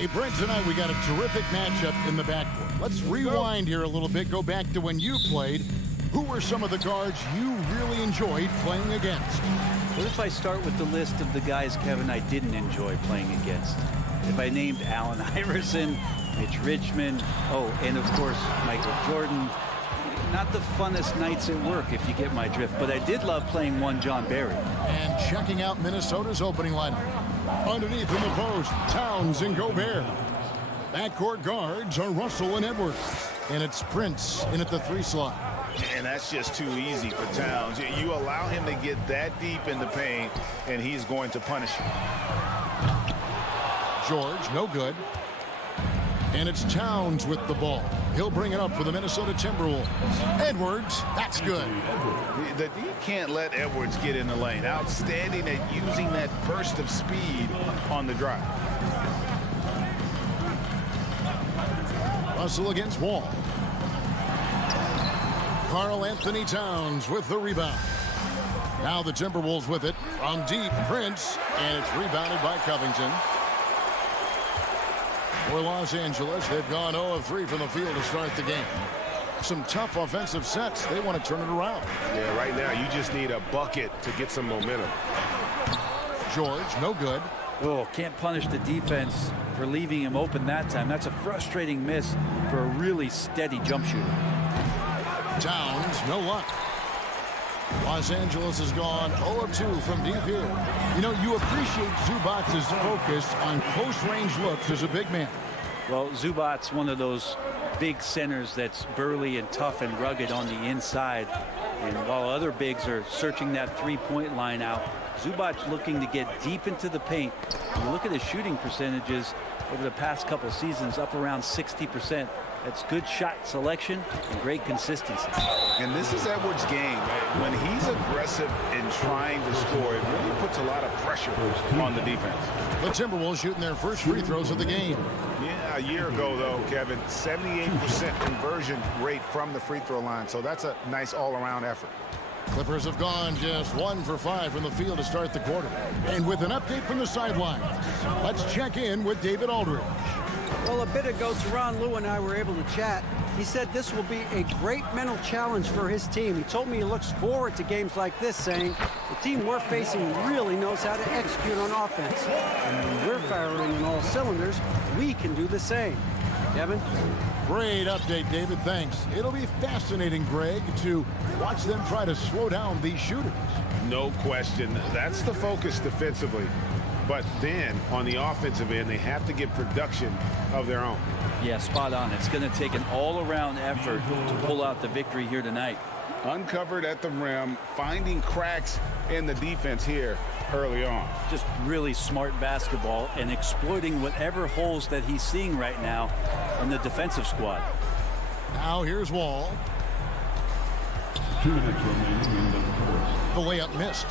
Hey, Brent, tonight we got a terrific matchup in the backcourt. Let's rewind here a little bit, go back to when you played. Who were some of the guards you really enjoyed playing against? What if I start with the list of the guys, Kevin, I didn't enjoy playing against? If I named Allen Iverson, Mitch Richmond, and of course, Michael Jordan. Not the funnest nights at work, if you get my drift, but I did love playing one John Barry. And checking out Minnesota's opening lineup. Underneath in the post, Towns and Gobert. Backcourt guards are Russell and Edwards. And it's Prince in at the 3 slot. And that's just too easy for Towns. You allow him to get that deep in the paint, and he's going to punish you. George, no good. And it's Towns with the ball. He'll bring it up for the Minnesota Timberwolves. Edwards, that's good. You can't let Edwards get in the lane. Outstanding at using that burst of speed on the drive. Russell against Wall. Karl Anthony Towns with the rebound. Now the Timberwolves with it from deep. Prince, and it's rebounded by Covington. For Los Angeles, they've gone 0 of 3 from the field to start the game. Some tough offensive sets. They want to turn it around. Yeah, right now you just need a bucket to get some momentum. George, no good. Oh, can't punish the defense for leaving him open that time. That's a frustrating miss for a really steady jump shooter. Towns, no luck. Los Angeles has gone 0 of 2 from deep here. You know, you appreciate Zubac's focus on close-range looks as a big man. Well, Zubac's one of those big centers that's burly and tough and rugged on the inside. And while other bigs are searching that three-point line out, Zubac's looking to get deep into the paint. When you look at his shooting percentages over the past couple seasons, up around 60%. That's good shot selection and great consistency. And this is Edwards' game. When he's aggressive in trying to score, it really puts a lot of pressure on the defense. The Timberwolves shooting their first free throws of the game. Yeah, a year ago, though, Kevin, 78% conversion rate from the free throw line. So that's a nice all-around effort. Clippers have gone just 1 for 5 from the field to start the quarter. And with an update from the sidelines, let's check in with David Aldridge. Well, a bit ago, Teron Lue and I were able to chat. He said this will be a great mental challenge for his team. He told me he looks forward to games like this, saying the team we're facing really knows how to execute on offense. And when we're firing on all cylinders, we can do the same. Kevin? Great update, David. Thanks. It'll be fascinating, Greg, to watch them try to slow down these shooters. No question. That's the focus defensively. But then, on the offensive end, they have to get production of their own. Yeah, spot on. It's going to take an all-around effort to pull out the victory here tonight. Uncovered at the rim, finding cracks in the defense here early on. Just really smart basketball and exploiting whatever holes that he's seeing right now in the defensive squad. Now here's Wall. 2 minutes remaining in the first. The layup missed.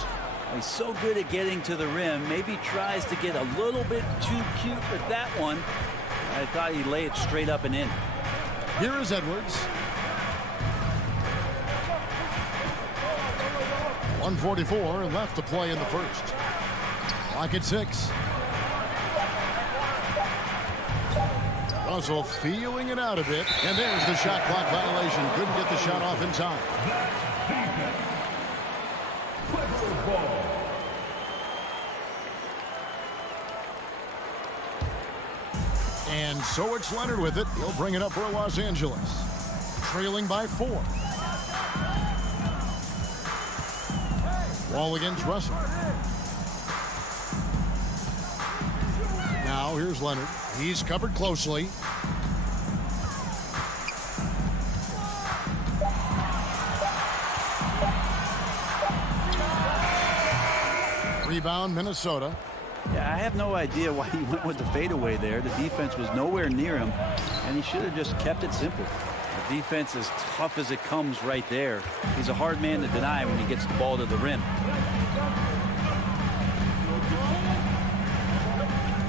He's so good at getting to the rim. Maybe tries to get a little bit too cute with that one. I thought he'd lay it straight up and in. Here is Edwards. 1:44 left to play in the first. Clock at 6. Russell feeling it out a bit. And there's the shot clock violation. Couldn't get the shot off in time. And so it's Leonard with it. He'll bring it up for Los Angeles. Trailing by 4. Wall against Russell. Now here's Leonard. He's covered closely. Rebound, Minnesota. Yeah, I have no idea why he went with the fadeaway there. The defense was nowhere near him, and he should have just kept it simple. The defense is tough as it comes right there. He's a hard man to deny when he gets the ball to the rim.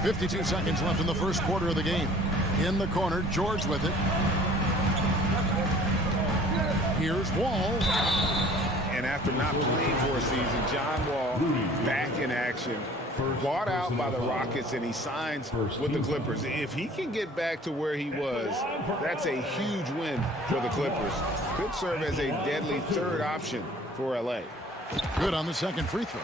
52 seconds left in the first quarter of the game. In the corner, George with it. Here's Wall. And after not playing for a season, John Wall back in action. bought out by the Rockets, and he signs with the Clippers. If he can get back to where he was, that's a huge win for the Clippers. Could serve as a deadly third option for L.A. Good on the second free throw.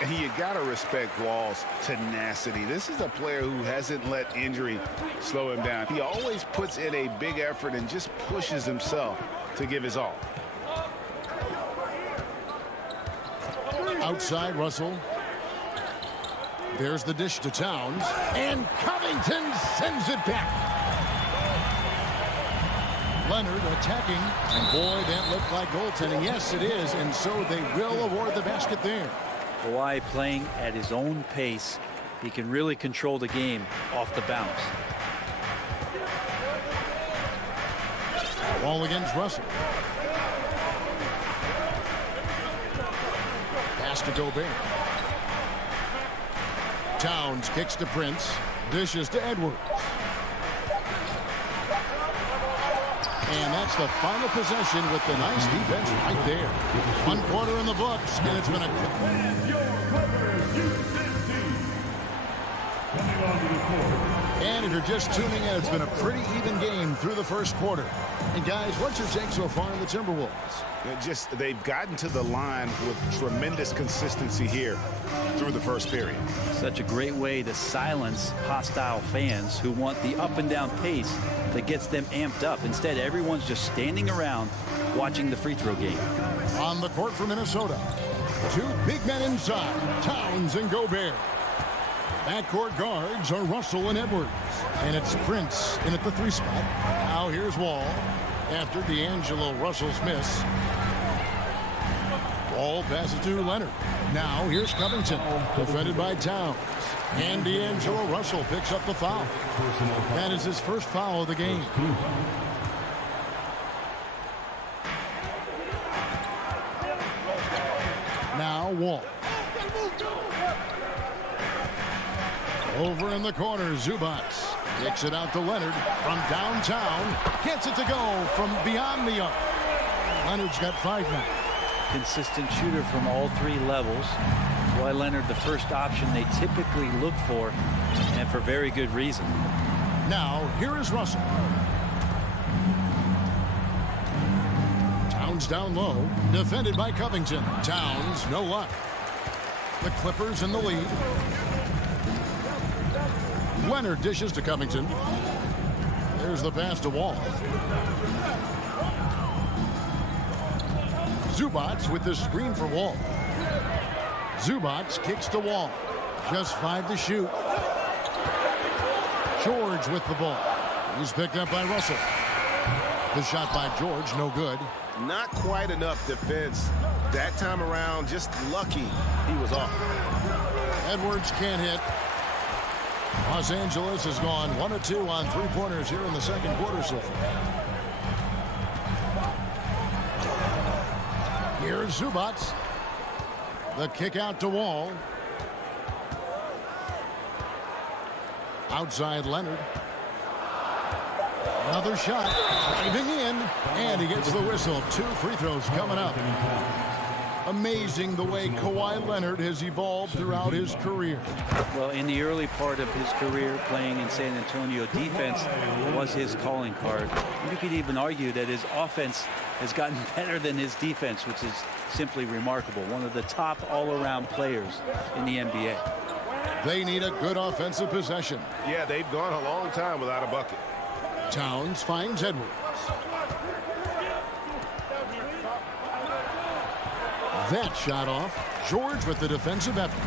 And you got to respect Wall's tenacity. This is a player who hasn't let injury slow him down. He always puts in a big effort and just pushes himself to give his all. Outside Russell. There's the dish to Towns. And Covington sends it back. Leonard attacking. And boy, that looked like goaltending. Yes, it is. And so they will award the basket there. Kawhi playing at his own pace. He can really control the game off the bounce. Ball against Russell. Pass to Gobert. Towns kicks to Prince. Dishes to Edwards. And that's the final possession with the nice defense right there. 1 quarter in the books, and it's been a... And if you're just tuning in, it's been a pretty even game through the first quarter. And guys, what's your take so far in the Timberwolves? They've gotten to the line with tremendous consistency here through the first period. Such a great way to silence hostile fans who want the up and down pace that gets them amped up. Instead, everyone's just standing around watching the free throw game. On the court for Minnesota, 2 big men inside, Towns and Gobert. Backcourt guards are Russell and Edwards. And it's Prince in at the 3 spot. Now here's Wall after D'Angelo Russell's miss. Wall passes to Leonard. Now here's Covington, defended by Towns. And D'Angelo Russell picks up the foul. That is his first foul of the game. Now Wall. Over in the corner, Zubac kicks it out to Leonard from downtown. Gets it to go from beyond the arc. Leonard's got 5 now. Consistent shooter from all 3 levels. Kawhi Leonard, the first option they typically look for, and for very good reason. Now, here is Russell. Towns down low, defended by Covington. Towns, no luck. The Clippers in the lead. Leonard dishes to Covington. There's the pass to Wall. Zubac with the screen for Wall. Zubac kicks to Wall. Just 5 to shoot. George with the ball. He's picked up by Russell. The shot by George, no good. Not quite enough defense that time around. Just lucky he was off. Edwards can't hit. Los Angeles has gone 1 of 2 on 3-pointers here in the second quarter so far. Here's Zubac. The kick out to Wall. Outside Leonard. Another shot. Driving in. And he gets the whistle. 2 free throws coming up. Amazing the way Kawhi Leonard has evolved throughout his career. Well, in the early part of his career playing in San Antonio, defense was his calling card. You could even argue that his offense has gotten better than his defense, which is simply remarkable. One of the top all-around players in the NBA. They need a good offensive possession. Yeah, they've gone a long time without a bucket. Towns finds Edwards. That shot off. George with the defensive effort.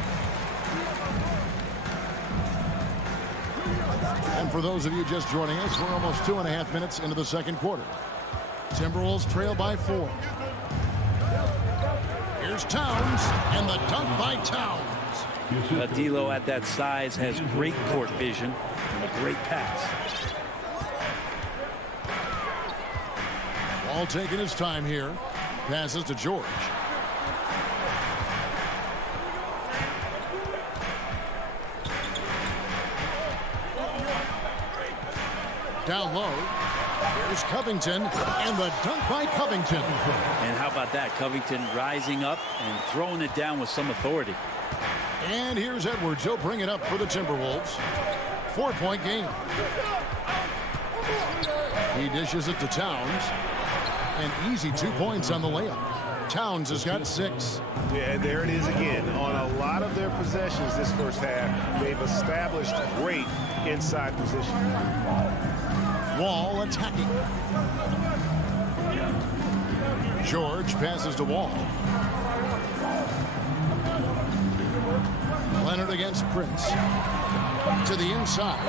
And for those of you just joining us, we're almost 2.5 minutes into the second quarter. Timberwolves trail by 4. Here's Towns, and the dunk by Towns. D'Lo at that size has great court vision and a great pass. Ball taking his time here. Passes to George. Down low. Here's Covington, and the dunk by Covington. And how about that? Covington rising up and throwing it down with some authority. And here's Edwards. He'll bring it up for the Timberwolves. 4-point game. He dishes it to Towns. An easy 2 points on the layup. Towns has got 6. Yeah, there it is again. On a lot of their possessions this first half, they've established great inside position. Wall attacking. George passes to Wall. Leonard against Prince. To the inside.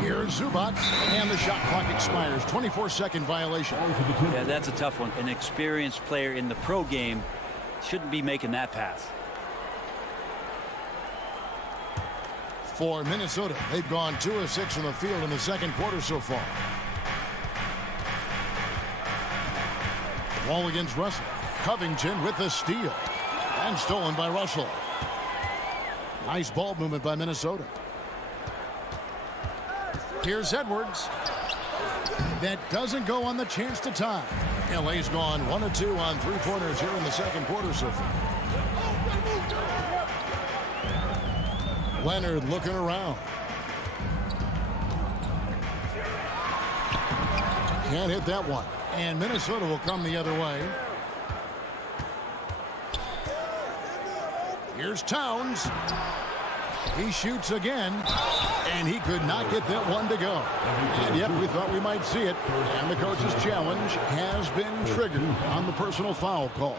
Here's Zubac, and the shot clock expires. 24-second violation. Yeah, that's a tough one. An experienced player in the pro game shouldn't be making that pass. For Minnesota, they've gone 2 of 6 from the field in the second quarter so far. Wall against Russell. Covington with the steal. And stolen by Russell. Nice ball movement by Minnesota. Here's Edwards. That doesn't go on the chance to tie. LA's gone 1 of 2 on 3-pointers here in the second quarter so far. Leonard looking around. Can't hit that one. And Minnesota will come the other way. Here's Towns. He shoots again. And he could not get that one to go. And yet we thought we might see it. And the coach's challenge has been triggered on the personal foul call.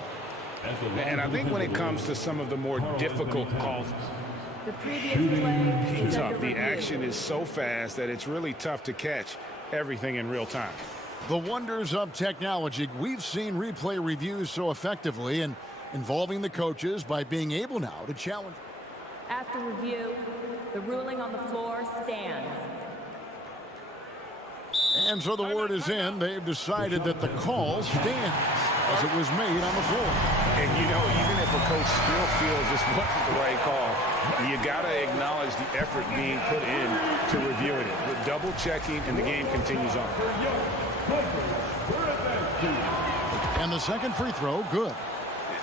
And I think when it comes to some of the more difficult calls, The previous play is under the review. action is so fast that it's really tough to catch everything in real time. The wonders of technology. We've seen replay reviews so effectively and involving the coaches by being able now to challenge. After review, the ruling on the floor stands. And so the word is in. They've decided that the call stands as it was made on the floor. And, you know, even if a coach still feels this wasn't the right call, you got to acknowledge the effort being put in to reviewing it. With double checking, and the game continues on. And the second free throw, good.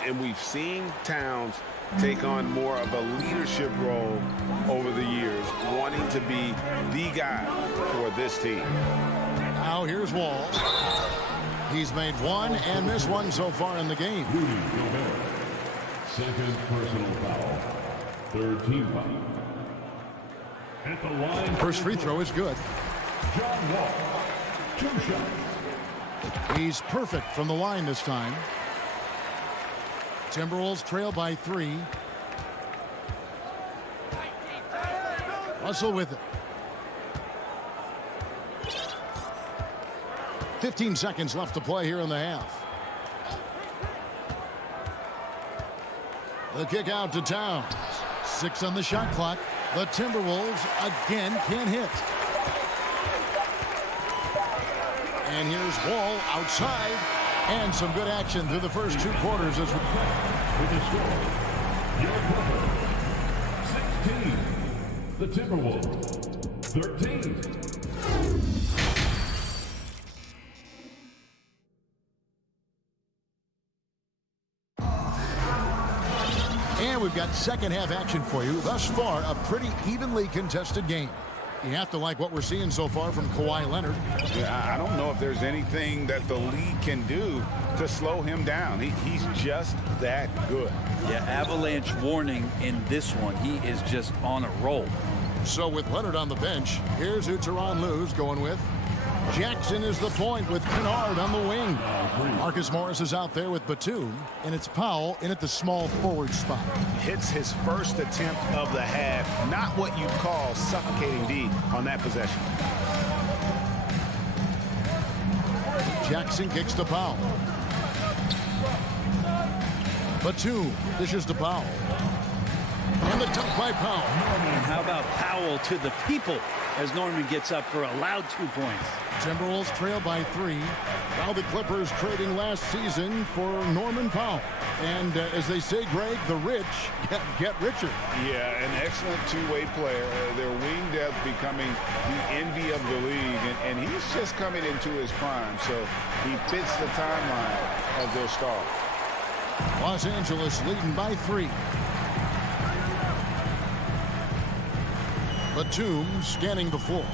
And we've seen Towns take on more of a leadership role over the years, wanting to be the guy for this team. Now here's Wall. He's made one and missed one so far in the game. Second personal foul. Third team foul. At the line. First free throw is good. John Wall. 2 shots. He's perfect from the line this time. Timberwolves trail by 3. Russell with it. 15 seconds left to play here in the half. The kick out to Towns. 6 on the shot clock. The Timberwolves again can't hit. And here's Wall outside. And some good action through the first 2 quarters as we With the score, your Clippers, 16. The Timberwolves, 13. And we've got second half action for you. Thus far, a pretty evenly contested game. You have to like what we're seeing so far from Kawhi Leonard. Yeah, I don't know if there's anything that the league can do to slow him down. He's just that good. Yeah, avalanche warning in this one. He is just on a roll. So with Leonard on the bench, here's who Tyronn Lue's going with. Jackson is the point with Kennard on the wing. Marcus Morris is out there with Batum, and it's Powell in at the small forward spot. Hits his first attempt of the half. Not what you call suffocating D on that possession. Jackson kicks to Powell. Batum dishes to Powell. And the dunk by Powell. And how about Powell to the people as Norman gets up for a loud 2 points. Timberwolves trail by 3. Now the Clippers trading last season for Norman Powell. And as they say, Greg, the rich get richer. Yeah, an excellent two-way player. Their wing depth becoming the envy of the league. And he's just coming into his prime. So he fits the timeline of their star. Los Angeles leading by 3. Batum scanning the floor.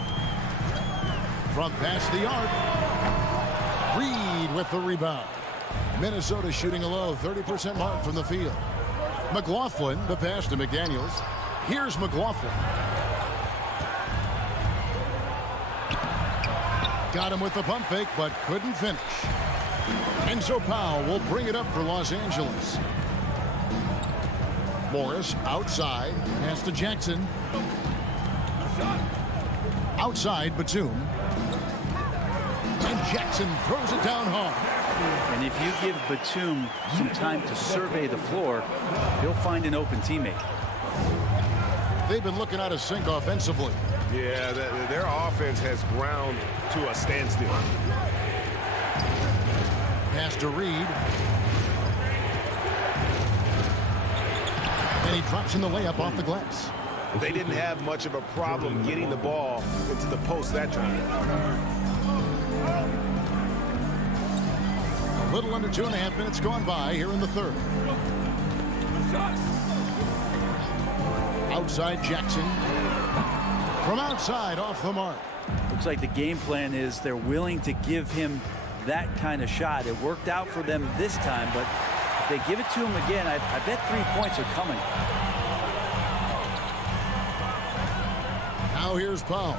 From past the arc. Reed with the rebound. Minnesota shooting a low 30% mark from the field. McLaughlin, the pass to McDaniels. Here's McLaughlin. Got him with the pump fake, but couldn't finish. And so Powell will bring it up for Los Angeles. Morris outside. Pass to Jackson. Outside Batum. And Jackson throws it down hard. And if you give Batum some time to survey the floor, he'll find an open teammate. They've been looking out of sync offensively. Yeah, their offense has ground to a standstill. Pass to Reed. And he drops in the layup off the glass. They didn't have much of a problem getting the ball into the post that time. A little under 2.5 minutes gone by here in the third. Outside Jackson. From outside off the mark. Looks like the game plan is they're willing to give him that kind of shot. It worked out for them this time, but if they give it to him again, I bet 3 points are coming. Now here's Powell.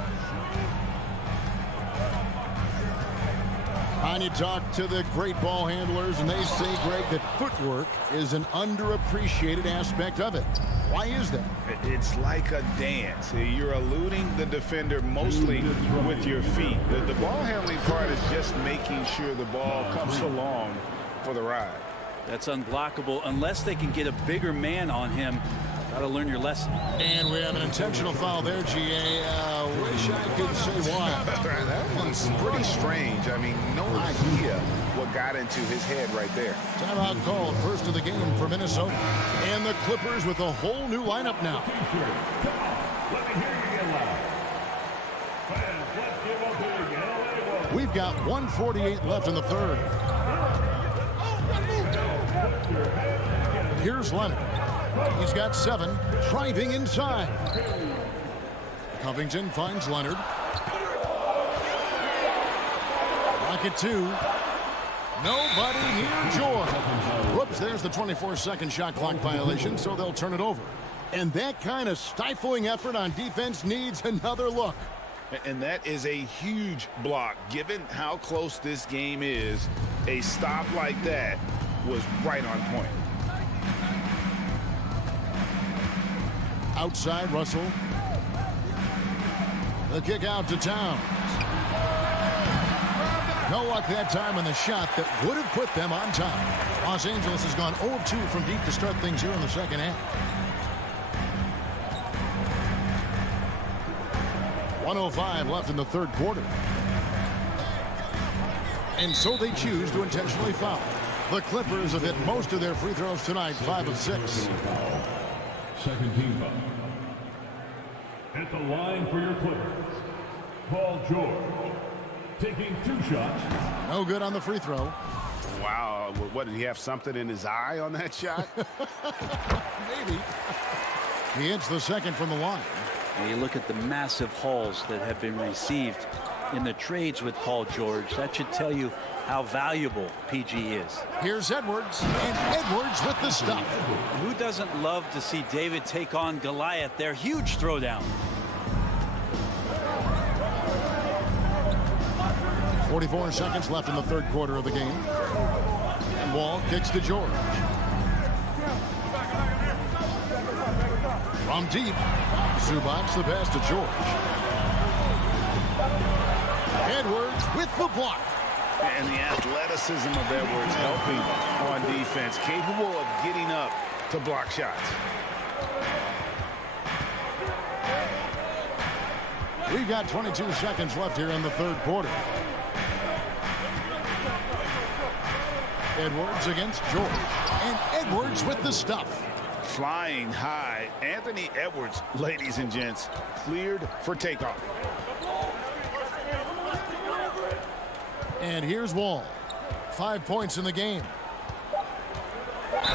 And you talk to the great ball handlers, and they say, Greg, that footwork is an underappreciated aspect of it. Why is that? It's like a dance. You're eluding the defender mostly with your feet. The ball handling part is just making sure the ball comes along for the ride. That's unblockable unless they can get a bigger man on him. Got to learn your lesson. And we have an intentional foul there, GA. Wish I could say why. That one's pretty strange. I mean, no idea what got into his head right there. Timeout called, first of the game for Minnesota. And the Clippers with a whole new lineup now. We've got 1:48 left in the third. Here's Leonard. He's got 7, driving inside. Covington finds Leonard. Rocket 2. Nobody near George. Whoops, there's the 24-second shot clock violation, so they'll turn it over. And that kind of stifling effort on defense needs another look. And that is a huge block. Given how close this game is, a stop like that was right on point. Outside Russell. The kick out to Towns. No luck that time on the shot that would have put them on top. Los Angeles has gone 0 of 2 from deep to start things here in the second half. 1:05 left in the third quarter. And so they choose to intentionally foul. The Clippers have hit most of their free throws tonight, 5 of 6. Second team foul. At the line for your Clippers, Paul George, taking 2 shots. No good on the free throw. Wow, what, did he have something in his eye on that shot? Maybe. He hits the second from the line. And you look at the massive hauls that have been received in the trades with Paul George. That should tell you how valuable PG is. Here's Edwards, and Edwards with the stop. Who doesn't love to see David take on Goliath? Their huge throwdown. 44 seconds left in the third quarter of the game. And Wall kicks to George. From deep, Zubac the pass to George. Edwards with the block. And the athleticism of Edwards helping on defense, capable of getting up to block shots. We've got 22 seconds left here in the third quarter. Edwards against George. And Edwards with the stuff. Flying high, Anthony Edwards, ladies and gents, cleared for takeoff. And here's Wall. 5 points in the game.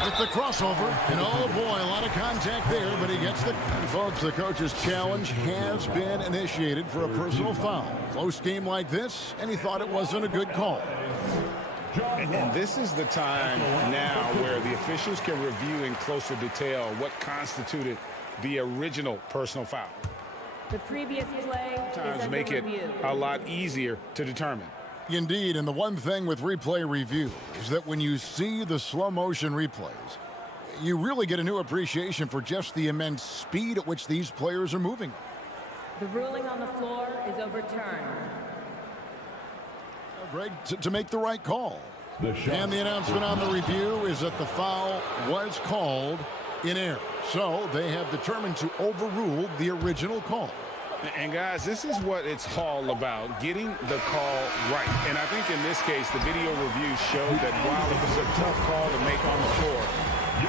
With the crossover, and oh boy, a lot of contact there, but he gets the... And folks, the coach's challenge has been initiated for a personal foul. Close game like this, and he thought it wasn't a good call. And this is the time now where the officials can review in closer detail what constituted the original personal foul. The previous play is Sometimes under make it review. a lot easier to determine. Indeed, and the one thing with replay review is that when you see the slow motion replays, you really get a new appreciation for just the immense speed at which these players are moving. The ruling on the floor is overturned. Greg, to make the right call. The shot. And the announcement on the review is that the foul was called in error. So they have determined to overrule the original call. And guys, this is what it's all about, getting the call right. And I think in this case, the video review showed that while it was a tough call to make on the floor,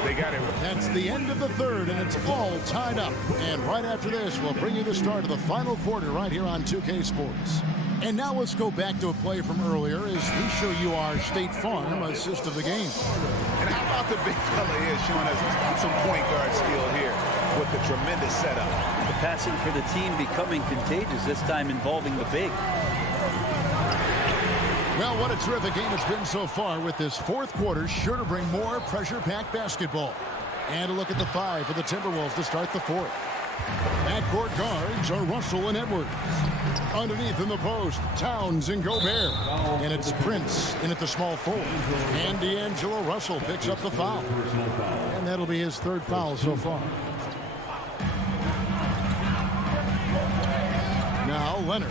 they got it right. That's the end of the third, and it's all tied up. And right after this, we'll bring you the start of the final quarter right here on 2K Sports. And now let's go back to a play from earlier as we show you our State Farm assist of the game. And how about the big fella here showing us some point guard skill here with the tremendous setup. The passing for the team becoming contagious, this time involving the big. Well, what a terrific game it's been so far, with this fourth quarter sure to bring more pressure-packed basketball. And a look at the five for the Timberwolves to start the fourth. Backcourt guards are Russell and Edwards. Underneath in the post, Towns and Gobert. And it's Prince in at the small forward. And D'Angelo Russell picks up the foul. And that'll be his third foul so far. Now Leonard.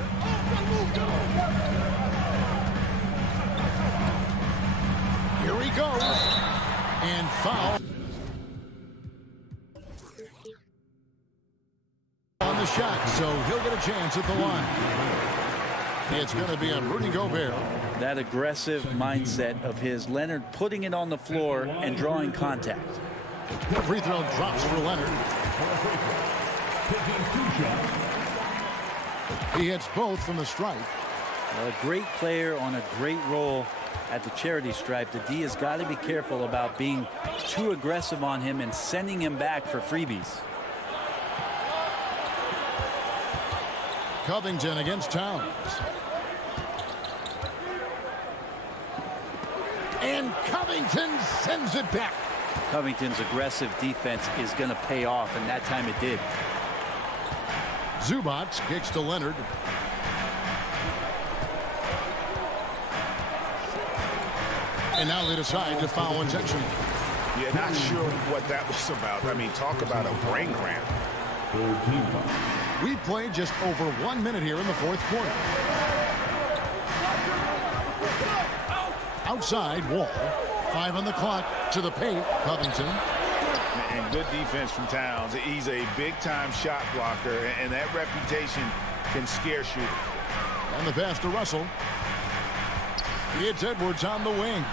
Here he goes. And foul. On the shot, so he'll get a chance at the line. It's going to be on Rudy Gobert. That aggressive mindset of his, Leonard putting it on the floor and drawing contact. The free throw drops for Leonard. He hits both from the stripe. A great player on a great role at the charity stripe. The D has got to be careful about being too aggressive on him and sending him back for freebies. Covington against Towns. And Covington sends it back. Covington's aggressive defense is going to pay off, and that time it did. Zubac kicks to Leonard. And now they decide to foul intentionally. Yeah, not sure what that was about. I mean, talk about a brain cramp. We've played just over 1 minute here in the fourth quarter. Outside, Wall. 5 on the clock to the paint. Covington. And good defense from Towns. He's a big-time shot blocker, and that reputation can scare shooters. And the pass to Russell. It's Edwards on the wing.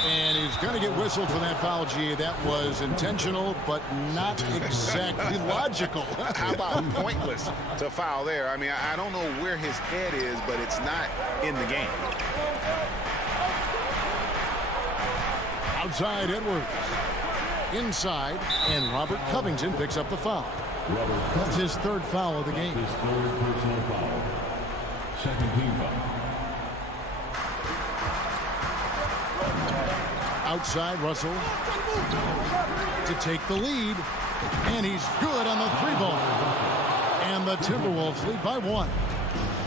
And he's going to get whistled for that foul, G. That was intentional, but not exactly logical. How about pointless to foul there? I mean, I don't know where his head is, but it's not in the game. Outside, Edwards. Inside, and Robert Covington picks up the foul. That's his third foul of the game. His third personal foul. Second team foul. Outside, Russell to take the lead, and he's good on the three ball. And the Timberwolves lead by 1.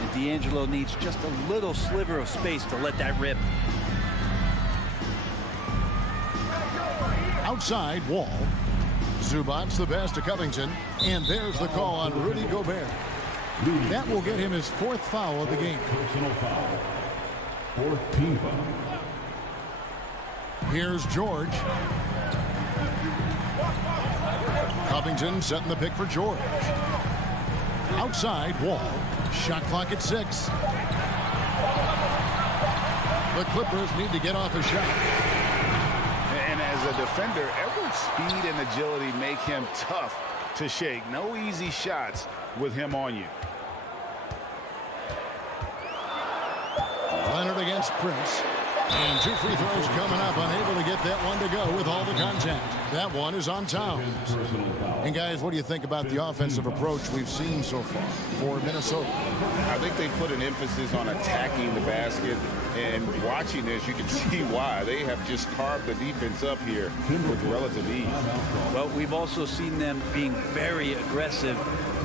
And D'Angelo needs just a little sliver of space to let that rip. Outside, Wall. Zubac the pass to Covington, and there's the call on Rudy Gobert. That will get him his 4th foul of the game. Personal foul. Fourth team foul. Here's George. Covington setting the pick for George. Outside, Wall. Shot clock at 6. The Clippers need to get off a shot. And as a defender, Edwards' speed and agility make him tough to shake. No easy shots with him on you. Leonard against Prince. And 2 free throws coming up, unable to get that one to go with all the contact. That one is on Towns. And guys, what do you think about the offensive approach we've seen so far for Minnesota? I think they put an emphasis on attacking the basket, and watching this, you can see why. They have just carved the defense up here with relative ease. Well, we've also seen them being very aggressive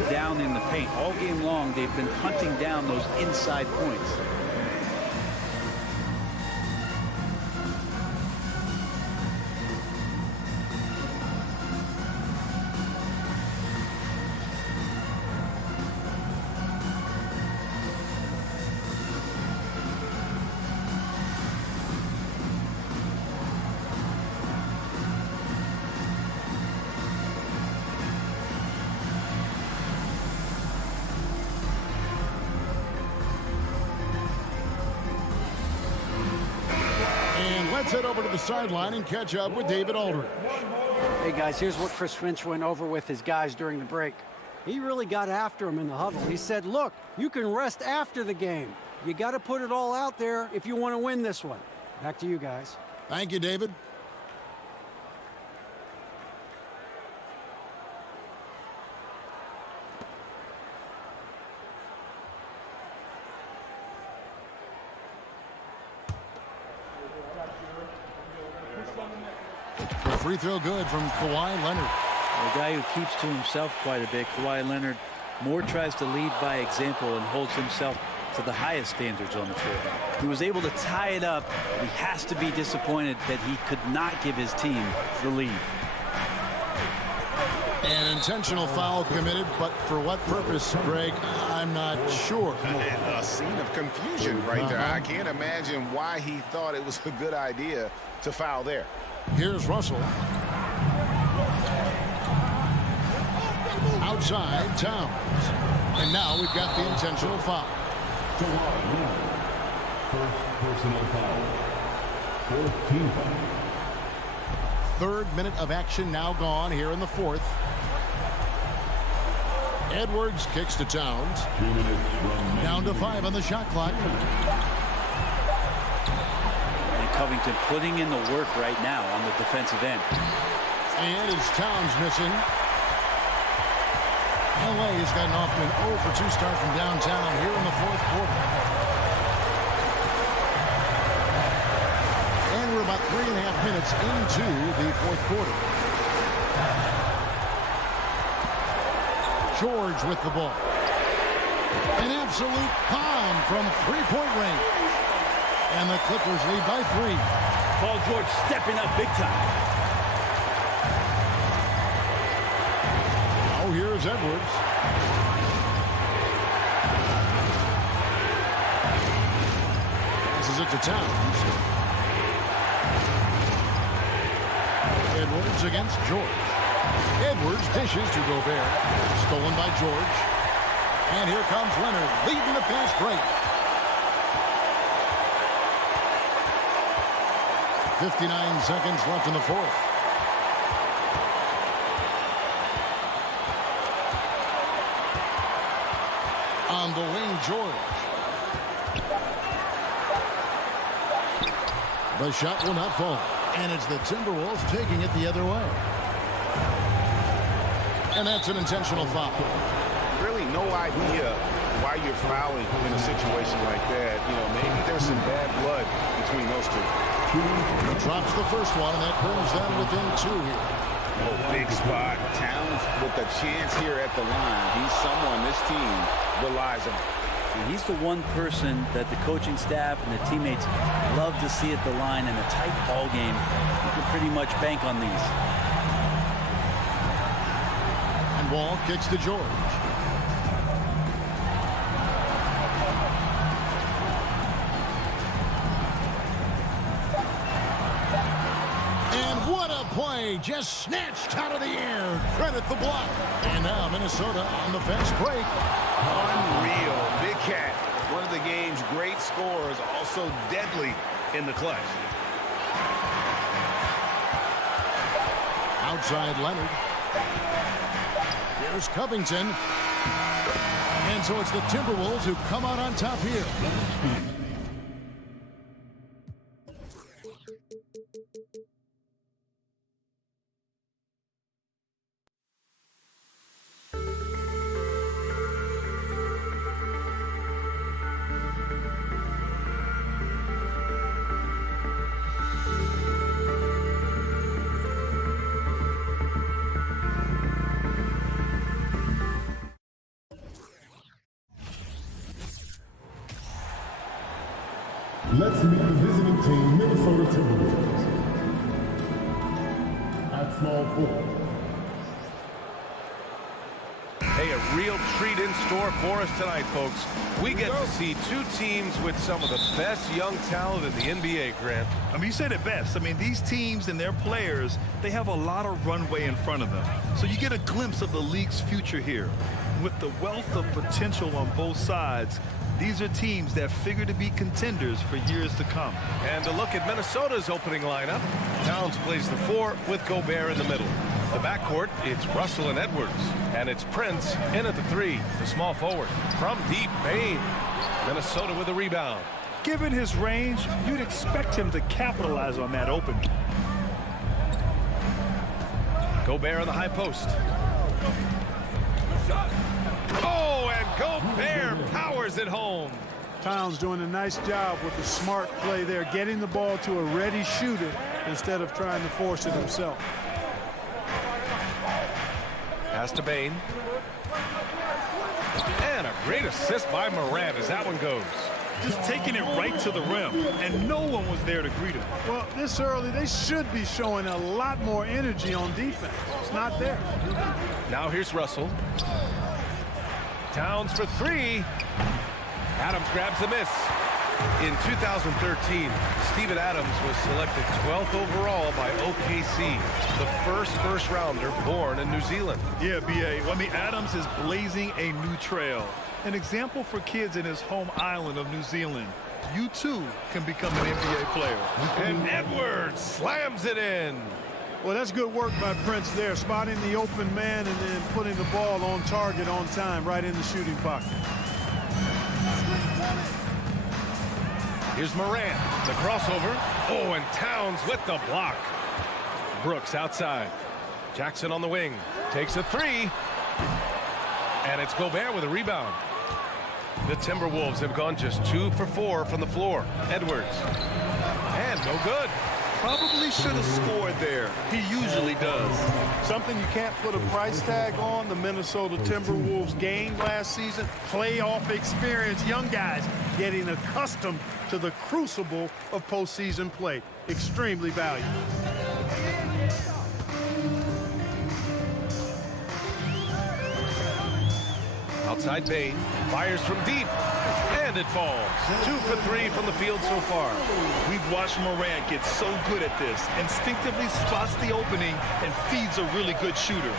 down in the paint. All game long, they've been hunting down those inside points. Let's head over to the sideline and catch up with David Aldridge. Hey, guys, here's what Chris Finch went over with his guys during the break. He really got after him in the huddle. He said, look, you can rest after the game. You got to put it all out there if you want to win this one. Back to you guys. Thank you, David. The free throw good from Kawhi Leonard. A guy who keeps to himself quite a bit. Kawhi Leonard more tries to lead by example and holds himself to the highest standards on the floor. He was able to tie it up. He has to be disappointed that he could not give his team the lead. An intentional foul committed, but for what purpose, Greg, I'm not sure. A scene of confusion right there. I can't imagine why he thought it was a good idea to foul there. Here's Russell. Outside, Towns. And now we've got the intentional foul. First personal foul. Fourth team foul. Third minute of action now gone here in the fourth. Edwards kicks to Towns. 2 minutes remaining. Down to 5 on the shot clock. And Covington putting in the work right now on the defensive end. And is Towns missing? LA has gotten off to an 0 for 2 start from downtown here in the fourth quarter. And we're about 3.5 minutes into the fourth quarter. George with the ball. An absolute bomb from three-point range. And the Clippers lead by 3. Paul George stepping up big time. Oh, here's Edwards. Passes it to Towns. Edwards against George. Edwards dishes to Gobert. Stolen by George. And here comes Leonard leading the fast break. 59 seconds left in the fourth. On the wing, George. The shot will not fall. And it's the Timberwolves taking it the other way. And that's an intentional foul. Really no idea why you're fouling in a situation like that. You know, maybe there's some bad blood between those two. He drops the first one, and that brings them within 2 here. Oh, big spot. Towns with a chance here at the line. He's someone this team relies on. And he's the one person that the coaching staff and the teammates love to see at the line in a tight ball game. You can pretty much bank on these. And Wall kicks to George. And what a play, just snatched out of the air. Credit the block. And now Minnesota on the fast break. Unreal. Big Cat, one of the game's great scorers, also deadly in the clutch. Outside Leonard. Here's Covington. And so it's the Timberwolves who come out on top here. Let's meet the visiting team, Minnesota Timberwolves. At small forward. Hey, a real treat in store for us tonight, folks. We get to see two teams with some of the best young talent in the NBA, Grant. I mean, you said it best. I mean, these teams and their players, they have a lot of runway in front of them. So you get a glimpse of the league's future here. With the wealth of potential on both sides, these are teams that figure to be contenders for years to come. And a look at Minnesota's opening lineup. Towns plays the 4 with Gobert in the middle. The backcourt, it's Russell and Edwards. And it's Prince in at the 3, the small forward. From deep, Bane. Minnesota with a rebound. Given his range, you'd expect him to capitalize on that opening. Gobert on the high post. Oh, and Gobert powers it home. Towns doing a nice job with the smart play there, getting the ball to a ready shooter instead of trying to force it himself. Pass to Bane. And a great assist by Morant as that one goes. Just taking it right to the rim, and no one was there to greet him. Well, this early, they should be showing a lot more energy on defense. It's not there. Now here's Russell. Towns for 3. Adams grabs the miss. In 2013, Steven Adams was selected 12th overall by OKC, the first rounder born in New Zealand. Yeah, B.A. Well, I mean, Adams is blazing a new trail. An example for kids in his home island of New Zealand. You, too, can become an NBA player. And Edwards slams it in. Well, that's good work by Prince there, spotting the open man and then putting the ball on target on time, right in the shooting pocket. Here's Morant, the crossover. Oh, and Towns with the block. Brooks outside. Jackson on the wing. Takes a 3. And it's Gobert with a rebound. The Timberwolves have gone just 2 for 4 from the floor. Edwards. And no good. Probably should have scored there. He usually does. Something you can't put a price tag on, the Minnesota Timberwolves game last season. Playoff experience, young guys getting accustomed to the crucible of postseason play. Extremely valuable. Outside Bane. Fires from deep. And it falls. 2 for 3 from the field so far. We've watched Morant get so good at this. Instinctively spots the opening and feeds a really good shooter.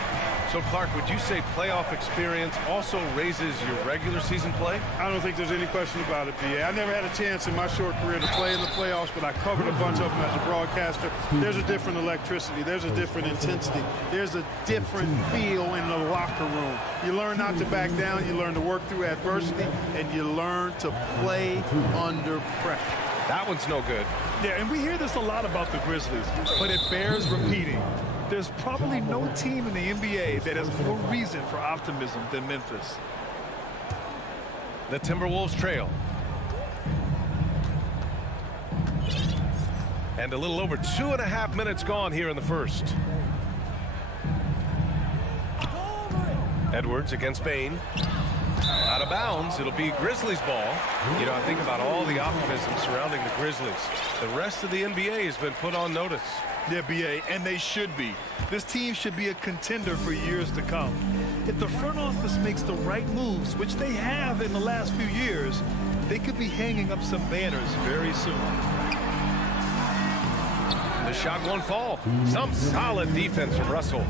So, Clark, would you say playoff experience also raises your regular season play? I don't think there's any question about it, B.A. I never had a chance in my short career to play in the playoffs, but I covered a bunch of them as a broadcaster. There's a different electricity. There's a different intensity. There's a different feel in the locker room. You learn not to back down. You learn to work through adversity, and you learn to play under pressure. That one's no good. Yeah, and we hear this a lot about the Grizzlies, but it bears repeating. There's probably no team in the NBA that has more reason for optimism than Memphis. The Timberwolves trail. And a little over 2.5 minutes gone here in the first. Edwards against Bane. Out of bounds. It'll be Grizzlies ball. You know, I think about all the optimism surrounding the Grizzlies. The rest of the NBA has been put on notice. Yeah, B.A., and they should be. This team should be a contender for years to come. If the front office makes the right moves, which they have in the last few years, they could be hanging up some banners very soon. The shot won't fall. Some solid defense from Russell.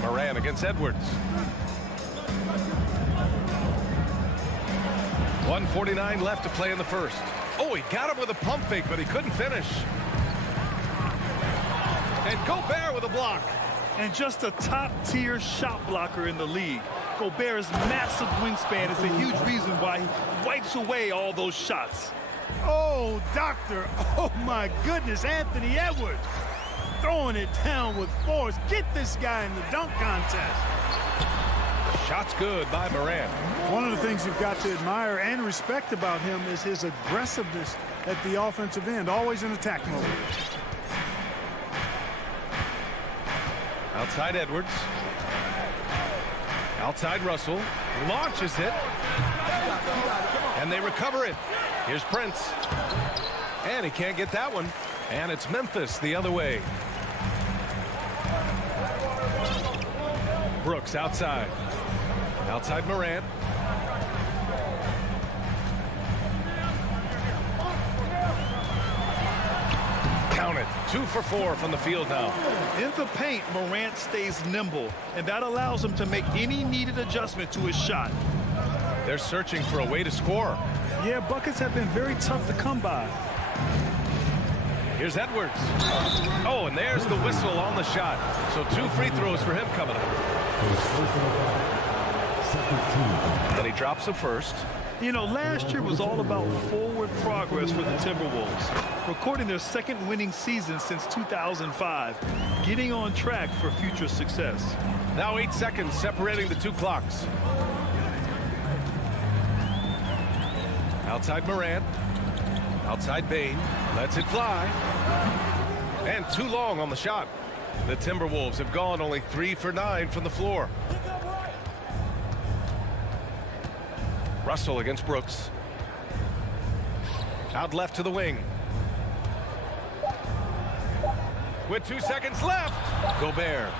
Morant against Edwards. 1:49 left to play in the first. Oh, he got him with a pump fake, but he couldn't finish. And Gobert with a block. And just a top-tier shot blocker in the league. Gobert's massive wingspan is a huge reason why he wipes away all those shots. Oh, doctor. Oh, my goodness. Anthony Edwards throwing it down with force. Get this guy in the dunk contest. Shot's good by Morant. One of the things you've got to admire and respect about him is his aggressiveness at the offensive end, always in attack mode. Outside Edwards. Outside Russell. Launches it. And they recover it. Here's Prince. And he can't get that one. And it's Memphis the other way. Brooks outside. Outside Morant. Count it. 2 for 4 from the field now. In the paint, Morant stays nimble, and that allows him to make any needed adjustment to his shot. They're searching for a way to score. Yeah, buckets have been very tough to come by. Here's Edwards. Oh, and there's the whistle on the shot. So 2 free throws for him coming up. And he drops the first. You know, last year was all about forward progress for the Timberwolves, recording their second winning season since 2005, getting on track for future success. Now 8 seconds separating the 2 clocks. Outside Morant. Outside Bane. Lets it fly. And too long on the shot. The Timberwolves have gone only 3 for 9 from the floor. Russell against Brooks. Out left to the wing. With 2 seconds left. Gobert.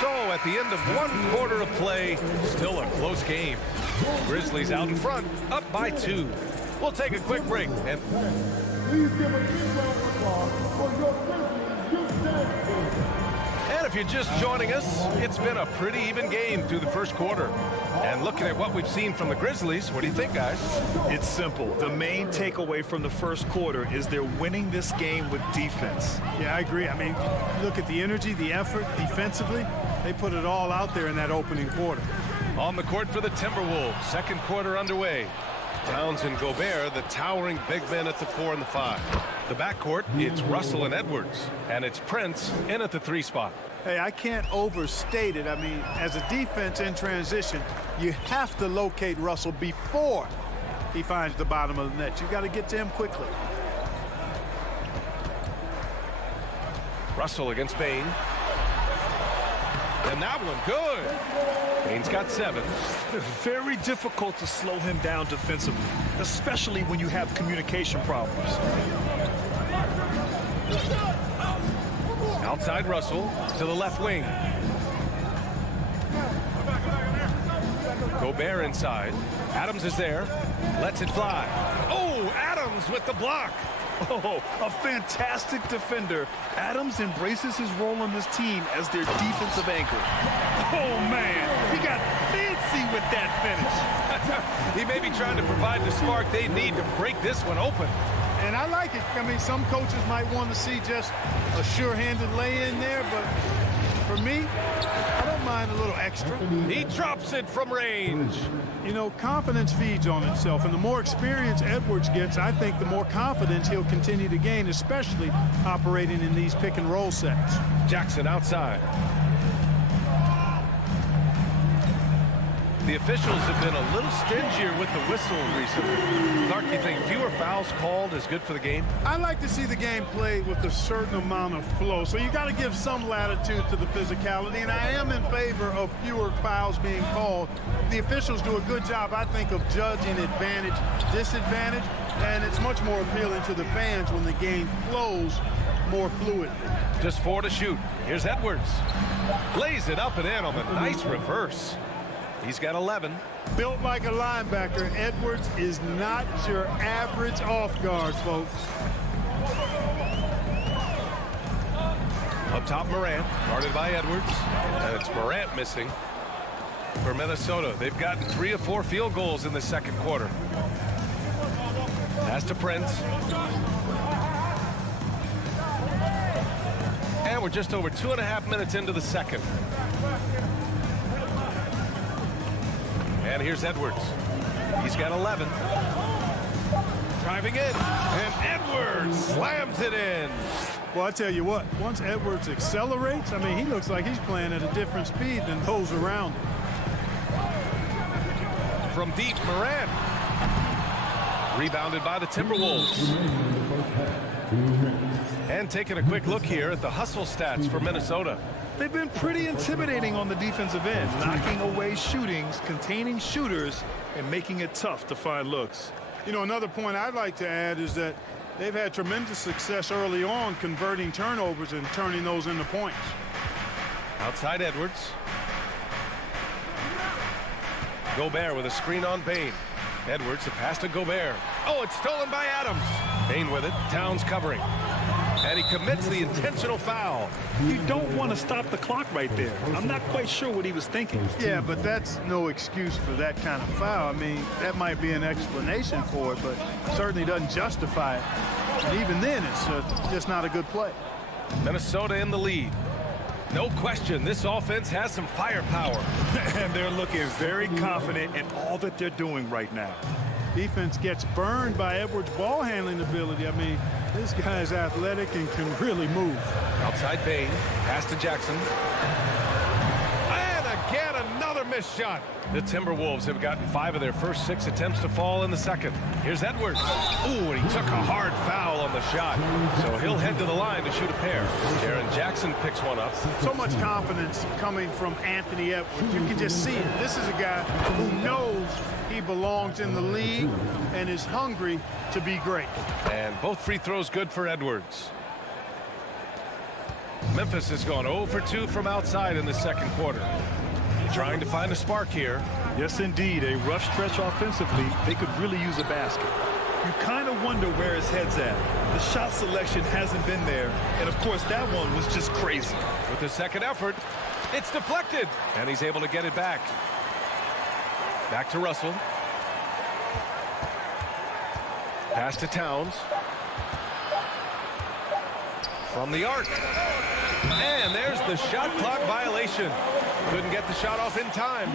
So at the end of 1 quarter of play, still a close game. Grizzlies out in front, up by 2. We'll take a quick break. And Please give a big round of applause for your Grizzlies Youth Dance Team. And if you're just joining us, it's been a pretty even game through the first quarter. And looking at what we've seen from the Grizzlies, what do you think, guys? It's simple. The main takeaway from the first quarter is they're winning this game with defense. Yeah, I agree. I mean, look at the energy, the effort defensively. They put it all out there in that opening quarter. On the court for the Timberwolves, second quarter underway. Towns and Gobert, the towering big men at the 4 and the 5. The backcourt, it's Russell and Edwards. And it's Prince in at the 3 spot. Hey, I can't overstate it. I mean, as a defense in transition, you have to locate Russell before he finds the bottom of the net. You got to get to him quickly. Russell against Bane. And that one good. Bane's got 7. Very difficult to slow him down defensively, especially when you have communication problems. Outside Russell to the left wing. Gobert inside. Adams is there. Lets it fly. Oh, Adams with the block. Oh, a fantastic defender. Adams embraces his role on this team as their defensive anchor. Oh, man, he got fancy with that finish. He may be trying to provide the spark they need to break this one open. And I like it. I mean, some coaches might want to see just a sure-handed lay-in there, but for me, I don't mind a little extra. He drops it from range. You know, confidence feeds on itself, and the more experience Edwards gets, I think the more confidence he'll continue to gain, especially operating in these pick-and-roll sets. Jackson outside. The officials have been a little stingier with the whistle recently. Clark, you think fewer fouls called is good for the game? I like to see the game played with a certain amount of flow, so you got to give some latitude to the physicality, and I am in favor of fewer fouls being called. The officials do a good job, I think, of judging advantage, disadvantage, and it's much more appealing to the fans when the game flows more fluidly. Just 4 to shoot. Here's Edwards. Lays it up and in on the nice reverse. He's got 11. Built like a linebacker, Edwards is not your average off guard, folks. Up top, Morant, guarded by Edwards. And it's Morant missing for Minnesota. They've gotten 3 of 4 field goals in the second quarter. Pass to Prince. And we're just over 2.5 minutes into the second. And here's Edwards. He's got 11. Driving in. And Edwards slams it in. Well, I tell you what, once Edwards accelerates, I mean, he looks like he's playing at a different speed than those around him. From deep, Morant. Rebounded by the Timberwolves. And taking a quick look here at the hustle stats for Minnesota. They've been pretty intimidating on the defensive end, knocking away shootings, containing shooters, and making it tough to find looks. You know, another point I'd like to add is that they've had tremendous success early on converting turnovers and turning those into points. Outside Edwards. Gobert with a screen on Bane. Edwards, the pass to Gobert. Oh, it's stolen by Adams. Bane with it. Towns covering. And he commits the intentional foul. You don't want to stop the clock right there. I'm not quite sure what he was thinking. Yeah, but that's no excuse for that kind of foul. I mean, that might be an explanation for it, but certainly doesn't justify it. And even then, it's just not a good play. Minnesota in the lead. No question, this offense has some firepower. And they're looking very confident in all that they're doing right now. Defense gets burned by Edwards' ball handling ability. I mean, this guy's athletic and can really move. Outside Bane, pass to Jackson. And again, another missed shot. The Timberwolves have gotten 5 of their first 6 attempts to fall in the second. Here's Edwards. Ooh, and he took a hard foul on the shot. So he'll head to the line to shoot a pair. Jaren Jackson picks one up. So much confidence coming from Anthony Edwards. You can just see it. This is a guy who knows he belongs in the league and is hungry to be great. And both free throws good for Edwards. Memphis has gone 0 for 2 from outside in the second quarter. Trying to find a spark here. Yes, indeed. A rough stretch offensively. They could really use a basket. You kind of wonder where his head's at. The shot selection hasn't been there. And, of course, that one was just crazy. With the second effort, it's deflected. And he's able to get it back. Back to Russell. Pass to Towns. From the arc. And there's the shot clock violation. Couldn't get the shot off in time.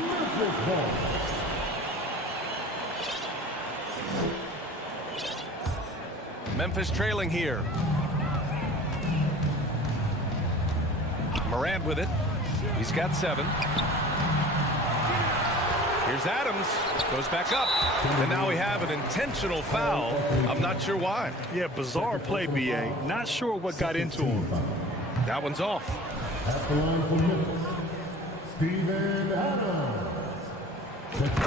Memphis trailing here. Morant with it. He's got 7. Here's Adams. Goes back up. And now we have an intentional foul. I'm not sure why. Yeah, bizarre play, B.A. Not sure what got into him. That one's off. At the line for Memphis, Steven Adams.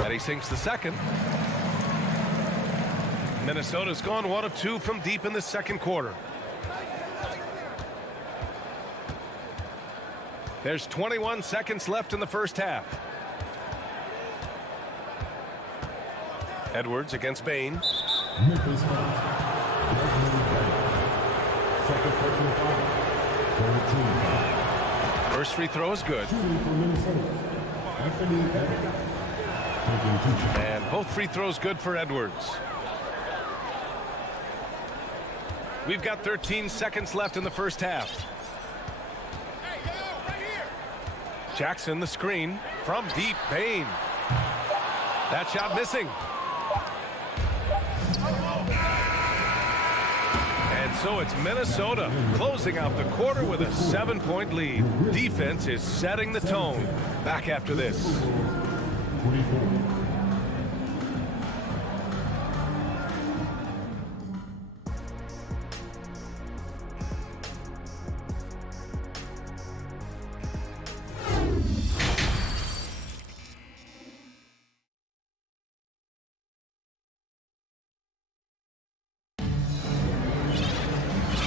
And he sinks the second. Minnesota's gone 1 of 2 from deep in the second quarter. There's 21 seconds left in the first half. Edwards against Bane. Memphis foul. Second personal foul. 13. First free throw is good. Shooting for Minnesota, Anthony Edwards. Taking 2 shots. And both free throws good for Edwards. We've got 13 seconds left in the first half. Jackson the screen from deep. Bane. That shot missing. And so it's Minnesota closing out the quarter with a 7-point lead. Defense is setting the tone. Back after this. 24.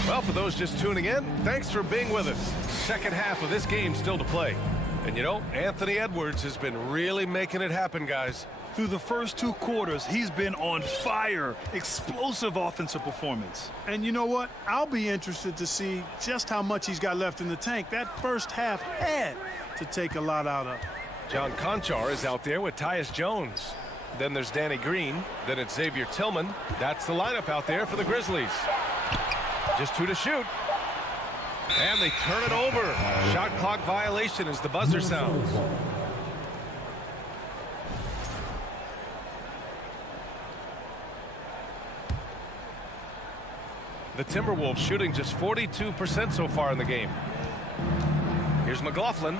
Well, for those just tuning in, thanks for being with us. Second half of this game still to play. And you know, Anthony Edwards has been really making it happen, guys. Through the first 2 quarters, he's been on fire. Explosive offensive performance. And you know what? I'll be interested to see just how much he's got left in the tank. That first half had to take a lot out of. John Conchar is out there with Tyus Jones. Then there's Danny Green. Then it's Xavier Tillman. That's the lineup out there for the Grizzlies. Just 2 to shoot. And they turn it over. Shot clock violation as the buzzer sounds. The Timberwolves shooting just 42% so far in the game. Here's McLaughlin.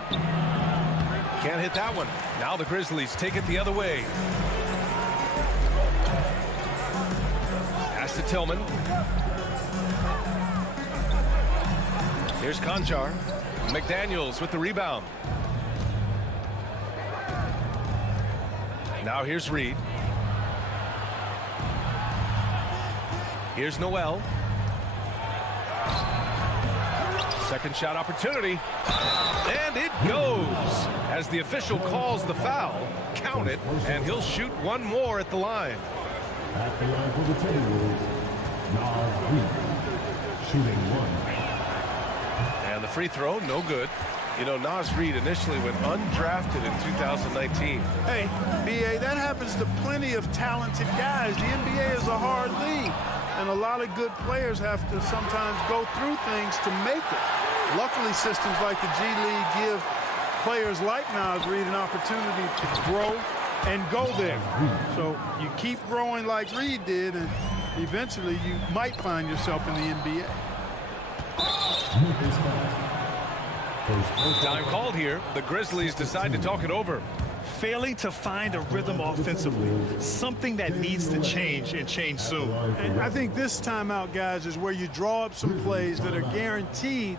Can't hit that one. Now the Grizzlies take it the other way. Pass to Tillman. Here's Conjar. McDaniels with the rebound. Now here's Reed. Here's Noel. Second shot opportunity. And it goes. As the official calls the foul, count it, and he'll shoot one more at the line. At the line for the Timberwolves, Nas Reed, shooting one. And the free throw, no good. You know, Nas Reed initially went undrafted in 2019. Hey, B.A., that happens to plenty of talented guys. The NBA is a hard league, and a lot of good players have to sometimes go through things to make it. Luckily, systems like the G League give players like Nas Reed an opportunity to grow and go there. So you keep growing like Reed did, and eventually you might find yourself in the NBA. Time called here. The Grizzlies decide to talk it over. Failing to find a rhythm offensively, something that needs to change and change soon. And I think this timeout, guys, is where you draw up some plays that are guaranteed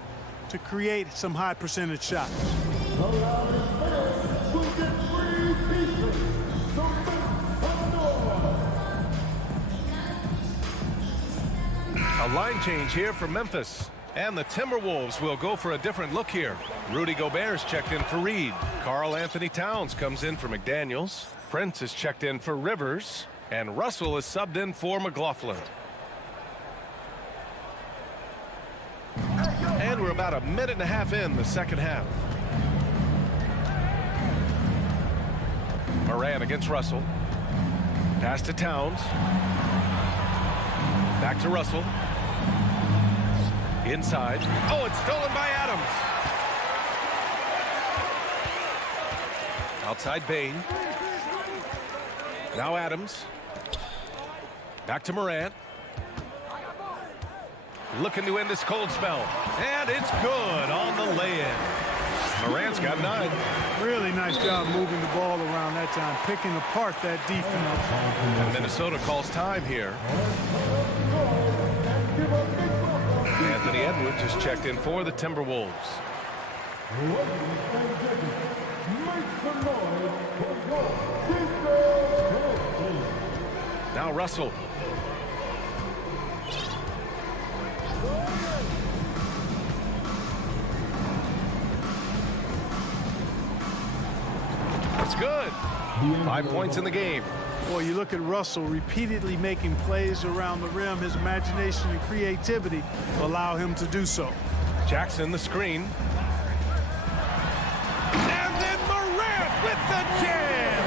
to create some high percentage shots. A line change here for Memphis. And the Timberwolves will go for a different look here. Rudy Gobert's checked in for Reed. Karl Anthony Towns comes in for McDaniels. Prince is checked in for Rivers. And Russell is subbed in for McLaughlin. And we're about a minute and a half in the second half. Moran against Russell. Pass to Towns. Back to Russell. Inside. Oh, it's stolen by Adams. Outside Bain. Now Adams. Back to Morant. Looking to end this cold spell. And it's good on the lay-in. Morant's got 9. Really nice job moving the ball around that time, picking apart that defense. And Minnesota calls time here. Anthony Edwards is checked in for the Timberwolves. Now Russell. It's good. 5 points in the game. Boy, you look at Russell repeatedly making plays around the rim. His imagination and creativity allow him to do so. Jackson the screen. And then Morant with the jam.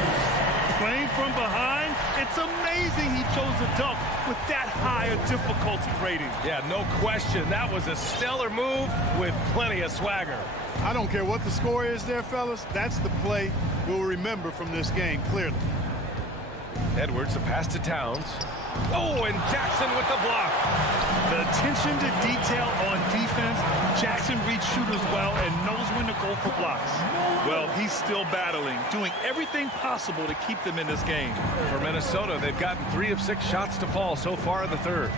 Playing from behind, it's amazing he chose a dunk with that higher difficulty rating. Yeah, no question. That was a stellar move with plenty of swagger. I don't care what the score is there, fellas. That's the play we'll remember from this game, clearly. Edwards, a pass to Towns. Oh, and Jackson with the block. The attention to detail on defense. Jackson reads shooters well and knows when to go for blocks. Well, he's still battling, doing everything possible to keep them in this game. For Minnesota, they've gotten 3 of 6 shots to fall so far in the third.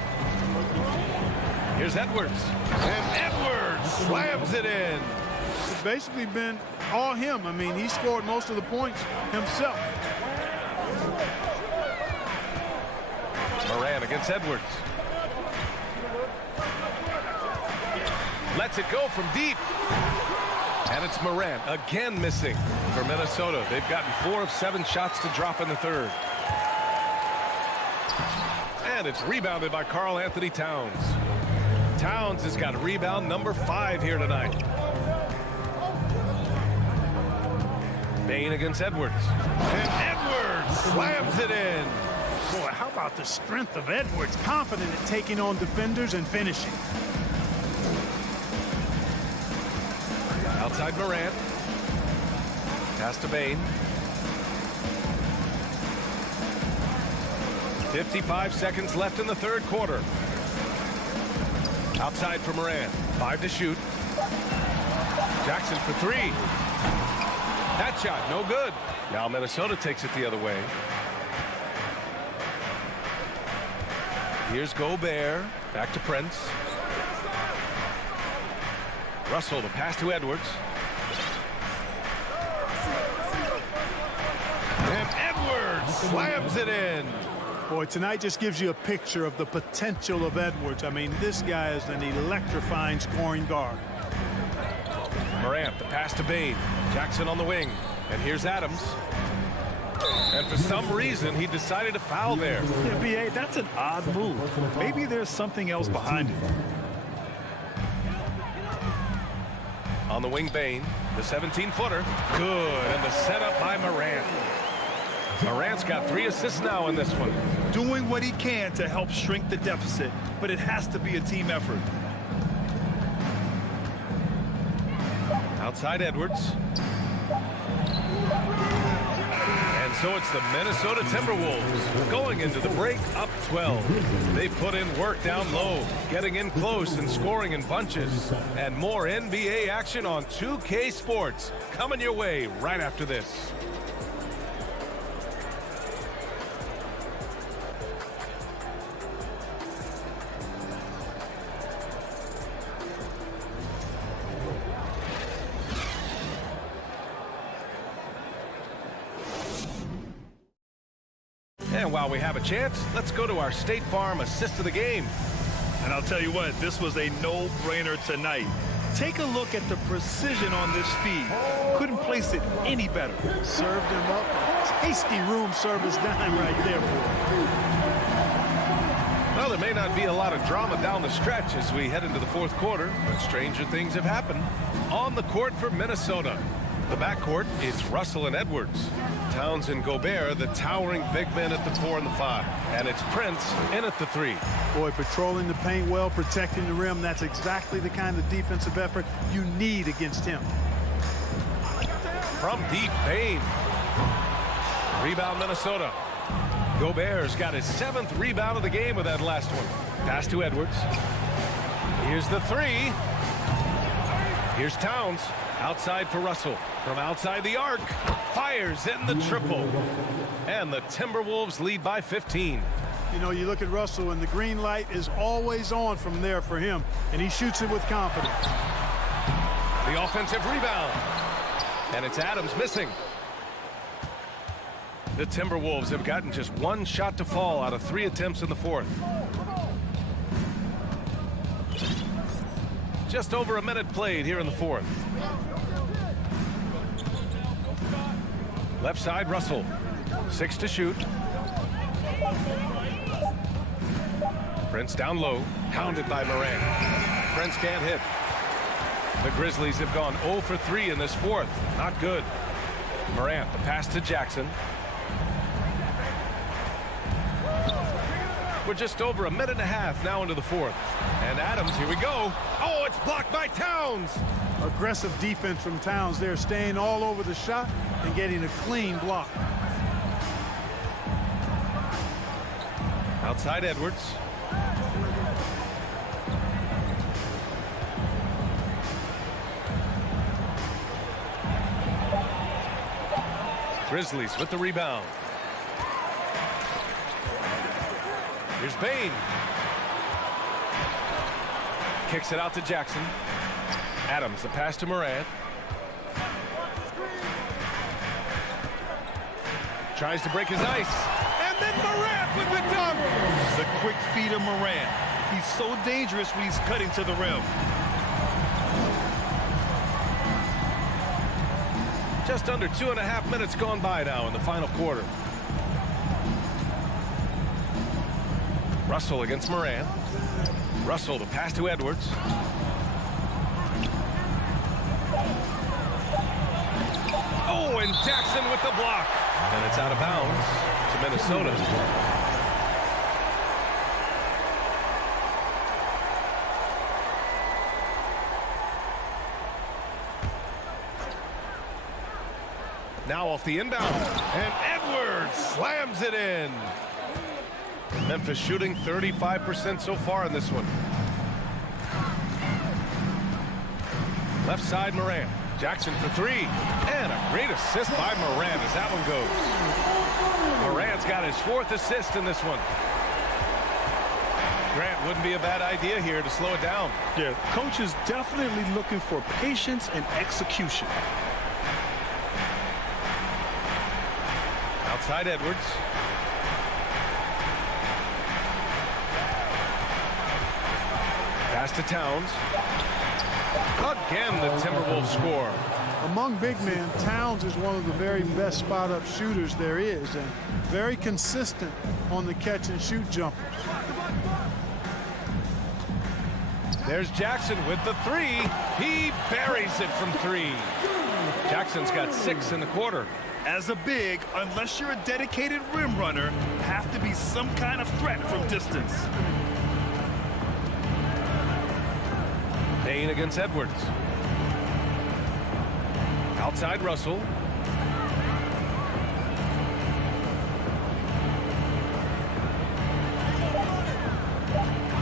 Here's Edwards. And Edwards slams it in. It's basically been all him. I mean, he scored most of the points himself. Moran against Edwards. Lets it go from deep. And it's Moran again missing for Minnesota. They've gotten 4 of 7 shots to drop in the third. And it's rebounded by Karl Anthony Towns. Towns has got rebound number 5 here tonight. Bain against Edwards. And Edwards slams it in. Boy, how about the strength of Edwards? Confident at taking on defenders and finishing. Outside Morant. Pass to Bain. 55 seconds left in the third quarter. Outside for Morant. 5 to shoot. Jackson for 3. That shot, no good. Now Minnesota takes it the other way. Here's Gobert. Back to Prince. Russell, the pass to Edwards. And Edwards slams it in. Boy, tonight just gives you a picture of the potential of Edwards. I mean, this guy is an electrifying scoring guard. Morant, the pass to Bane. Jackson on the wing. And here's Adams. And for some reason, he decided to foul there. Yeah, B.A., that's an odd move. Maybe there's something else behind it. On the wing, Bane. The 17-footer. Good. And the setup by Morant. Morant's got 3 assists now in this one. Doing what he can to help shrink the deficit, but it has to be a team effort. Outside Edwards. And so it's the Minnesota Timberwolves going into the break up 12. They put in work down low, getting in close and scoring in bunches. And more NBA action on 2K Sports coming your way right after this. And while we have a chance, let's go to our State Farm assist of the game. And I'll tell you what, this was a no-brainer tonight. Take a look at the precision on this feed. Couldn't place it any better. Served him up a tasty room service dime right there, boy. Well, there may not be a lot of drama down the stretch as we head into the fourth quarter, but stranger things have happened. On the court for Minnesota, the backcourt, it's Russell and Edwards. Towns and Gobert, the towering big men at the 4 and the 5. And it's Prince in at the 3. Boy, patrolling the paint well, protecting the rim. That's exactly the kind of defensive effort you need against him. From deep, Bane. Rebound, Minnesota. Gobert's got his 7th rebound of the game with that last one. Pass to Edwards. Here's the 3. Here's Towns. Outside for Russell. From outside the arc. Fires in the triple. And the Timberwolves lead by 15. You know, you look at Russell, and the green light is always on from there for him, and he shoots it with confidence. The offensive rebound. And it's Adams missing. The Timberwolves have gotten just 1 shot to fall out of 3 attempts in the fourth. Just over a minute played here in the fourth. Left side, Russell. 6 to shoot. Prince down low, hounded by Morant. Prince can't hit. The Grizzlies have gone 0 for 3 in this fourth. Not good. Morant, the pass to Jackson. We're just over a minute and a half now into the fourth. And Adams, here we go. Oh, it's blocked by Towns. Aggressive defense from Towns there, staying all over the shot and getting a clean block. Outside Edwards. Grizzlies with the rebound. Here's Bane. Kicks it out to Jackson. Adams, the pass to Morant. Tries to break his ice. And then Morant with the dunk. The quick feed of Morant. He's so dangerous when he's cutting to the rim. Just under 2.5 minutes gone by now in the final quarter. Russell against Morant. Russell, the pass to Edwards. Oh, and Jackson with the block. And it's out of bounds to Minnesota. Now off the inbound. And Edwards slams it in. Memphis shooting 35% so far in this one. Left side, Morant. Jackson for 3. And a great assist by Morant as that one goes. Morant's got his 4th assist in this one. Grant, wouldn't be a bad idea here to slow it down. Yeah, coach is definitely looking for patience and execution. Outside Edwards. Pass to Towns. Again, the Timberwolves score. Among big men, Towns is one of the very best spot-up shooters there is, and very consistent on the catch-and-shoot jumpers. There's Jackson with the three. He buries it from three. Jackson's got 6 in the quarter. As a big, unless you're a dedicated rim runner, have to be some kind of threat from distance. Payne against Edwards. Outside Russell.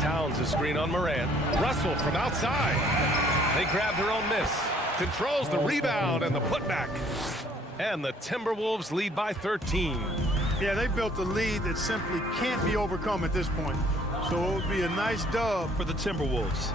Towns a screen on Moran. Russell from outside. They grab their own miss. Controls the rebound and the putback. And the Timberwolves lead by 13. Yeah, they built a lead that simply can't be overcome at this point. So it would be a nice dub For the Timberwolves.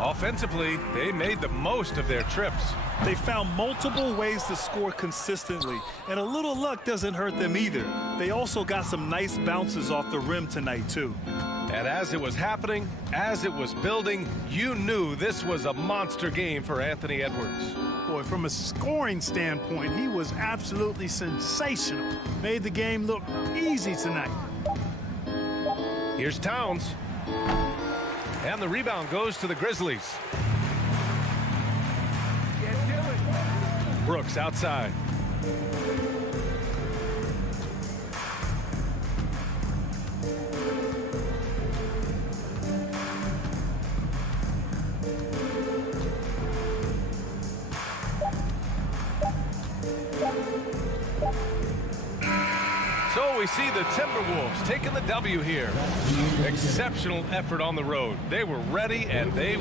Offensively, they made the most of their trips. They found multiple ways to score consistently, and a little luck doesn't hurt them either. They also got some nice bounces off the rim tonight, too. And as it was happening, as it was building, you knew this was a monster game for Anthony Edwards. Boy, from a scoring standpoint, he was absolutely sensational. Made the game look easy tonight. Here's Towns. And the rebound goes to the Grizzlies. Brooks outside. So we see the Timberwolves taking the W here. Exceptional effort on the road. They were ready and they...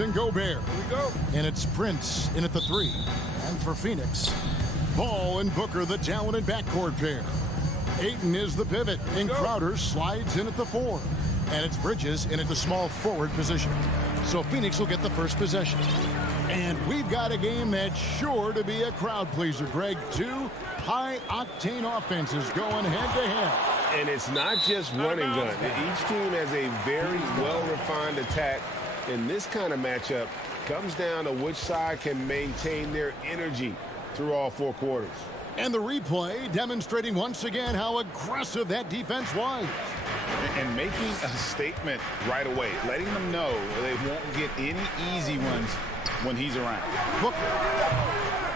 And Gobert. Here we go. And it's Prince in at the 3. And for Phoenix, Ball and Booker, the talented backcourt pair. Ayton is the pivot, and Crowder slides in at the 4. And it's Bridges in at the small forward position. So Phoenix will get the first possession. And we've got a game that's sure to be a crowd pleaser, Greg. 2 high-octane offenses going head-to-head. And it's not just running gun. Each team has a very well-refined attack. And this kind of matchup comes down to which side can maintain their energy through all 4 quarters. And the replay demonstrating once again how aggressive that defense was. And making a statement right away, letting them know they won't get any easy ones when he's around. Booker.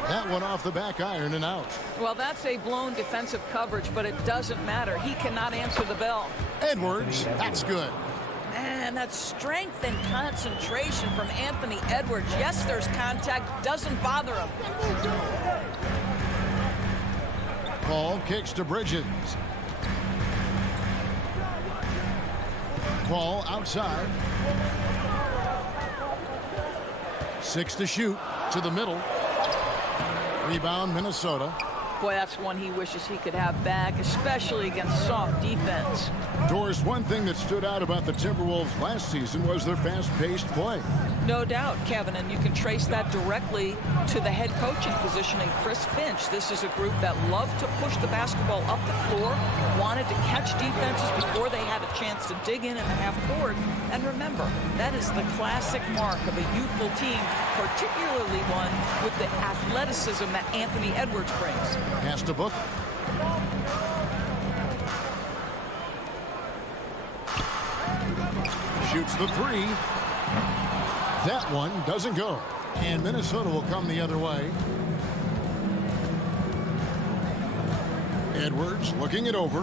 That one off the back iron and out. Well, that's a blown defensive coverage, but it doesn't matter. He cannot answer the bell. Edwards, that's good. Man, that's strength and concentration from Anthony Edwards. Yes, there's contact. Doesn't bother him. Paul kicks to Bridges. Paul outside. 6 to shoot to the middle. Rebound Minnesota. Boy, that's one he wishes he could have back, especially against soft defense. Doris, one thing that stood out about the Timberwolves last season was their fast-paced play. No doubt, Kevin, and you can trace that directly to the head coaching position in Chris Finch. This is a group that loved to push the basketball up the floor, wanted to catch defenses before they had a chance to dig in the half court. And remember, that is the classic mark of a youthful team, particularly one with the athleticism that Anthony Edwards brings. Pass to Booker. Shoots the 3. That one doesn't go. And Minnesota will come the other way. Edwards looking it over.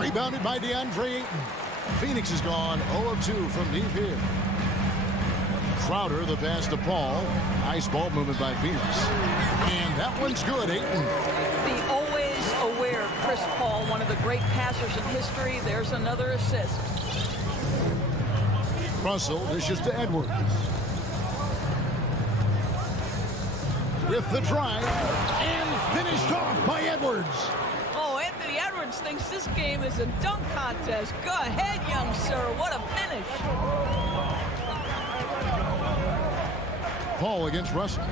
Rebounded by DeAndre Ayton. Phoenix is gone 0 of 2 from deep here. Crowder, the pass to Paul. Nice ball movement by Phoenix. And that one's good, Ayton. The always aware Chris Paul, one of the great passers in history. There's another assist. Russell dishes to Edwards. With the drive. And finished off by Edwards. Oh, Anthony Edwards thinks this game is a dunk contest. Go ahead, young sir. What a finish. Paul against Russell.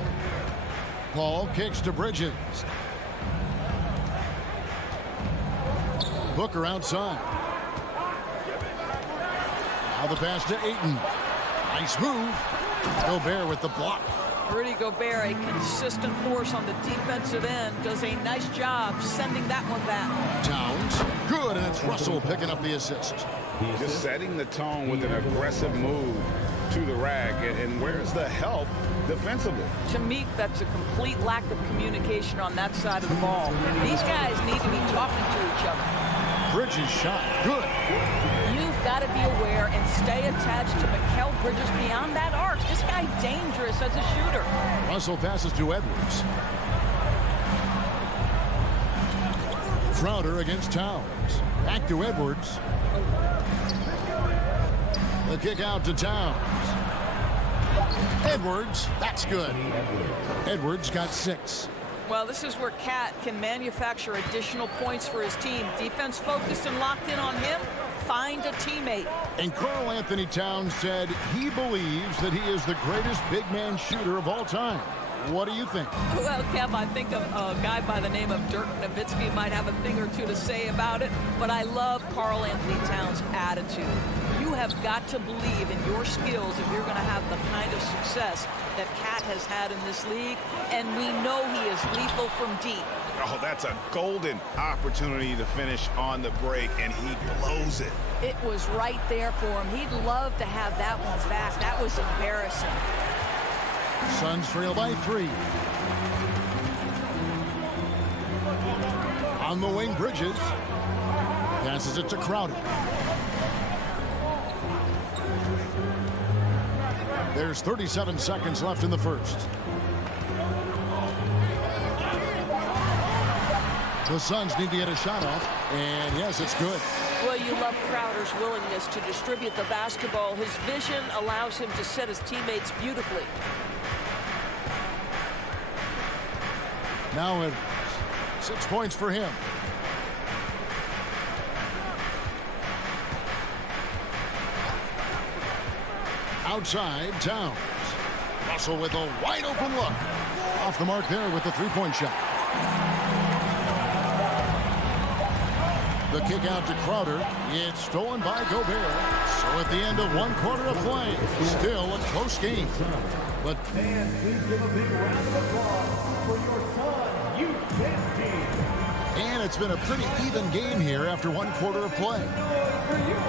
Paul kicks to Bridges. Booker outside. Now the pass to Ayton. Nice move. Gobert with the block. Rudy Gobert, a consistent force on the defensive end, does a nice job sending that one back. Towns. Good, and it's Russell picking up the assist. Just setting the tone with an aggressive move to the rack. And where's the help defensively? To me, that's a complete lack of communication on that side of the ball. These guys need to be talking to each other. Bridges shot. Good. You've got to be aware and stay attached to Mikal Bridges beyond that arc. This guy's dangerous as a shooter. Russell passes to Edwards. Crowder against Towns. Back to Edwards. The kick out to Towns. Edwards, that's good. Edwards got 6. Well, this is where Cat can manufacture additional points for his team. Defense focused and locked in on him. Find a teammate. And Karl Anthony Towns said he believes that he is the greatest big man shooter of all time. What do you think? Well, Kev, I think a guy by the name of Dirk Nowitzki might have a thing or two to say about it, but I love Karl Anthony Towns' attitude. You have got to believe in your skills if you're going to have the kind of success that Cat has had in this league, and we know he is lethal from deep. Oh, that's a golden opportunity to finish on the break, and he blows it. It was right there for him. He'd love to have that one back. That was embarrassing. Suns trail by 3. On the wing, Bridges. Passes it to Crowder. There's 37 seconds left in the first. The Suns need to get a shot off, and yes, it's good. Well, you love Crowder's willingness to distribute the basketball. His vision allows him to set his teammates beautifully. Now Edwards. 6 points for him. Outside, Towns. Russell with a wide open look. Off the mark there with the three-point shot. The kick out to Crowder. It's stolen by Gobert. So at the end of 1 quarter of play, still a close game. But And please give a big round of applause for your son's youth dance team. And it's been a pretty even game here after 1 quarter of play.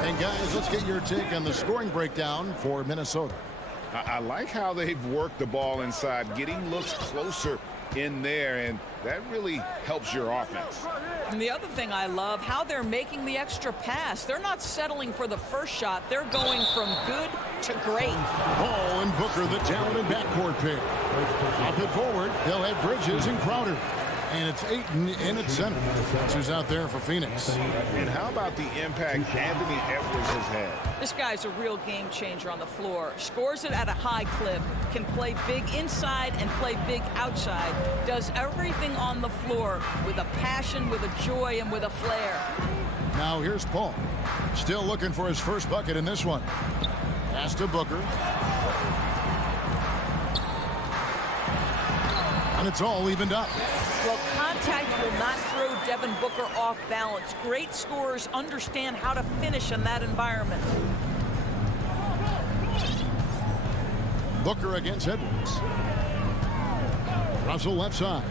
And guys, let's get your take on the scoring breakdown for Minnesota. I like how they've worked the ball inside, getting looks closer in there, and that really helps your offense. And the other thing I love, how they're making the extra pass. They're not settling for the first shot. They're going from good to great. Ball and Booker, the talented backcourt pair. Up it forward, they'll have Bridges and Crowder. And it's Ayton in at center. That's who's out there for Phoenix. And how about the impact Anthony Edwards has had? This guy's a real game changer on the floor. Scores it at a high clip, can play big inside and play big outside. Does everything on the floor with a passion, with a joy, and with a flair. Now here's Paul. Still looking for his first bucket in this one. Pass to Booker. And it's all evened up. Well, contact will not throw Devin Booker off balance. Great scorers understand how to finish in that environment. Booker against Edwards. Russell left side.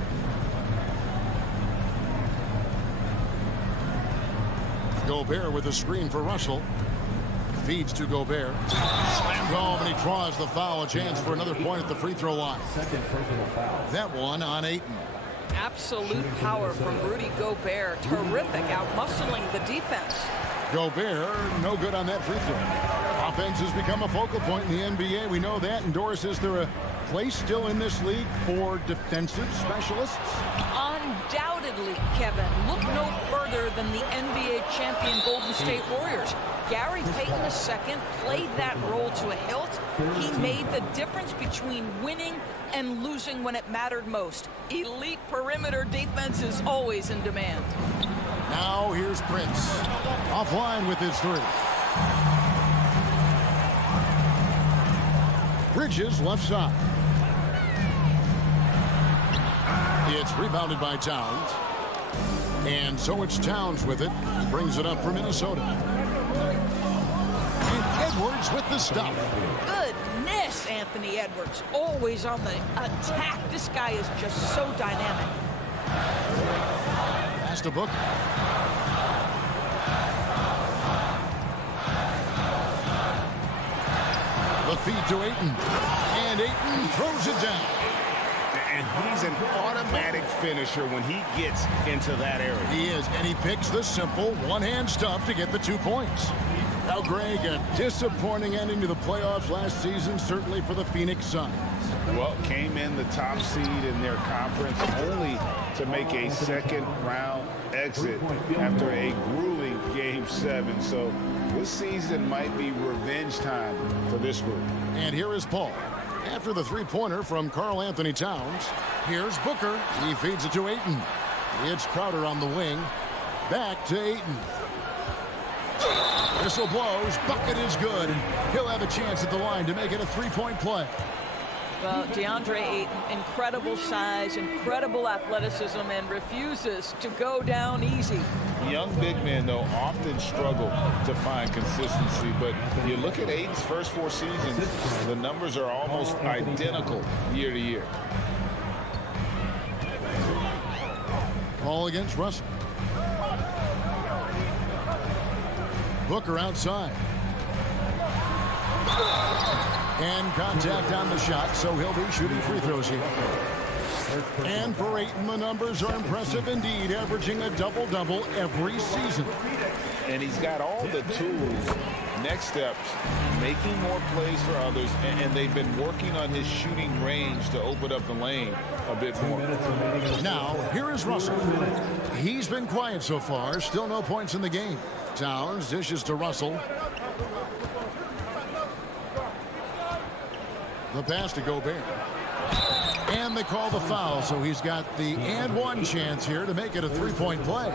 Gobert with a screen for Russell. Feeds to Gobert. Slammed home, and he draws the foul. A chance for another point at the free throw line. Second personal foul. That one on Ayton. Absolute power from Rudy Gobert. Terrific, out-muscling the defense. Gobert, no good on that free throw. Offense has become a focal point in the NBA. We know that. And Doris, is there a place still in this league for defensive specialists? Undoubtedly, Kevin. Look no further than the NBA champion Golden State Warriors. Gary Payton II played that role to a hilt. He made the difference between winning and losing when it mattered most. Elite perimeter defense is always in demand. Now here's Prince. Offline with his three. Bridges left side. It's rebounded by Towns. And so it's Towns with it. He brings it up for Minnesota. And Edwards with the stop. Goodness, Anthony Edwards. Always on the attack. This guy is just so dynamic. Pass to Booker. The feed to Ayton. And Ayton throws it down. And he's an automatic finisher when he gets into that area. He is, and he picks the simple one-hand stuff to get the 2 points. Now, Greg, a disappointing ending to the playoffs last season, certainly for the Phoenix Suns. Well, came in the top seed in their conference only to make a second-round exit after a grueling Game 7. So this season might be revenge time for this group. And here is Paul. After the three-pointer from Karl Anthony Towns, here's Booker. He feeds it to Ayton. It's Crowder on the wing. Back to Ayton. Whistle blows. Bucket is good. He'll have a chance at the line to make it a three-point play. Well, DeAndre Ayton, incredible size, incredible athleticism, and refuses to go down easy. Young big men, though, often struggle to find consistency, but you look at Ayton's first 4 seasons, the numbers are almost identical year to year. Ball against Russell. Booker outside. And contact on the shot, so he'll be shooting free throws here. And for Ayton, the numbers are impressive indeed, averaging a double-double every season. And he's got all the tools. Next steps, making more plays for others, and they've been working on his shooting range to open up the lane a bit more. Now, here is Russell. He's been quiet so far, still no points in the game. Towns dishes to Russell. The pass to Gobert. And they call the foul, so he's got the and one chance here to make it a three-point play.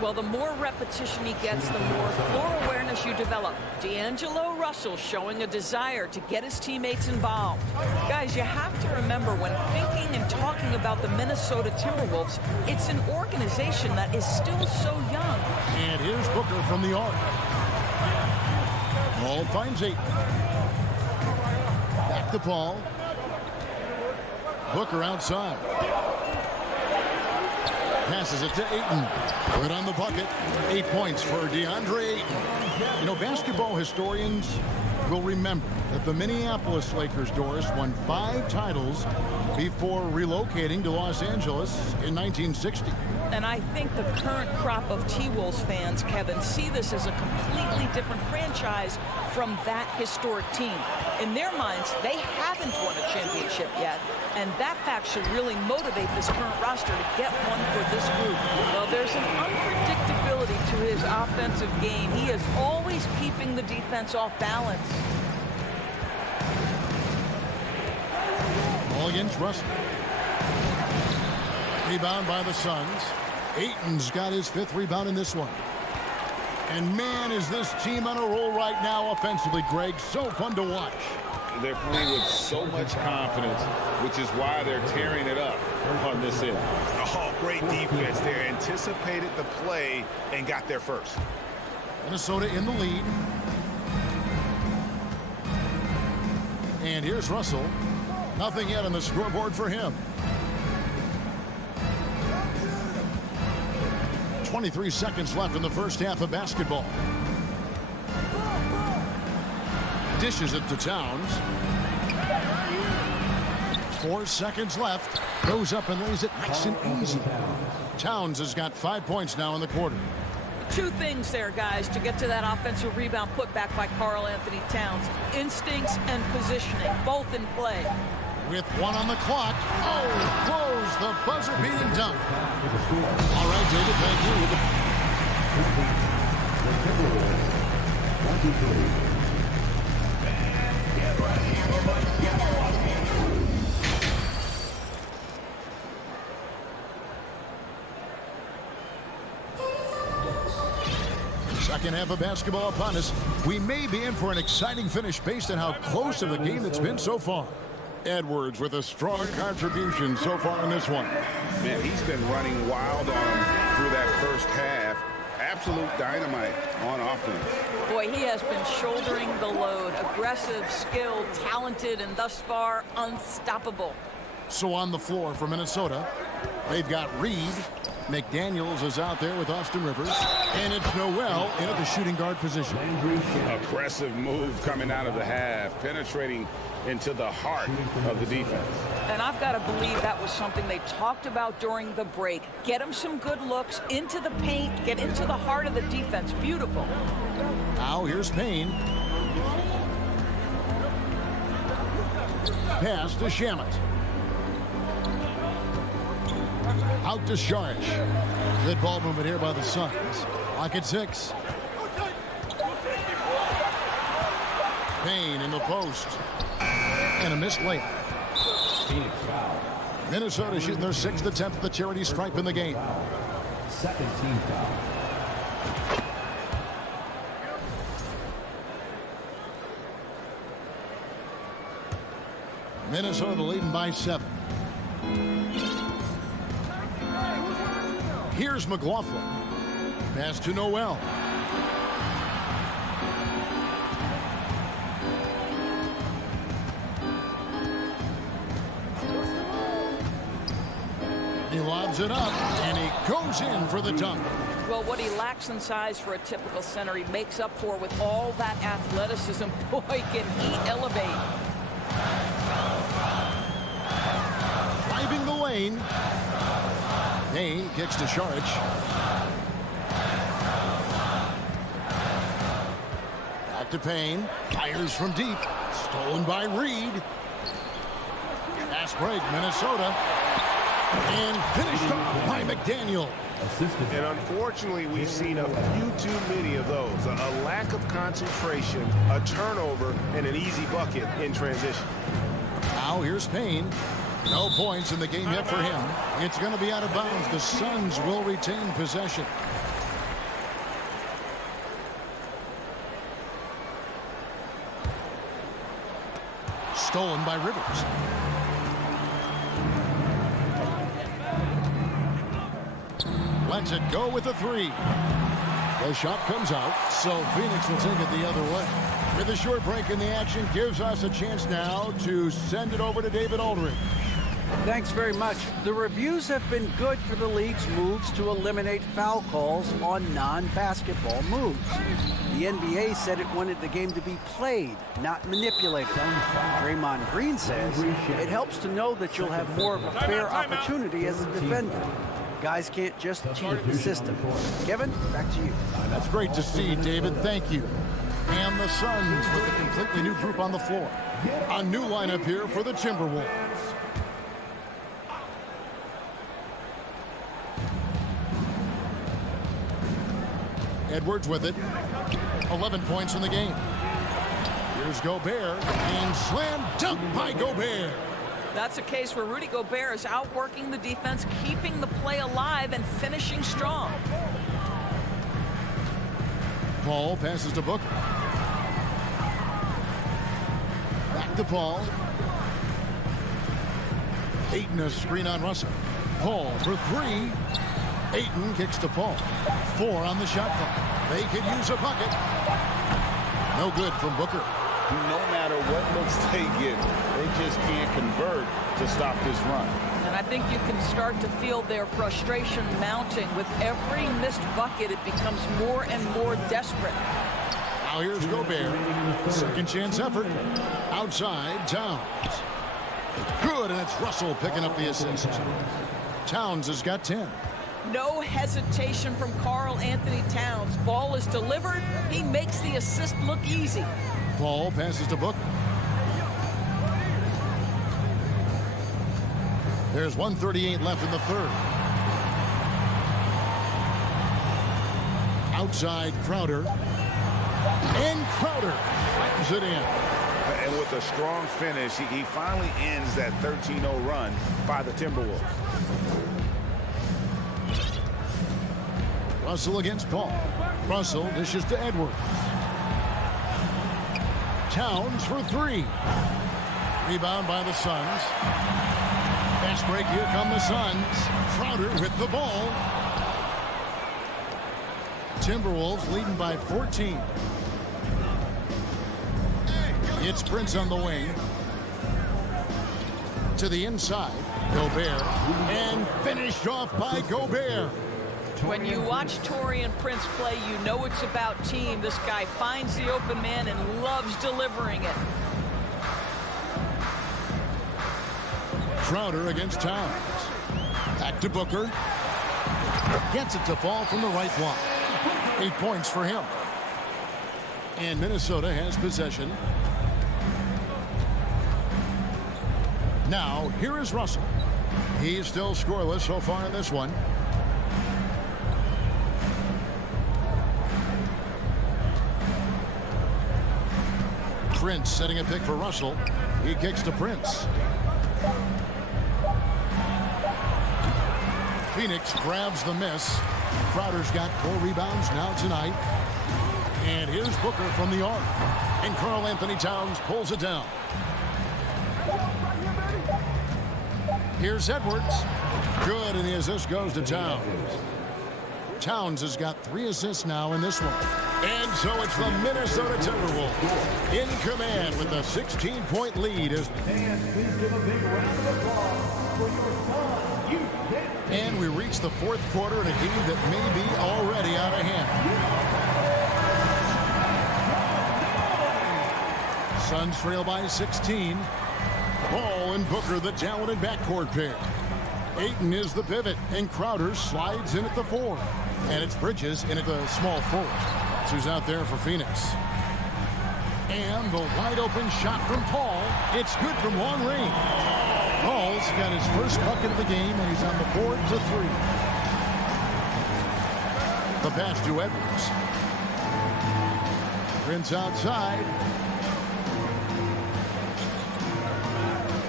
Well, the more repetition he gets, the more floor awareness you develop. D'Angelo Russell showing a desire to get his teammates involved. Guys, you have to remember when thinking and talking about the Minnesota Timberwolves, it's an organization that is still so young. And here's Booker from the arc. Paul finds Ayton. Back to Paul. Booker outside. Passes it to Ayton. Good on the bucket. 8 points for DeAndre Ayton. You know, basketball historians will remember that the Minneapolis Lakers, Doris, won 5 titles before relocating to Los Angeles in 1960. And I think the current crop of T-Wolves fans, Kevin, see this as a completely different franchise from that historic team. In their minds, they haven't won a championship yet, and that fact should really motivate this current roster to get one for this group. Well, there's an unpredictability to his offensive game. He is always keeping the defense off balance. Ball against Russell. Rebound by the Suns. Ayton's got his 5th rebound in this one. And man, is this team on a roll right now offensively, Greg. So fun to watch. They're playing with so much confidence, which is why they're tearing it up on this end. Oh, great defense there. Anticipated the play and got there first. Minnesota in the lead. And here's Russell. Nothing yet on the scoreboard for him. 23 seconds left in the first half of basketball. Dishes it to Towns. 4 seconds left. Goes up and lays it nice and easy. Towns has got 5 points now in the quarter. 2 things there, guys, to get to that offensive rebound put back by Karl Anthony Towns. Instincts and positioning, both in play. With 1 on the clock. Oh, throws the buzzer-beating dunk. All right, David, thank you. Second half of basketball upon us. We may be in for an exciting finish based on how close of a game it's been so far. Edwards with a strong contribution so far in this one. Man, he's been running wild on him through that first half. Absolute dynamite on offense. Boy, he has been shouldering the load. Aggressive, skilled, talented, and thus far unstoppable. So on the floor for Minnesota, they've got Reed. McDaniels is out there with Austin Rivers. And it's Noel in at the shooting guard position. Aggressive move coming out of the half, penetrating into the heart of the defense. And I've got to believe that was something they talked about during the break. Get him some good looks into the paint, get into the heart of the defense. Beautiful. Now here's Payne. Pass to Shamet. Out to Sharge. Good ball movement here by the Suns. Lock at 6. Payne in the post. And a missed layup. Minnesota shooting their 6th attempt at the charity stripe in the game. Second team foul. Minnesota leading by 7. Here's McLaughlin. Pass to Noel. He lobs it up, and he goes in for the dunk. Well, what he lacks in size for a typical center, he makes up for with all that athleticism. Boy, can he elevate. Driving the lane. Payne kicks to Sharge. Back to Payne. Fires from deep. Stolen by Reed. Fast break, Minnesota. And finished off by McDaniel. And unfortunately, we've seen a few too many of those. A lack of concentration, a turnover, and an easy bucket in transition. Now here's Payne. No points in the game yet for him. It's going to be out of bounds. The Suns will retain possession. Stolen by Rivers. Lets it go with a three. The shot comes out, so Phoenix will take it the other way. With a short break in the action, gives us a chance now to send it over to David Aldridge. Thanks very much. The reviews have been good for the league's moves to eliminate foul calls on non-basketball moves. The NBA said it wanted the game to be played, not manipulated. Draymond Green says it helps to know that you'll have more of a fair opportunity as a defender. Guys can't just cheat the system. Kevin, back to you. That's great to see, David. Thank you. And the Suns with a completely new group on the floor. A new lineup here for the Timberwolves. Edwards with it. 11 points in the game. Here's Gobert. And slam dunk by Gobert. That's a case where Rudy Gobert is outworking the defense, keeping the play alive, and finishing strong. Paul passes to Booker. Back to Paul. Ayton a screen on Russell. Paul for three. Ayton kicks to Paul. 4 on the shot clock. They could use a bucket. No good from Booker. No matter what looks they get, they just can't convert to stop this run. And I think you can start to feel their frustration mounting. With every missed bucket, it becomes more and more desperate. Now here's Gobert. Second chance effort. Outside, Towns. Good, and it's Russell picking up the assist. Towns has got 10. No hesitation from Karl Anthony Towns. Ball is delivered. He makes the assist look easy. Paul passes to Booker. There's 1:38 left in the third. Outside, Crowder. And Crowder slams it in. And with a strong finish, he finally ends that 13-0 run by the Timberwolves. Russell against Paul. Russell dishes to Edwards. Towns for three. Rebound by the Suns. Fast break, here come the Suns. Crowder with the ball. Timberwolves leading by 14. It's Prince on the wing. To the inside, Gobert. And finished off by Gobert. When you watch Taurean Prince play, you know it's about team. This guy finds the open man and loves delivering it. Crowder against Towns. Back to Booker. Gets it to fall from the right block. 8 points for him. And Minnesota has possession. Now, here is Russell. He's still scoreless so far in this one. Prince setting a pick for Russell. He kicks to Prince. Phoenix grabs the miss. Crowder's got 4 rebounds now tonight. And here's Booker from the arc. And Karl Anthony Towns pulls it down. Here's Edwards. Good, and the assist goes to Towns. Towns has got 3 assists now in this one. And so it's the Minnesota Timberwolves in command with a 16-point lead. And we reach the 4th quarter in a game that may be already out of hand. Suns trail by 16. Ball and Booker, the talented backcourt pair. Ayton is the pivot, and Crowder slides in at the 4. And it's Bridges in at the small forward. Who's out there for Phoenix. And the wide open shot from Paul. It's good from long range. Paul's got his first bucket of the game, and he's on the board for 3. The pass to Edwards. Prince outside.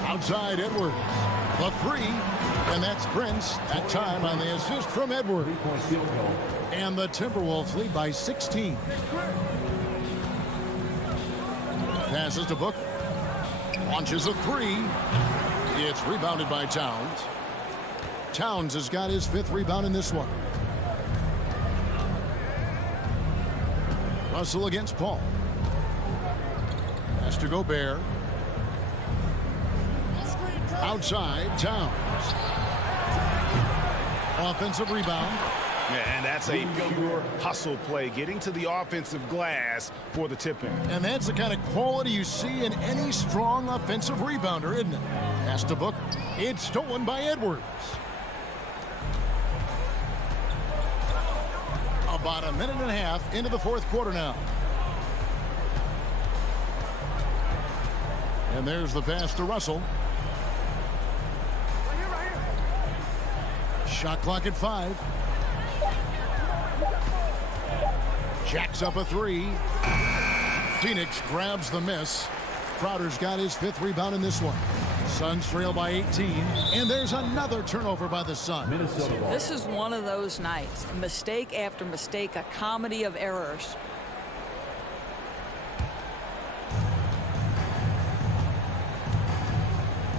Outside Edwards. The three, and that's Prince. That time on the assist from Edwards. And the Timberwolves lead by 16. Passes to Booker. Launches a three. It's rebounded by Towns. Towns has got his 5th rebound in this one. Russell against Paul. Has to Gobert. Outside, Towns. Offensive rebound. Yeah, and that's a pure hustle play, getting to the offensive glass for the tip-in. And that's the kind of quality you see in any strong offensive rebounder, isn't it? Pass to Booker. It's stolen by Edwards. About a minute and a half into the 4th quarter now. And there's the pass to Russell. Shot clock at 5. Jacks up a 3. Phoenix grabs the miss. Crowder's got his 5th rebound in this one. Suns trail by 18. And there's another turnover by the Suns. This is one of those nights. Mistake after mistake, a comedy of errors.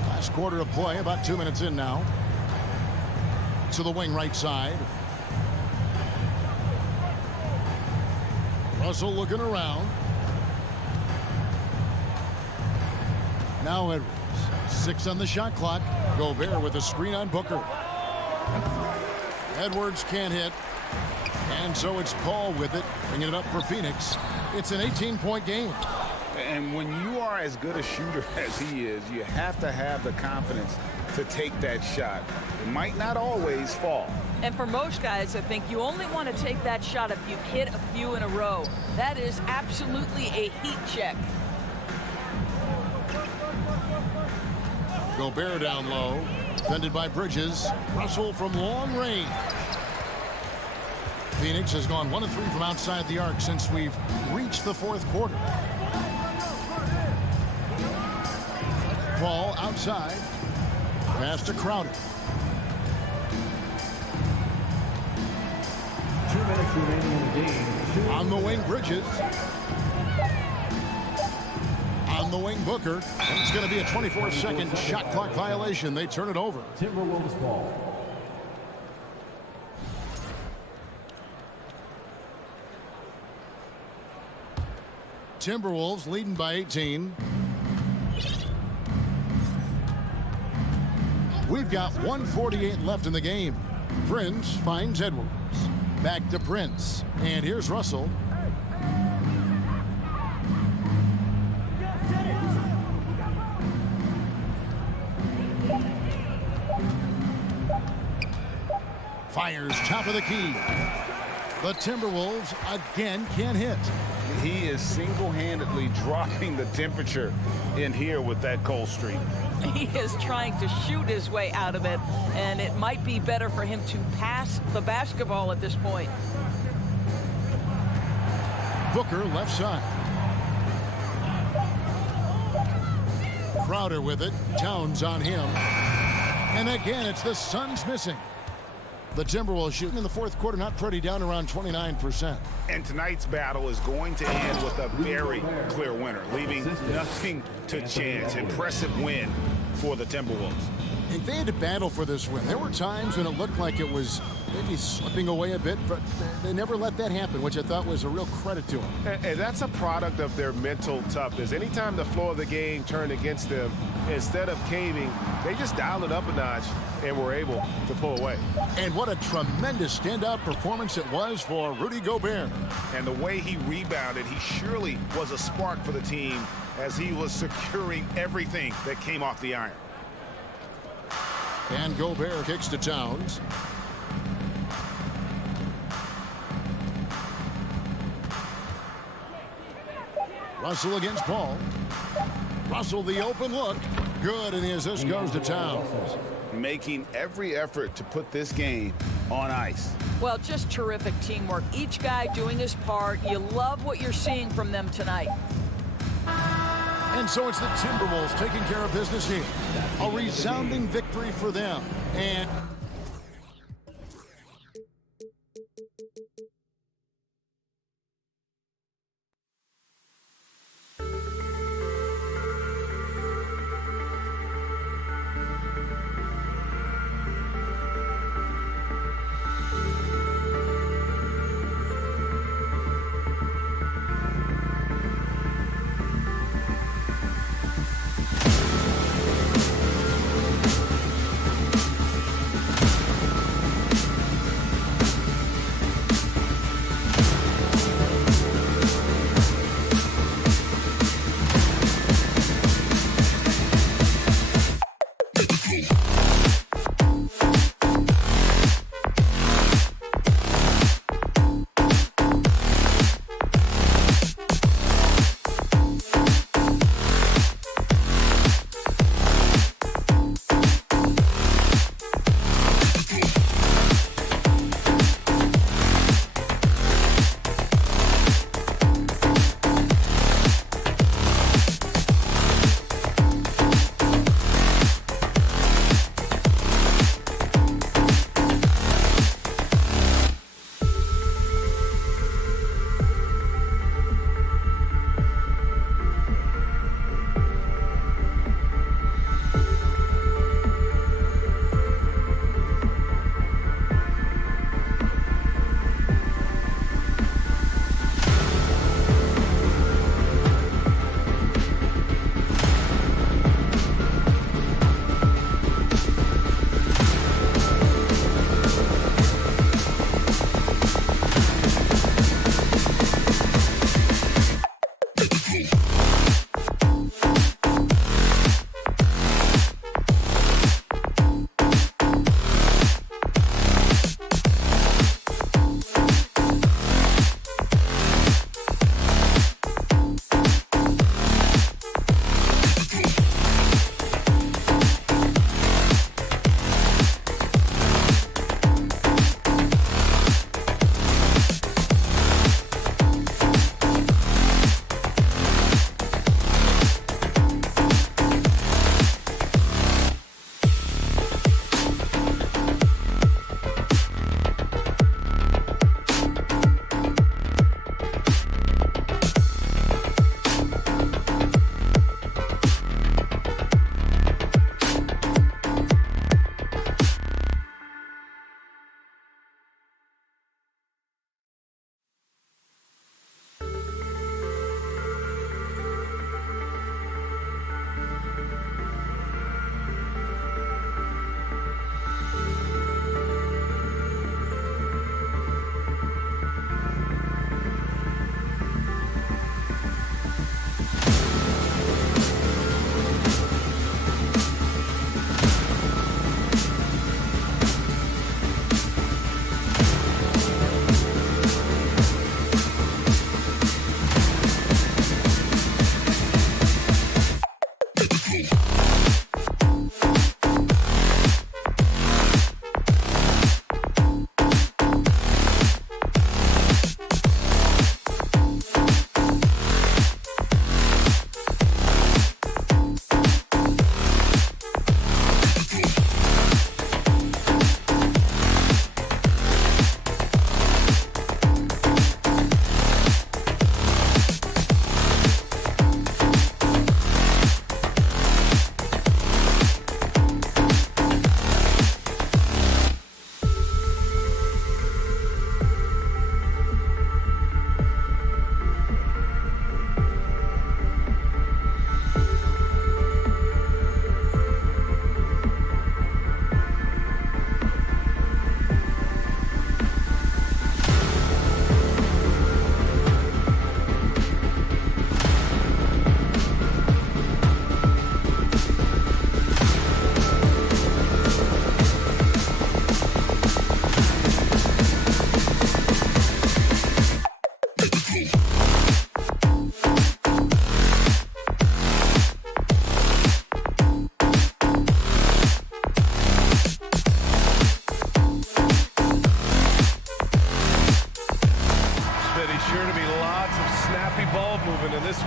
Last quarter of play, about 2 minutes in now. To the wing right side. Russell looking around. Now Edwards. 6 on the shot clock. Gobert with a screen on Booker. Edwards can't hit. And so it's Paul with it, bringing it up for Phoenix. It's an 18-point game. And when you are as good a shooter as he is, you have to have the confidence to take that shot. It might not always fall. And for most guys, I think you only want to take that shot if you've hit a few in a row. That is absolutely a heat check. Gobert down low, defended by Bridges. Russell from long range. Phoenix has gone 1 of 3 from outside the arc since we've reached the 4th quarter. Paul outside. Pass to Crowder. 2 minutes remaining in the game. On the wing, Bridges. On the wing, Booker. And it's going to be a 24-second shot clock violation. They turn it over. Timberwolves ball. Timberwolves leading by 18. We've got 1:48 left in the game. Prince finds Edwards. Back to Prince. And here's Russell. Fires top of the key. The Timberwolves again can't hit. He is single-handedly dropping the temperature in here with that cold streak. He is trying to shoot his way out of it, and it might be better for him to pass the basketball at this point. Booker left side. Crowder with it. Towns on him. And again, it's the Suns missing. The Timberwolves shooting in the 4th quarter, not pretty, down around 29%. And tonight's battle is going to end with a very clear winner, leaving nothing to chance. Impressive win for the Timberwolves. And they had to battle for this win. There were times when it looked like it was maybe slipping away a bit, but they never let that happen, which I thought was a real credit to them. And that's a product of their mental toughness. Anytime the flow of the game turned against them, instead of caving, they just dialed it up a notch and were able to pull away. And what a tremendous standout performance it was for Rudy Gobert. And the way he rebounded, he surely was a spark for the team as he was securing everything that came off the iron. And Gobert kicks to Towns. Russell against Paul. Russell the open look. Good, and the assist goes to Towns. Making every effort to put this game on ice. Well, just terrific teamwork. Each guy doing his part. You love what you're seeing from them tonight. And so it's the Timberwolves taking care of business here. A resounding victory for them. And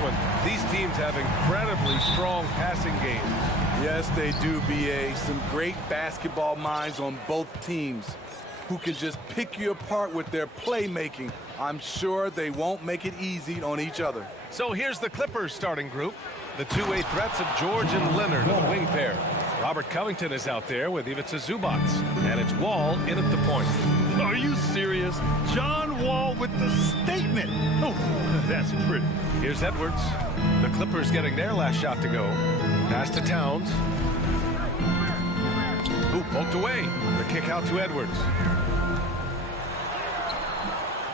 one. These teams have incredibly strong passing games. Yes, they do, B.A. Some great basketball minds on both teams who can just pick you apart with their playmaking. I'm sure they won't make it easy on each other. So here's the Clippers starting group. The two-way threats of George and Leonard in the wing pair. Robert Covington is out there with Ivica Zubac. And it's Wall in at the point. Are you serious? John Wall with the statement. Oh, that's pretty. Here's Edwards. The Clippers getting their last shot to go. Pass to Towns. Ooh, poked away. The kick out to Edwards.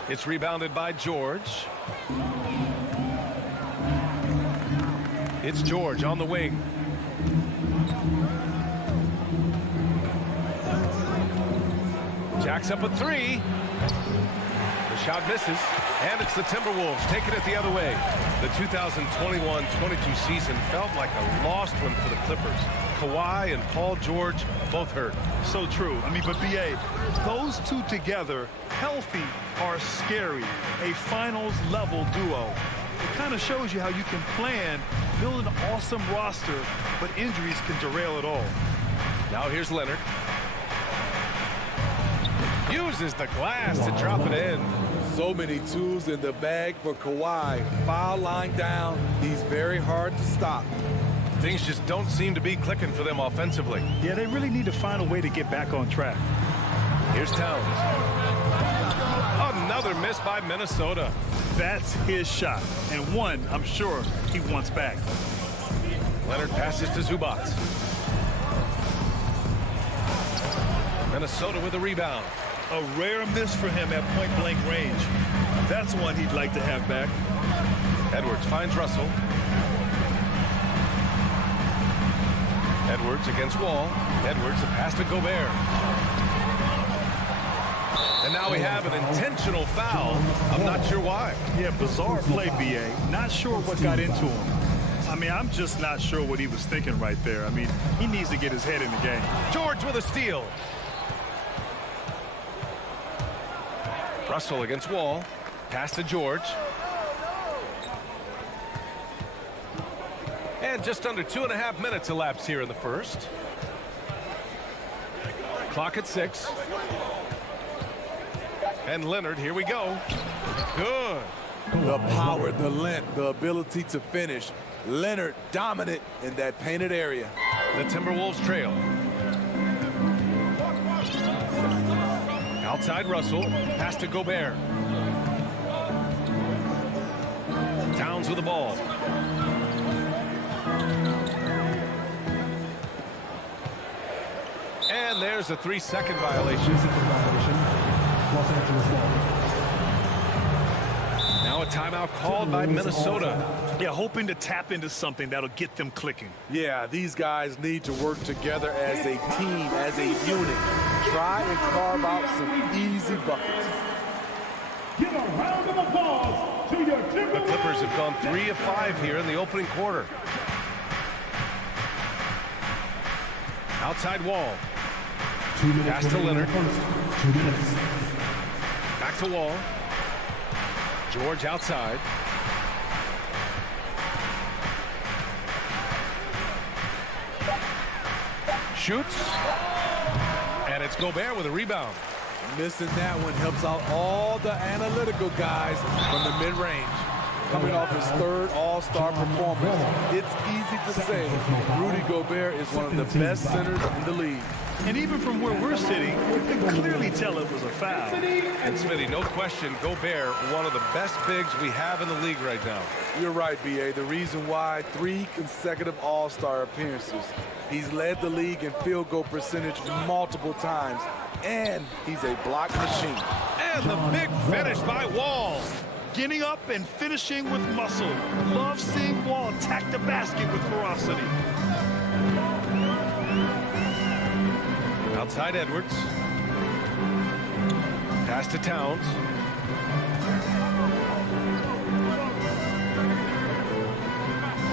It's rebounded by George. It's George on the wing. Jacks up a three. The shot misses, and it's the Timberwolves taking it the other way. The 2021-22 season felt like a lost one for the Clippers. Kawhi and Paul George both hurt. So true. I mean, but B.A., those two together, healthy, are scary. A finals-level duo. It kind of shows you how you can plan, build an awesome roster, but injuries can derail it all. Now here's Leonard. Uses the glass to drop it in. So many tools in the bag for Kawhi. Foul line down. He's very hard to stop. Things just don't seem to be clicking for them offensively. Yeah, they really need to find a way to get back on track. Here's Towns. Another miss by Minnesota. That's his shot, and one I'm sure he wants back. Leonard passes to Zubac. Minnesota with a rebound. A rare miss for him at point-blank range. That's one he'd like to have back. Edwards finds Russell. Edwards against Wall. Edwards, a pass to Gobert. And now we have an intentional foul. I'm not sure why. Yeah, bizarre play, B.A. Not sure what got into him. I mean, I'm just not sure what he was thinking right there. I mean, he needs to get his head in the game. George with a steal. Russell against Wall. Pass to George. And just under 2.5 minutes elapsed here in the first. Clock at 6. And Leonard, here we go. Good. The power, the length, the ability to finish. Leonard dominant in that painted area. The Timberwolves trail. Outside Russell. Pass to Gobert. Towns with the ball. And there's a 3-second violation. Now a timeout called by Minnesota. Yeah, hoping to tap into something that'll get them clicking. Yeah, these guys need to work together as a team, as a unit. Try and carve out some easy buckets. Give a round of applause to your Timberwolves. The Clippers have gone 3 of 5 here in the opening quarter. Outside Wall. Pass to Leonard. 2 minutes. Back to Wall. George outside. Shoots. And it's Gobert with a rebound. Missing that one helps out all the analytical guys from the mid-range. Coming off his 3rd All-Star performance, it's easy to say Rudy Gobert is one of the best centers in the league. And even from where we're sitting, you can clearly tell it was a foul. And Smitty, no question, Gobert, one of the best bigs we have in the league right now. You're right, B.A. The reason why 3 consecutive All-Star appearances. He's led the league in field goal percentage multiple times, and he's a block machine. And the big finish by Wall. Getting up and finishing with muscle. Love seeing Wall attack the basket with ferocity. Outside Edwards. Pass to Towns.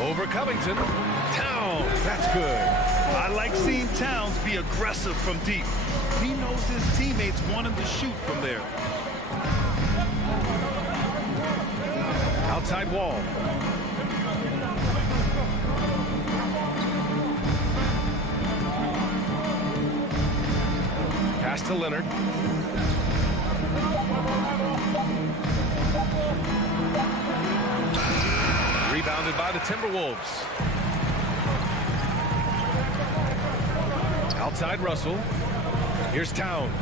Over Covington. Towns, that's good. I like seeing Towns be aggressive from deep. He knows his teammates want him to shoot from there. Outside Wall. to Leonard. Rebounded by the Timberwolves. Outside Russell. Here's Towns.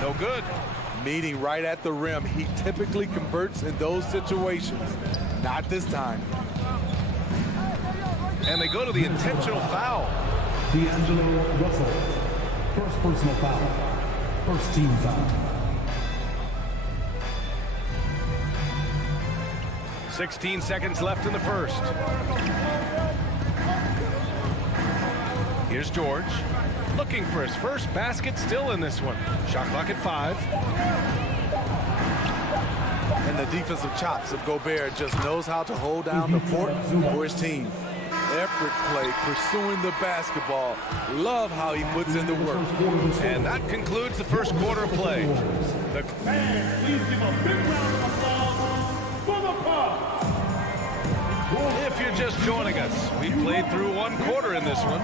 No good. Meeting right at the rim. He typically converts in those situations. Not this time. And they go to the intentional foul. D'Angelo Russell. First personal foul. First team foul. 16 seconds left in the first. Here's George. Looking for his first basket still in this one. Shot clock at 5. And the defensive chops of Gobert just knows how to hold down the fort for his team. Effort play, pursuing the basketball. Love how he puts in the work. And that concludes the first quarter of play. Please give a big round of applause for the Cubs. If you're just joining us, we played through one quarter in this one.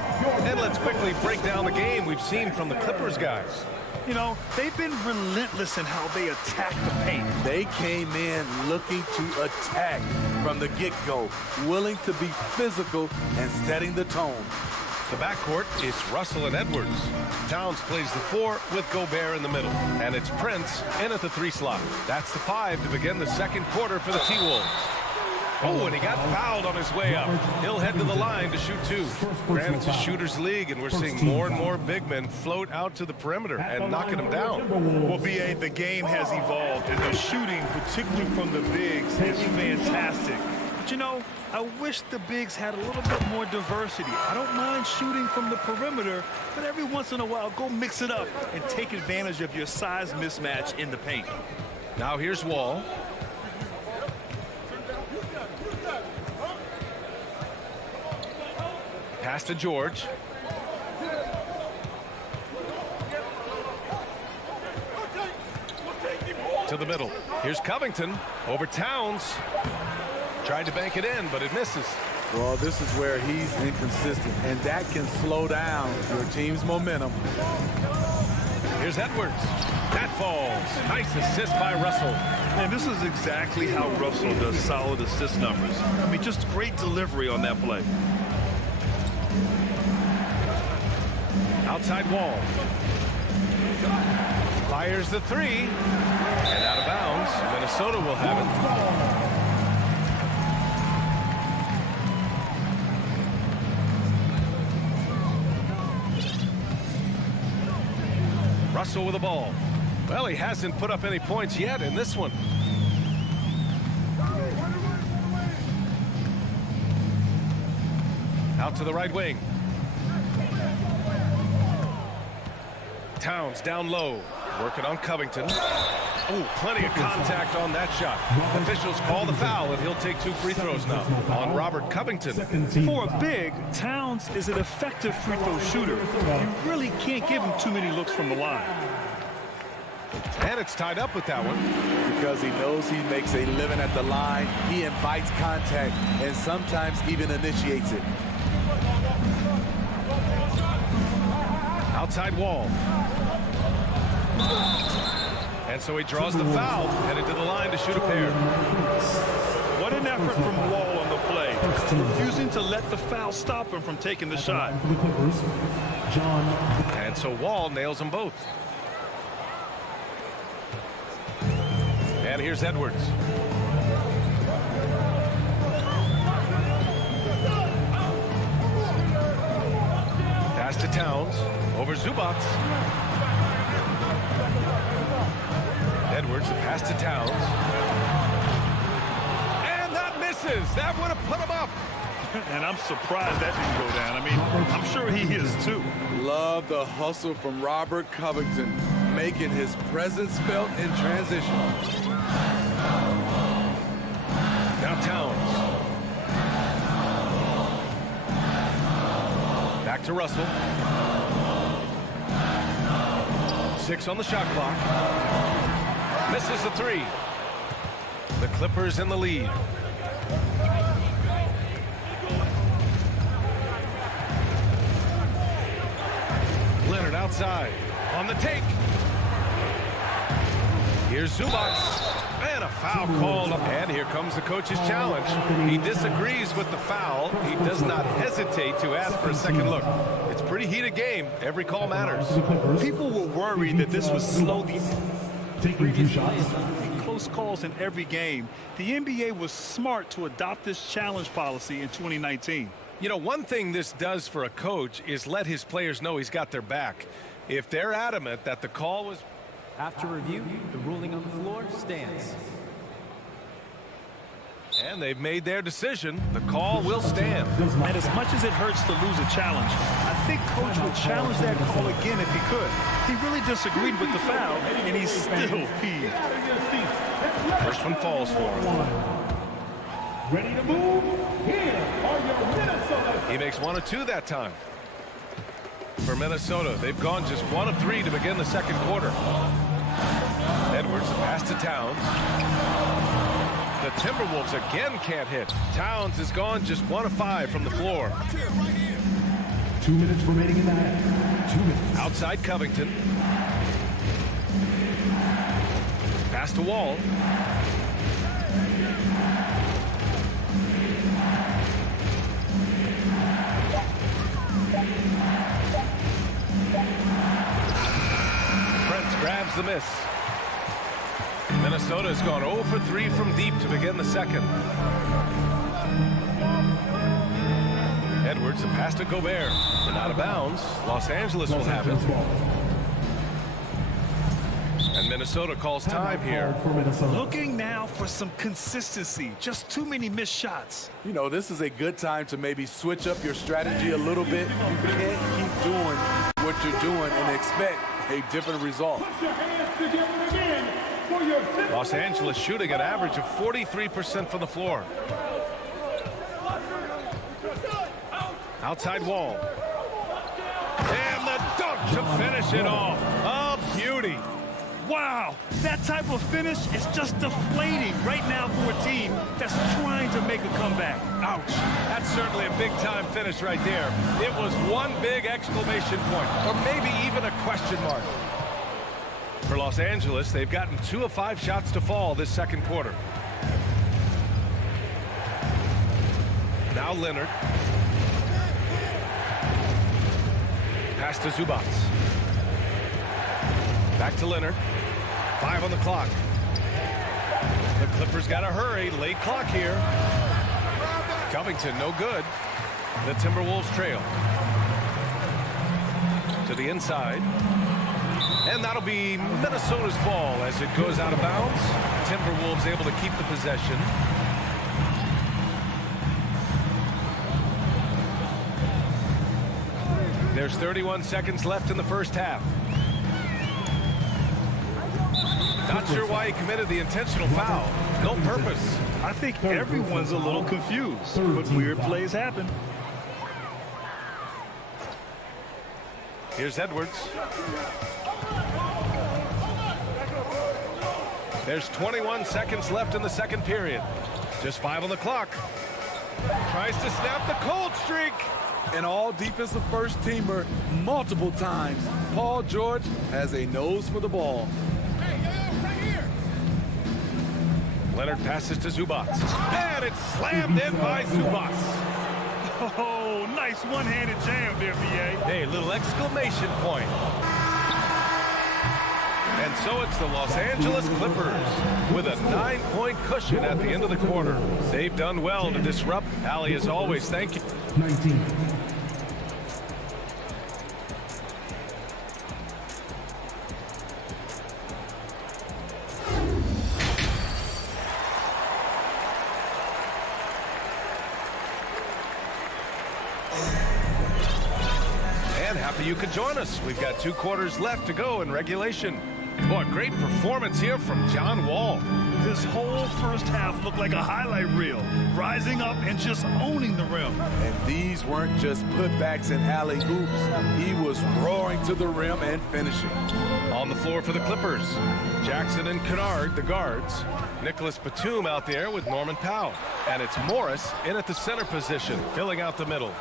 And let's quickly break down the game we've seen from the Clippers guys. You know, they've been relentless in how they attack the paint. They came in looking to attack from the get-go, willing to be physical and setting the tone. The backcourt is Russell and Edwards. Towns plays the 4 with Gobert in the middle. And it's Prince in at the 3 slot. That's the 5 to begin the second quarter for the T-Wolves. Oh, and he got fouled on his way up. He'll head to the line to shoot 2. Granted, it's a shooter's league, and we're seeing more and more big men float out to the perimeter and knocking them down. Well, B.A., the game has evolved, and the shooting, particularly from the bigs, is fantastic. But, you know, I wish the bigs had a little bit more diversity. I don't mind shooting from the perimeter, but every once in a while, go mix it up and take advantage of your size mismatch in the paint. Now here's Wall. Pass to George. To the middle. Here's Covington over Towns. Tried to bank it in, but it misses. Well, this is where he's inconsistent, and that can slow down your team's momentum. Here's Edwards. That falls. Nice assist by Russell. And this is exactly how Russell does solid assist numbers. I mean, just great delivery on that play. Outside Wall. Fires the 3. And out of bounds. Minnesota will have it. Russell with the ball. Well, he hasn't put up any points yet in this one. Out to the right wing. Towns down low, working on Covington. Oh, plenty of contact on that shot. Officials call the foul, and he'll take 2 free throws now on Robert Covington. For a big, Towns is an effective free throw shooter. You really can't give him too many looks from the line. And it's tied up with that one. Because he knows he makes a living at the line, he invites contact and sometimes even initiates it. Outside Wall. And so he draws the foul, headed to the line to shoot a pair. What an effort from Wall on the play. Refusing to let the foul stop him from taking the shot. And so Wall nails them both. And here's Edwards. Pass to Towns. Over Zubac. Edwards, the pass to Towns. And that misses. That would have put him up. And I'm surprised that didn't go down. I mean, I'm sure he is too. Love the hustle from Robert Covington, making his presence felt in transition. Now Towns. Back to Russell. 6 on the shot clock. Misses the 3. The Clippers in the lead. outside. On the take. Here's Zubac. And a foul called. And here comes the coach's challenge. He disagrees with the foul. He does not hesitate to ask for a second look. It's a pretty heated game. Every call matters. People were worried that this would slow the Taking 2 shots. close calls in every game. The NBA was smart to adopt this challenge policy in 2019. You know, one thing this does for a coach is let his players know he's got their back. If they're adamant that the call was... After review, the ruling on the floor stands. And they've made their decision. The call will stand. And as much as it hurts to lose a challenge, I think Coach would challenge that call again if he could. He really disagreed with the foul, and he's still peeved. First one falls for him. Ready to move? Here are your Minnesota. He makes 1 of 2 that time. For Minnesota, they've gone just 1 of 3 to begin the second quarter. Edwards, pass to Towns. The Timberwolves again can't hit. Towns has gone just 1 of 5 from the floor. 2 minutes remaining in the half. 2 minutes. Outside Covington. Pass to Wall. Grabs the miss. Minnesota has gone 0 for 3 from deep to begin the second. Edwards, the pass to Gobert. And out of bounds. Los Angeles will have it. And Minnesota calls time here. Looking now for some consistency. Just too many missed shots. You know, this is a good time to maybe switch up your strategy a little bit. You can't keep doing what you're doing and expect a different result. Los Angeles shooting an average of 43% from the floor. Outside Wall. And the dunk to finish it off. A beauty. Wow, that type of finish is just deflating right now for a team that's trying to make a comeback. Ouch. That's certainly a big-time finish right there. It was one big exclamation point, or maybe even a question mark. For Los Angeles, they've gotten 2 of 5 shots to fall this second quarter. Now Leonard. Pass to Zubac. Back to Leonard. 5 on the clock. The Clippers got to hurry. Late clock here. Covington, no good. The Timberwolves trail. To the inside. And that'll be Minnesota's ball as it goes out of bounds. Timberwolves able to keep the possession. There's 31 seconds left in the first half. Not sure why he committed the intentional foul. No purpose. I think everyone's a little confused, but weird plays happen. Here's Edwards. There's 21 seconds left in the second period. Just 5 on the clock. Tries to snap the cold streak. An all-defensive first-teamer multiple times. Paul George has a nose for the ball. Leonard passes to Zubac. And it's slammed in by Zubac. Oh, nice one-handed jam there, BA. Hey, little exclamation point. And so it's the Los Angeles Clippers with a 9-point cushion at the end of the quarter. They've done well to disrupt. Allie, as always, thank you. 19. And happy you could join us. We've got 2 quarters left to go in regulation. Boy, great performance here from John Wall. His whole first half looked like a highlight reel, rising up and just owning the rim. And these weren't just putbacks and alley-oops. He was roaring to the rim and finishing. On the floor for the Clippers, Jackson and Kennard, the guards. Nicholas Batum out there with Norman Powell. And it's Morris in at the center position, filling out the middle.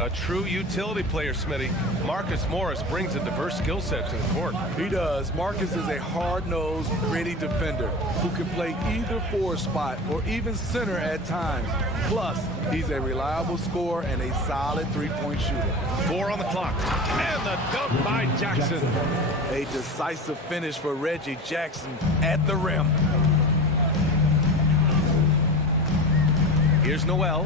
A true utility player, Smitty. Marcus Morris brings a diverse skill set to the court. He does. Marcus is a hard-nosed, gritty defender who can play either forward spot or even center at times. Plus, he's a reliable scorer and a solid three-point shooter. 4 on the clock. And the dunk by Jackson. A decisive finish for Reggie Jackson at the rim. Here's Noel.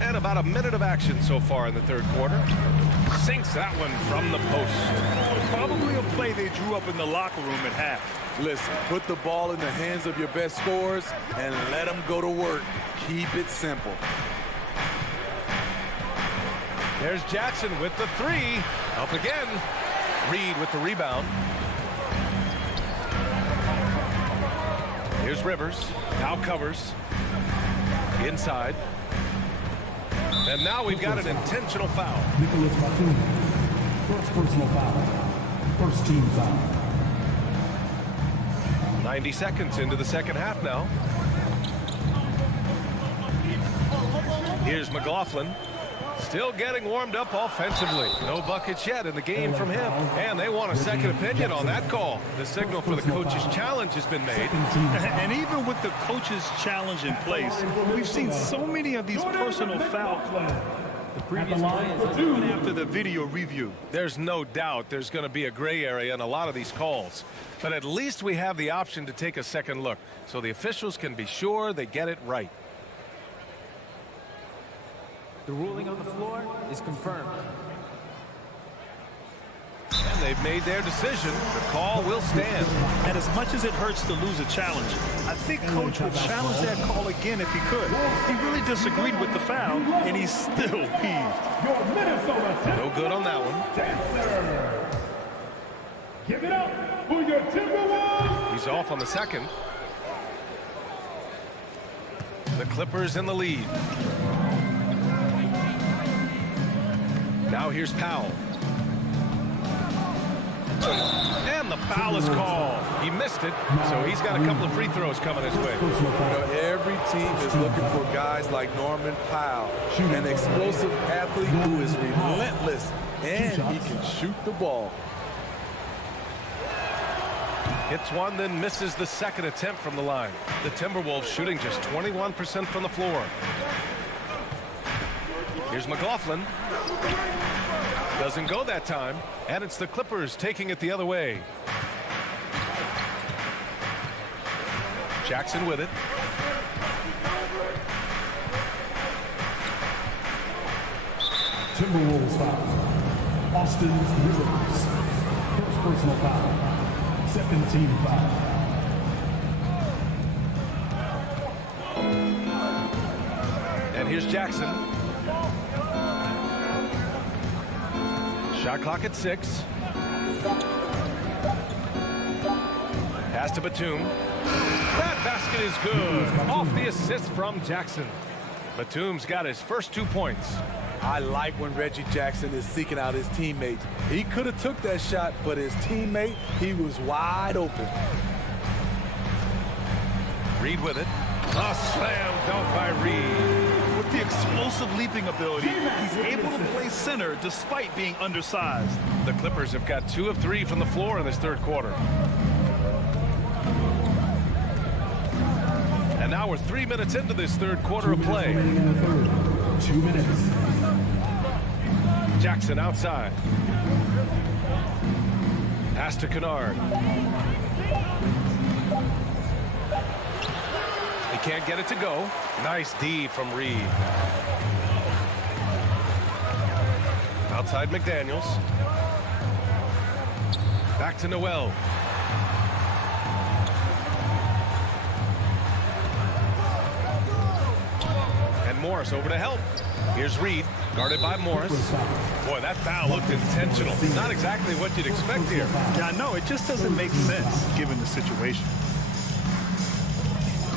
And about a minute of action so far in the third quarter. Sinks that one from the post. Probably a play they drew up in the locker room at half. Listen, put the ball in the hands of your best scorers and let them go to work. Keep it simple. There's Jackson with the 3. Up again. Reed with the rebound. Here's Rivers. Now covers. Inside. And now we've got an intentional foul. Nicholas Batum. First personal foul. First team foul. 90 seconds into the second half now. Here's McLaughlin. Still getting warmed up offensively. No buckets yet in the game from him. And they want a second opinion on that call. The signal for the coach's challenge has been made. And even with the coach's challenge in place, we've seen so many of these personal fouls. The previous play is After the video review. There's no doubt there's going to be a gray area in a lot of these calls. But at least we have the option to take a second look so the officials can be sure they get it right. The ruling on the floor is confirmed. And they've made their decision. The call will stand. And as much as it hurts to lose a challenge, I think Coach would challenge that call again if he could. He really disagreed with the foul, and he's still peeved. No good on that one. Give it up for your Timberwolves. He's off on the second. The Clippers in the lead. Now here's Powell. And the foul is called. He missed it, so he's got a couple of free throws coming his way. You know, every team is looking for guys like Norman Powell, an explosive athlete who is relentless, and he can shoot the ball. Hits one, then misses the second attempt from the line. The Timberwolves shooting just 21% from the floor. Here's McLaughlin. Doesn't go that time, and it's the Clippers taking it the other way. Jackson with it. Timberwolves foul. Austin Rivers. First personal foul. Second team foul. And here's Jackson. Shot clock at 6. Pass to Batum. That basket is good. Off the assist from Jackson. Batum's got his first 2 points. I like when Reggie Jackson is seeking out his teammates. He could have took that shot, but his teammate, he was wide open. Reed with it. A slam dunk by Reed. With the explosive leaping ability, he's able to play center despite being undersized. The Clippers have got 2 of 3 from the floor in this third quarter. And now we're 3 minutes into this third quarter of play. 2 minutes. Jackson outside. Pass to Kennard. He can't get it to go. Nice D from Reed. Outside McDaniels. Back to Noel. And Morris over to help. Here's Reed, guarded by Morris. Boy, that foul looked intentional. Not exactly what you'd expect here. Yeah, I know. It just doesn't make sense given the situation.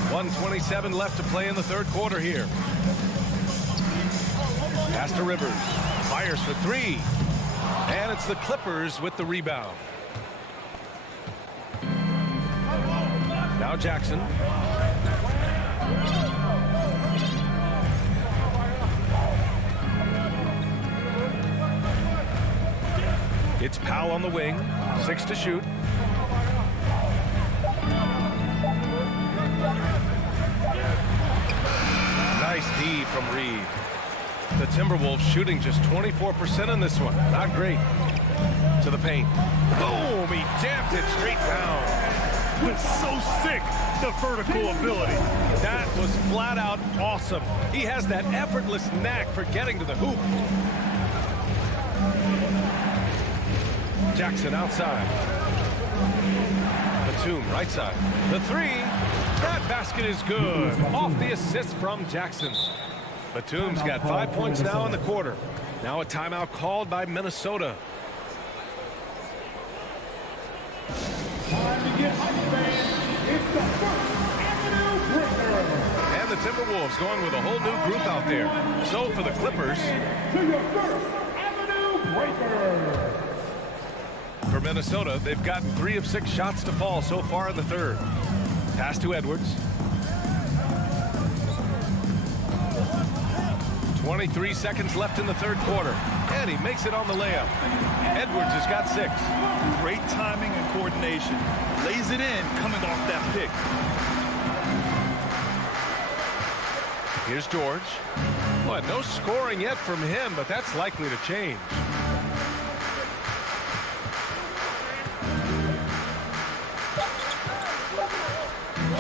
1:27 left to play in the third quarter here. Pass to Rivers. Fires for 3. And it's the Clippers with the rebound. Now Jackson. It's Powell on the wing. 6 to shoot. Nice D from Reed. The Timberwolves shooting just 24% in this one. Not great. To the paint. Boom! He jammed it straight down. It's so sick, the vertical ability. That was flat out awesome. He has that effortless knack for getting to the hoop. Jackson outside. Batum right side. The three. That basket is good. Off the assist from Jackson. Batum's got 5 points now in the quarter. Now a timeout called by Minnesota. And the Timberwolves going with a whole new group out there. So for the Clippers. For Minnesota, they've gotten 3 of 6 shots to fall so far in the third. Pass to Edwards. 23 seconds left in the third quarter. And he makes it on the layup. Edwards has got 6. Great timing and coordination. Lays it in coming off that pick. Here's George. Well, no scoring yet from him, but that's likely to change.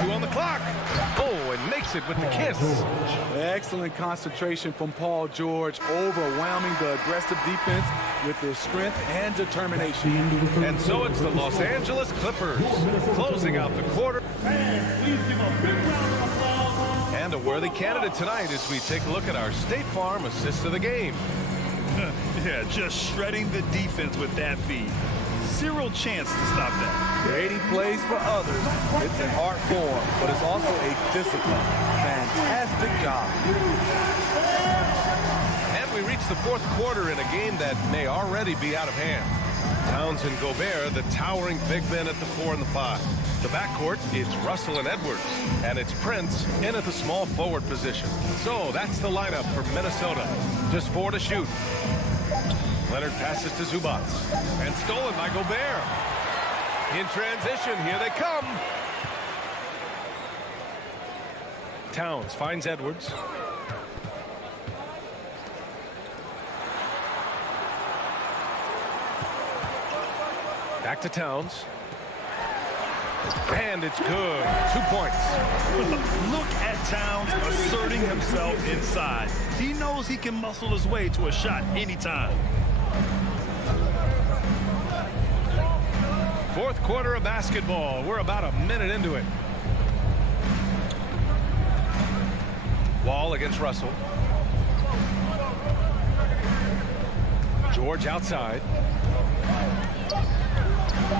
Two on the clock. Oh, and makes it with the kiss. Excellent concentration from Paul George, overwhelming the aggressive defense with his strength and determination. And so it's the Los Angeles Clippers closing out the quarter. And a worthy candidate tonight as we take a look at our State Farm assist of the game. Yeah, just shredding the defense with that feed. Zero chance to stop that. Brady plays for others. It's an art form, but it's also a discipline. Fantastic job. And we reach the fourth quarter in a game that may already be out of hand. Towns and Gobert, the towering big men at the 4 and the 5. The backcourt, it's Russell and Edwards. And it's Prince in at the small forward position. So that's the lineup for Minnesota. Just 4 to shoot. Leonard passes to Zubac. And stolen by Gobert. In transition, here they come. Towns finds Edwards. Back to Towns. And it's good. 2 points. Look at Towns asserting himself inside. He knows he can muscle his way to a shot anytime. Fourth quarter of basketball. We're about a minute into it. Wall against Russell. George outside.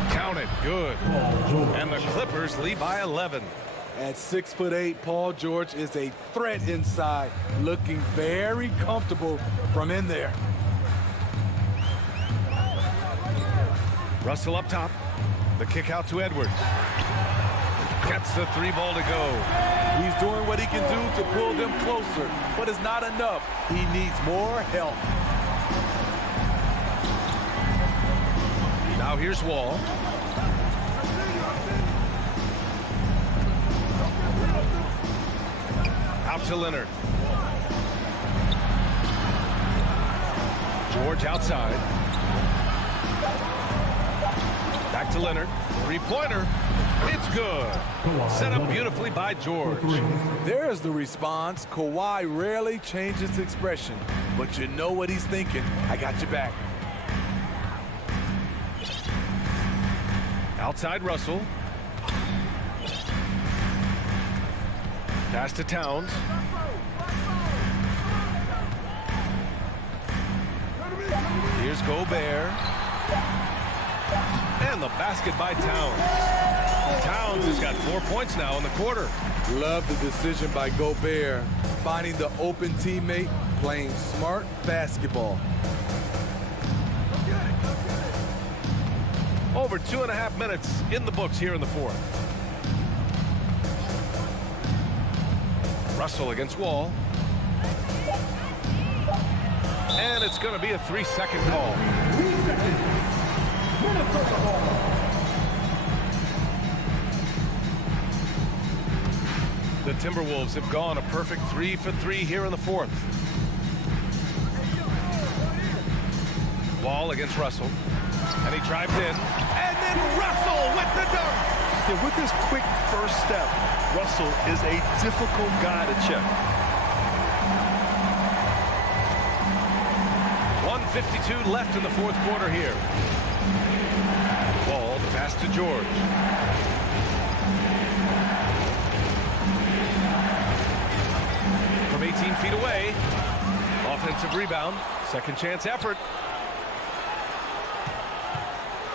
Count it. Good. And the Clippers lead by 11. At 6'8", Paul George is a threat inside, looking very comfortable from in there. Russell up top. The kick out to Edwards. Gets the 3 ball to go. He's doing what he can do to pull them closer, but it's not enough. He needs more help. Now here's Wall. Out to Leonard. George outside. Back to Leonard. 3-pointer. It's good. Set up beautifully by George. There's the response. Kawhi rarely changes expression, but you know what he's thinking. I got your back. Outside Russell. Pass to Towns. Here's Gobert. And the basket by Towns. Towns has got 4 points now in the quarter. Love the decision by Gobert. Finding the open teammate, playing smart basketball. Over 2.5 minutes in the books here in the fourth. Russell against Wall. And it's going to be a 3-second call. The Timberwolves have gone a perfect 3 for 3 here in the fourth. Wall against Russell. And he drives in. And then Russell with the dunk. Yeah, with his quick first step, Russell is a difficult guy to check. 1:52 left in the fourth quarter here. Wall, the pass to George. From 18 feet away. Offensive rebound. Second chance effort.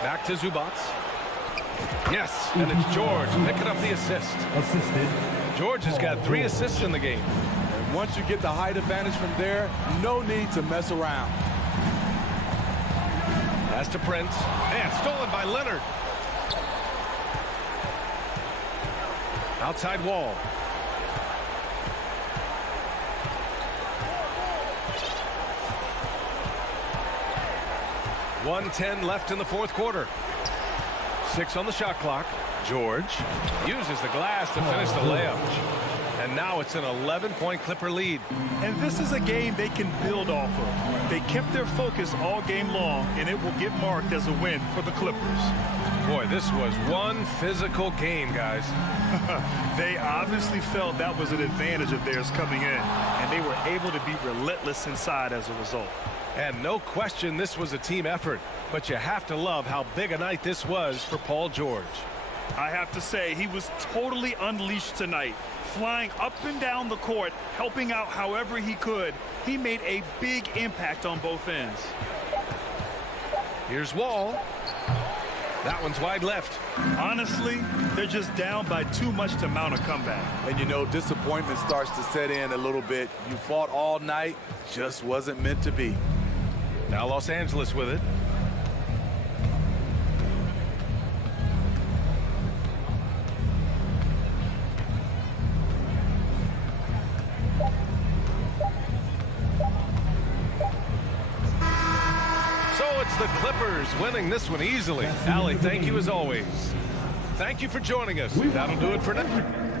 Back to Zubac. Yes, and it's George picking up the assist. George has got 3 assists in the game. And once you get the height advantage from there, no need to mess around. Pass to Prince. And stolen by Leonard. Outside Wall. .110 left in the fourth quarter. 6 on the shot clock. George uses the glass to finish the layup. And now it's an 11-point Clipper lead. And this is a game they can build off of. They kept their focus all game long, and it will get marked as a win for the Clippers. Boy, this was one physical game, guys. They obviously felt that was an advantage of theirs coming in, and they were able to be relentless inside as a result. And no question this was a team effort, but you have to love how big a night this was for Paul George. I have to say, he was totally unleashed tonight, flying up and down the court, helping out however he could. He made a big impact on both ends. Here's Wall. That one's wide left. Honestly, they're just down by too much to mount a comeback. And you know, disappointment starts to set in a little bit. You fought all night, just wasn't meant to be. Now Los Angeles with it. So it's the Clippers winning this one easily. Allie, thank you as always. Thank you for joining us. That'll do it for now.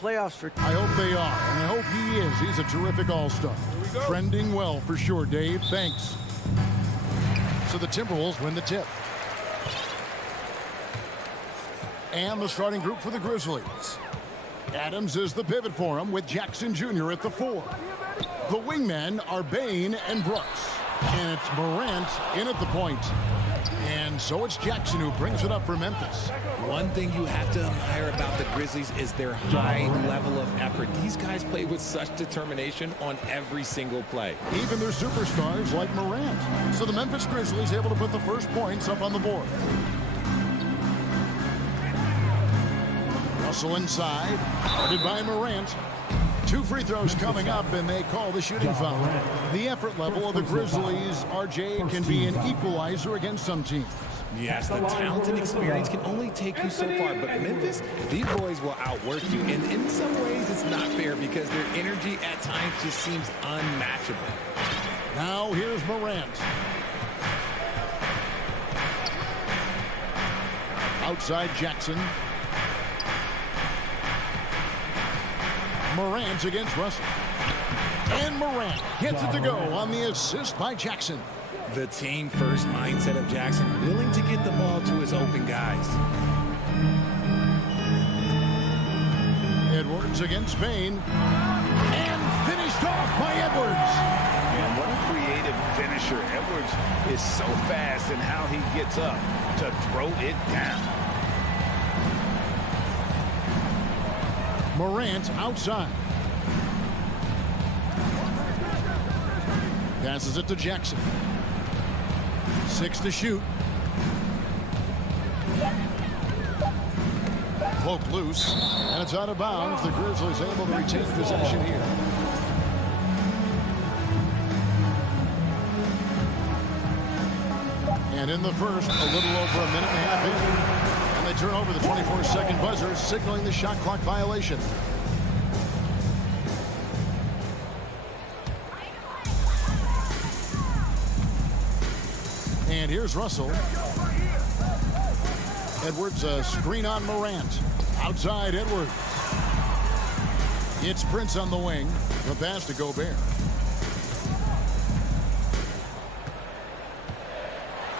Playoffs for. I hope they are, and I hope he is. He's a terrific all-star. Trending well for sure, Dave. Thanks. So the Timberwolves win the tip. And the starting group for the Grizzlies. Adams is the pivot for him with Jackson Jr. at the 4. The wingmen are Bain and Brooks. And it's Morant in at the point. And so it's Jackson who brings it up for Memphis. One thing you have to admire about the Grizzlies is their high level of effort. These guys play with such determination on every single play. Even their superstars like Morant. So the Memphis Grizzlies able to put the first points up on the board. Russell inside, guarded by Morant. 2 free throws coming up, and they call the shooting foul. The effort level of the Grizzlies, RJ, can be an equalizer against some teams. Yes, the talent and experience can only take you so far, but Memphis, these boys will outwork you, and in some ways it's not fair because their energy at times just seems unmatchable. Now here's Morant. Outside Jackson. Morant against Russell. And Morant gets it to go on the assist by Jackson. The team-first mindset of Jackson, willing to get the ball to his open guys. Edwards against Bain. And finished off by Edwards. And what a creative finisher. Edwards is so fast in how he gets up to throw it down. Morant outside. Passes it to Jackson. 6 to shoot. Poke loose. And it's out of bounds. The Grizzlies able to retain possession here. And in the first, a little over a minute and a half in. And they turn over the 24-second buzzer, signaling the shot clock violation. And here's Russell. Edwards, a screen on Morant. Outside Edwards. It's Prince on the wing. The pass to Gobert.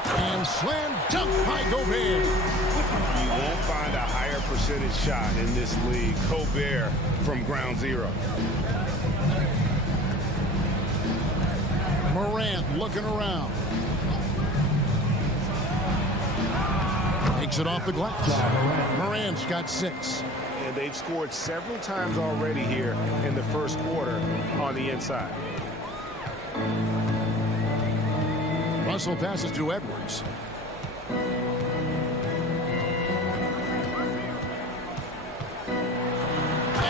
And slam dunk by Gobert. You won't find a higher percentage shot in this league. Gobert from ground zero. Morant looking around. Takes it off the glass. Morant's got 6. And they've scored several times already here in the first quarter on the inside. Russell passes to Edwards. And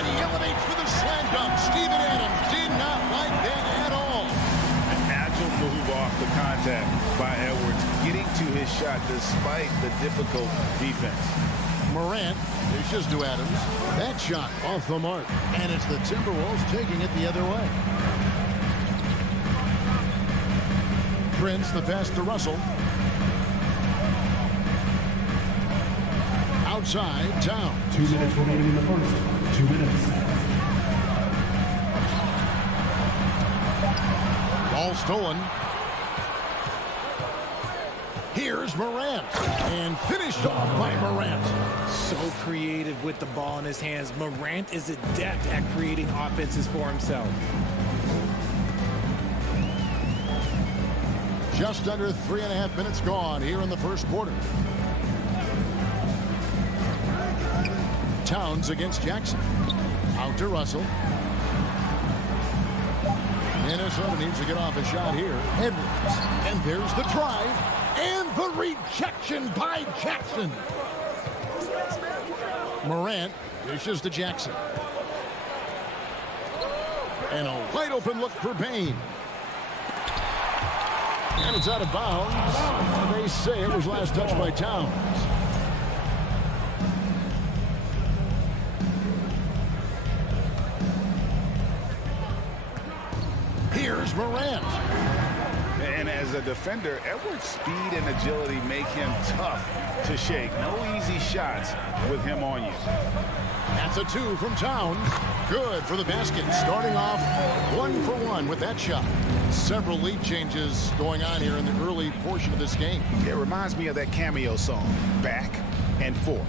he elevates for the slam dunk. Steven Adams did not like that at all. An agile move off the contact by Edwards, getting to his shot despite the difficult defense. Morant dishes to Adams. That shot off the mark. And it's the Timberwolves taking it the other way. Prince, the pass to Russell. Outside, Towns. 2 minutes remaining in the first. 2 minutes. Ball stolen. Here's Morant. And finished off by Morant. So creative with the ball in his hands. Morant is adept at creating offenses for himself. Just under 3.5 minutes gone here in the first quarter. Towns against Jackson. Out to Russell. Minnesota needs to get off a shot here. Edwards. And there's the drive. And the rejection by Jackson. Morant dishes to Jackson. And a wide open look for Bain. And it's out of bounds. They say it was last touched by Towns. Here's Morant. And as a defender, Edwards' speed and agility make him tough to shake. No easy shots with him on you. That's a 2 from Towns. Good for the basket. Starting off 1 for 1 with that shot. Several lead changes going on here in the early portion of this game. It reminds me of that cameo song, Back and Forth.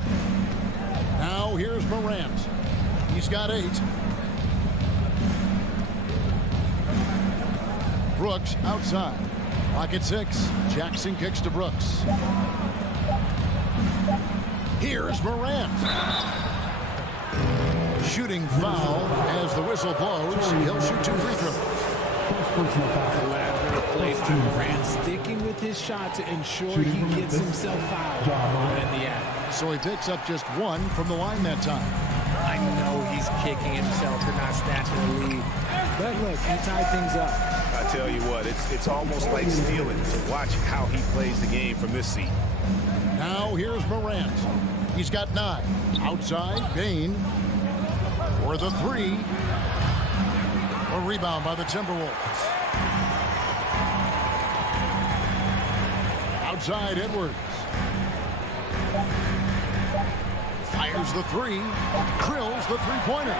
Now here's Morant. He's got 8. Brooks outside. Clock at 6. Jackson kicks to Brooks. Here's Morant. Shooting foul as the whistle blows. He'll shoot 2 free throws. Elaborate play by Morant, sticking with his shot to ensure he gets himself fouled in the act. So he picks up just 1 from the line that time. I know he's kicking himself for not snatching the lead. But look, he tied things up. I tell you what, it's almost like stealing to watch how he plays the game from this seat. Now here's Morant. He's got 9. Outside, Bain for the 3. A rebound by the Timberwolves. Outside, Edwards. Fires the 3. Drills the three-pointer.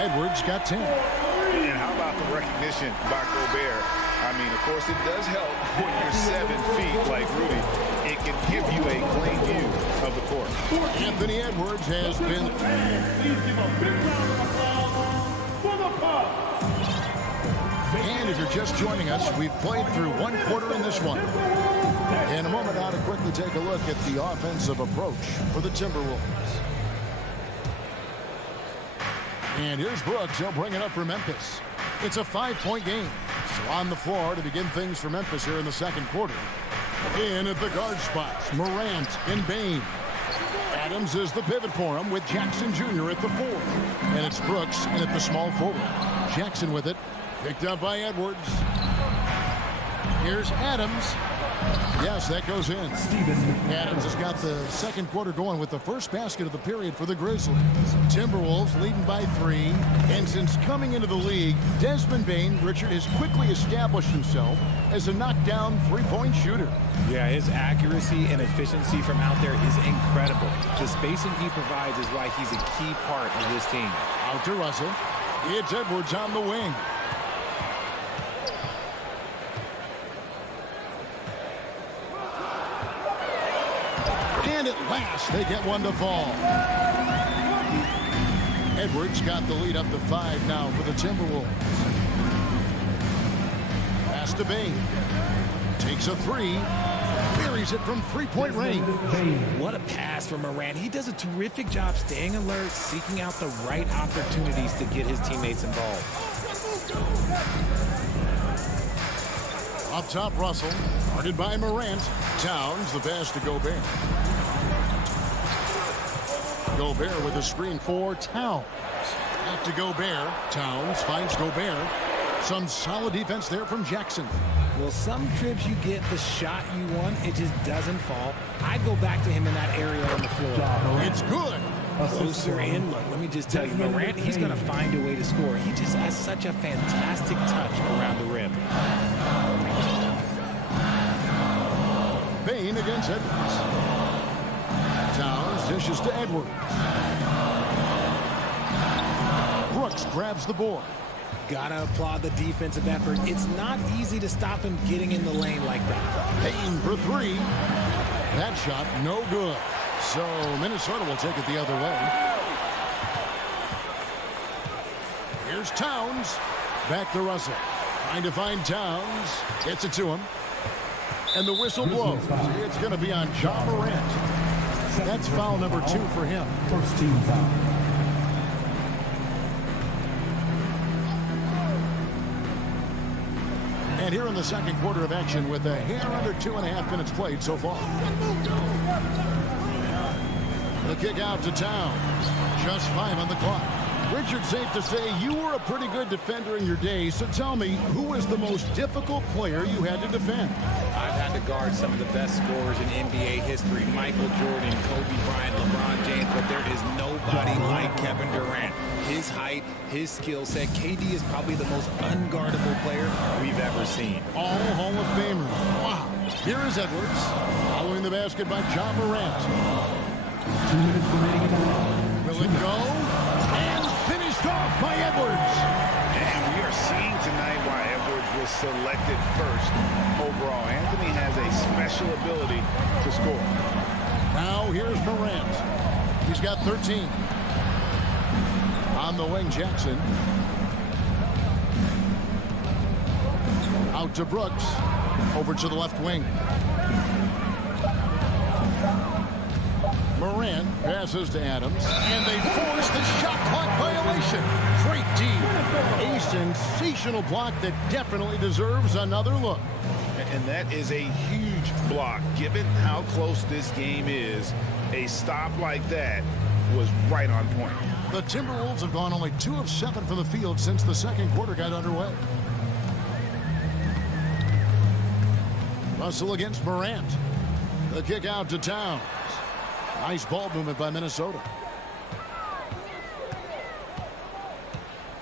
Edwards got 10. And how about the recognition by Gobert? I mean, of course, it does help when you're 7 feet like Rudy. It can give you a clean view of the court. Anthony Edwards has been... Please give a big round of applause for the Bucks. And if you're just joining us, we've played through 1 quarter in this one. In a moment now to quickly take a look at the offensive approach for the Timberwolves. And here's Brooks. He'll bring it up for Memphis. It's a 5-point game. So on the floor to begin things for Memphis here in the second quarter. In at the guard spots, Morant and Bain. Adams is the pivot for him with Jackson Jr. at the 4. And it's Brooks in at the small forward. Jackson with it. Picked up by Edwards. Here's Adams. Yes, that goes in. Adams has got the second quarter going with the first basket of the period for the Grizzlies. Timberwolves leading by 3. And since coming into the league, Desmond Bain, Richard, has quickly established himself as a knockdown three-point shooter. Yeah, his accuracy and efficiency from out there is incredible. The spacing he provides is why he's a key part of this team. Out to Russell. It's Edwards on the wing. And at last, they get one to fall. Edwards got the lead up to 5 now for the Timberwolves. Pass to Bain. Takes a 3. Buries it from three-point range. What a pass from Morant. He does a terrific job staying alert, seeking out the right opportunities to get his teammates involved. Up top, Russell. Guarded by Morant. Towns, the pass to Gobert. Gobert with a screen for Towns. Back to Gobert. Towns finds Gobert. Some solid defense there from Jackson. Well, some trips you get the shot you want, it just doesn't fall. I go back to him in that area on the floor. It's good. Closer in. Look, let me just tell you, Morant, he's going to find a way to score. He just has such a fantastic touch around the rim. Bain against Edwards. Towns dishes to Edwards. Brooks grabs the board. Gotta applaud the defensive effort. It's not easy to stop him getting in the lane like that. Bain for 3. That shot no good. So Minnesota will take it the other way. Here's Towns. Back to Russell. Trying to find Towns. Gets it to him. And the whistle blows. It's going to be on Ja Morant. That's foul number 2 for him. First team foul. And here in the second quarter of action with a hair under 2.5 minutes played so far. The kick out to Towns. Just 5 on the clock. Richard, safe to say you were a pretty good defender in your day, so tell me, who was the most difficult player you had to defend? I've had to guard some of the best scorers in NBA history. Michael Jordan, Kobe Bryant, LeBron James, but there is nobody like Kevin Durant. His height, his skill set. KD is probably the most unguardable player we've ever seen. All Hall of Famers. Wow. Here is Edwards, following the basket by Ja Morant. 2 minutes remaining in the half. Will it go? And finished off by Edwards. And we are seeing tonight why Edwards was selected first overall. Anthony has a special ability to score. Now here's Morant. He's got 13. On the wing, Jackson. Out to Brooks. Over to the left wing. Morant passes to Adams. And they force the shot clock violation. Great D. A sensational block that definitely deserves another look. And that is a huge block. Given how close this game is, a stop like that was right on point. The Timberwolves have gone only 2 of 7 from the field since the second quarter got underway. Russell against Morant. The kick out to Towns. Nice ball movement by Minnesota.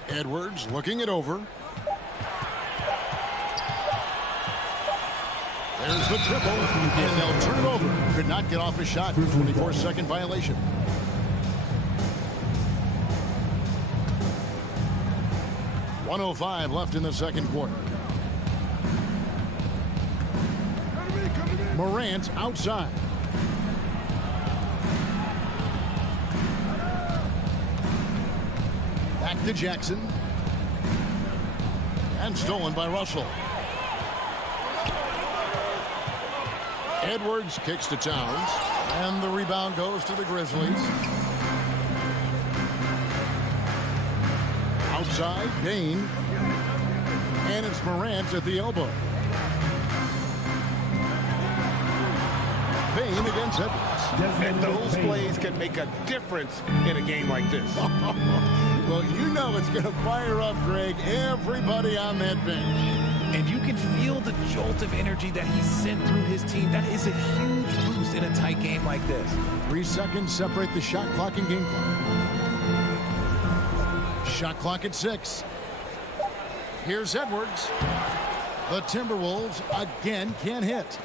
Edwards looking it over. There's the triple, and they'll turn it over. Could not get off a shot. 24-second violation. .105 left in the second quarter. Morant outside. Back to Jackson. And stolen by Russell. Edwards kicks to Towns. And the rebound goes to the Grizzlies. Outside, Dane. And it's Morant at the elbow. Dane against Edwards. And those plays can make a difference in a game like this. Well, you know it's going to fire up, Greg, everybody on that bench. And you can feel the jolt of energy that he sent through his team. That is a huge boost in a tight game like this. 3 seconds separate the shot clock and game clock. Shot clock at 6. Here's Edwards. The Timberwolves again can't hit.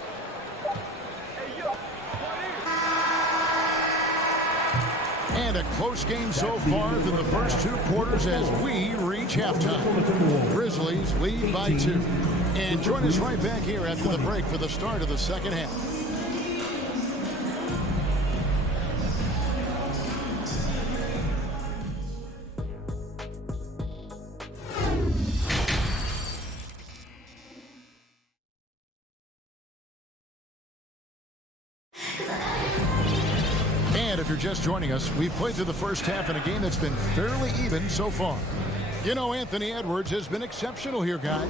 And a close game so far through the first 2 quarters as we reach halftime. Grizzlies lead by 2. And join us right back here after the break for the start of the second half. And if you're just joining us, we've played through the first half in a game that's been fairly even so far. You know, Anthony Edwards has been exceptional here, guys.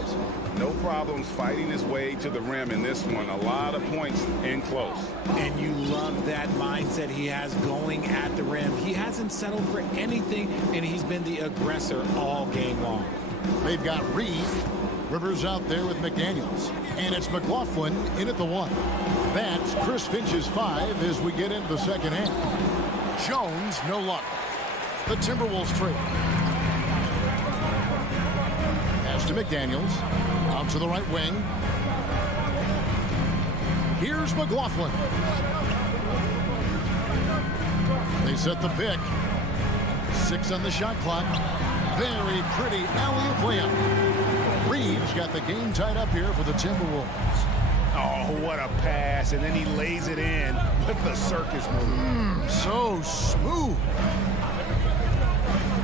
No problems fighting his way to the rim in this one. A lot of points in close. And you love that mindset he has going at the rim. He hasn't settled for anything, and he's been the aggressor all game long. They've got Reed. Rivers out there with McDaniels. And it's McLaughlin in at the 1. That's Chris Finch's 5 as we get into the second half. Jones, no luck. The Timberwolves trade. Pass to McDaniels. Out to the right wing. Here's McLaughlin. They set the pick. 6 on the shot clock. Very pretty alley-oop layup. Reeves got the game tied up here for the Timberwolves. Oh, what a pass. And then he lays it in with the circus move. So smooth.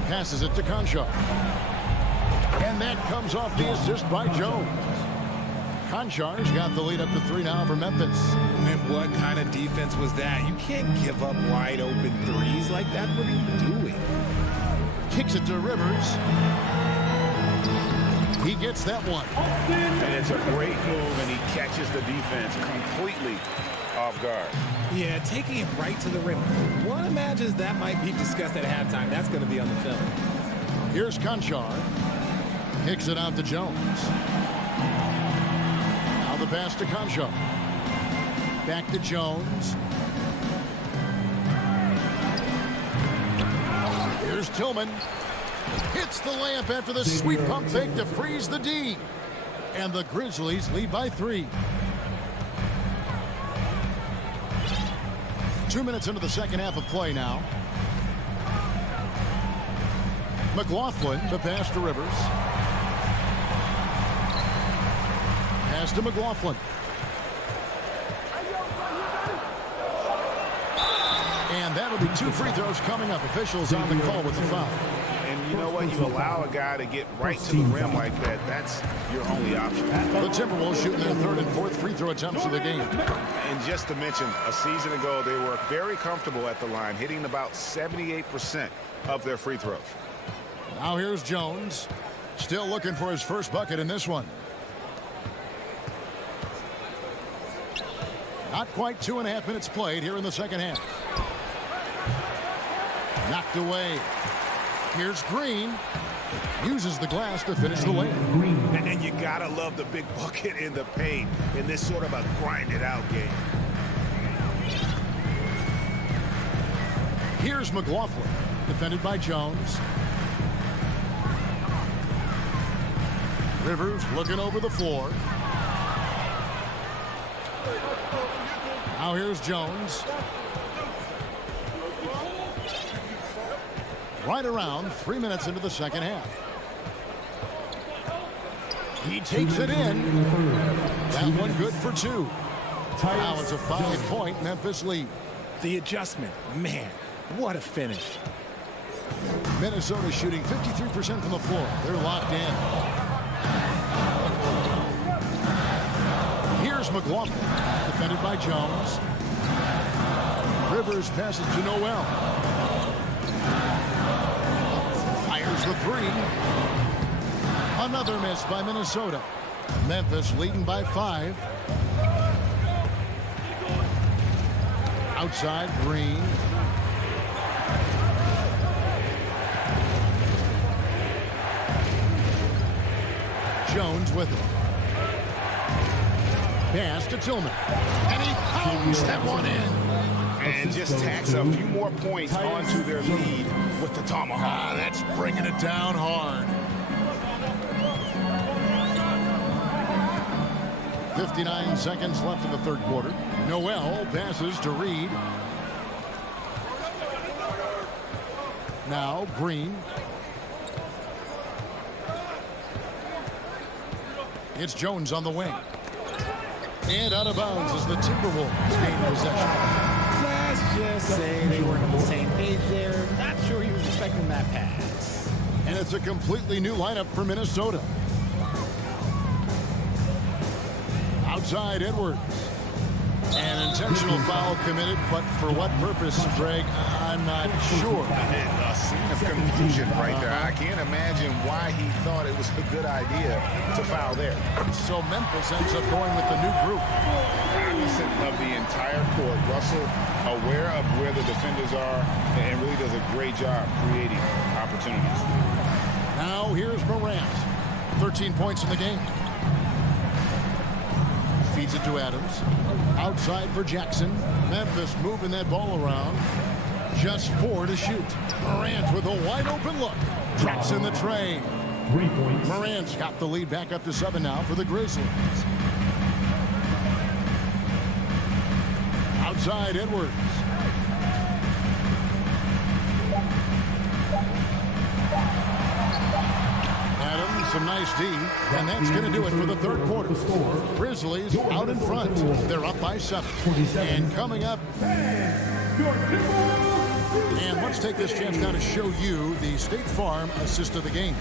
Passes it to Conchar. And that comes off the assist by Jones. Conchar's got the lead up to 3 now for Memphis. And what kind of defense was that? You can't give up wide open threes like that. What are you doing? Kicks it to Rivers. He gets that one. And it's a great move, and he catches the defense completely off guard. Yeah, taking it right to the rim. One imagines that might be discussed at halftime. That's going to be on the film. Here's Conchar. Kicks it out to Jones. Now the pass to Conchar. Back to Jones. Here's Tillman. Hits the layup after the sweep pump fake to freeze the D. And the Grizzlies lead by 3. 2 minutes into the second half of play now. McLaughlin, the pass to Rivers. Pass to McLaughlin. And that'll be 2 free throws coming up. Officials on the call with the foul. And you know what? You allow a guy to get right to the rim like that. That's your only option. The Timberwolves shooting their 3rd and 4th free throw attempts of the game. And just to mention, a season ago, they were very comfortable at the line, hitting about 78% of their free throws. Now here's Jones. Still looking for his first bucket in this one. Not quite 2.5 minutes played here in the second half. Knocked away. Here's Green. Uses the glass to finish the layup. And you gotta love the big bucket in the paint in this sort of a grinded out game. Here's McLaughlin. Defended by Jones. Rivers looking over the floor. Now here's Jones. Right around 3 minutes into the second half. He takes it in. That one good for 2. Now it's a 5-point Memphis lead. The adjustment, man, what a finish. Minnesota shooting 53% from the floor. They're locked in. Here's McLaughlin, defended by Jones. Rivers passes to Noel. Fires the 3. Another miss by Minnesota. Memphis leading by 5. Outside, Green. Jones with it. Pass to Tillman. And he pounds that one in. And just tacks a few more points onto their lead with the tomahawk. That's bringing it down hard. 59 seconds left in the third quarter. Noel passes to Reed. Now Green. It's Jones on the wing. And out of bounds as the Timberwolves gain possession. Let's just say they weren't on the same page there. Not sure he was expecting that pass. And it's a completely new lineup for Minnesota. Outside Edwards. An intentional foul committed, but for what purpose, Greg? I'm not sure. A scene of confusion right there. I can't imagine why he thought it was a good idea to foul there. So Memphis ends up going with the new group. Cognizant of the entire court. Russell aware of where the defenders are and really does a great job creating opportunities. Now here's Morant. 13 points in the game. Feeds it to Adams. Outside for Jackson. Memphis moving that ball around. Just 4 to shoot. Morant with a wide open look. Drops in the tray. 3 points. Morant's got the lead back up to 7 now for the Grizzlies. Outside Edwards. Adams, some nice D, and that's going to do it for the third quarter. Grizzlies out in front. They're up by 7. And coming up, and let's take this chance now to show you the State Farm assist of the game.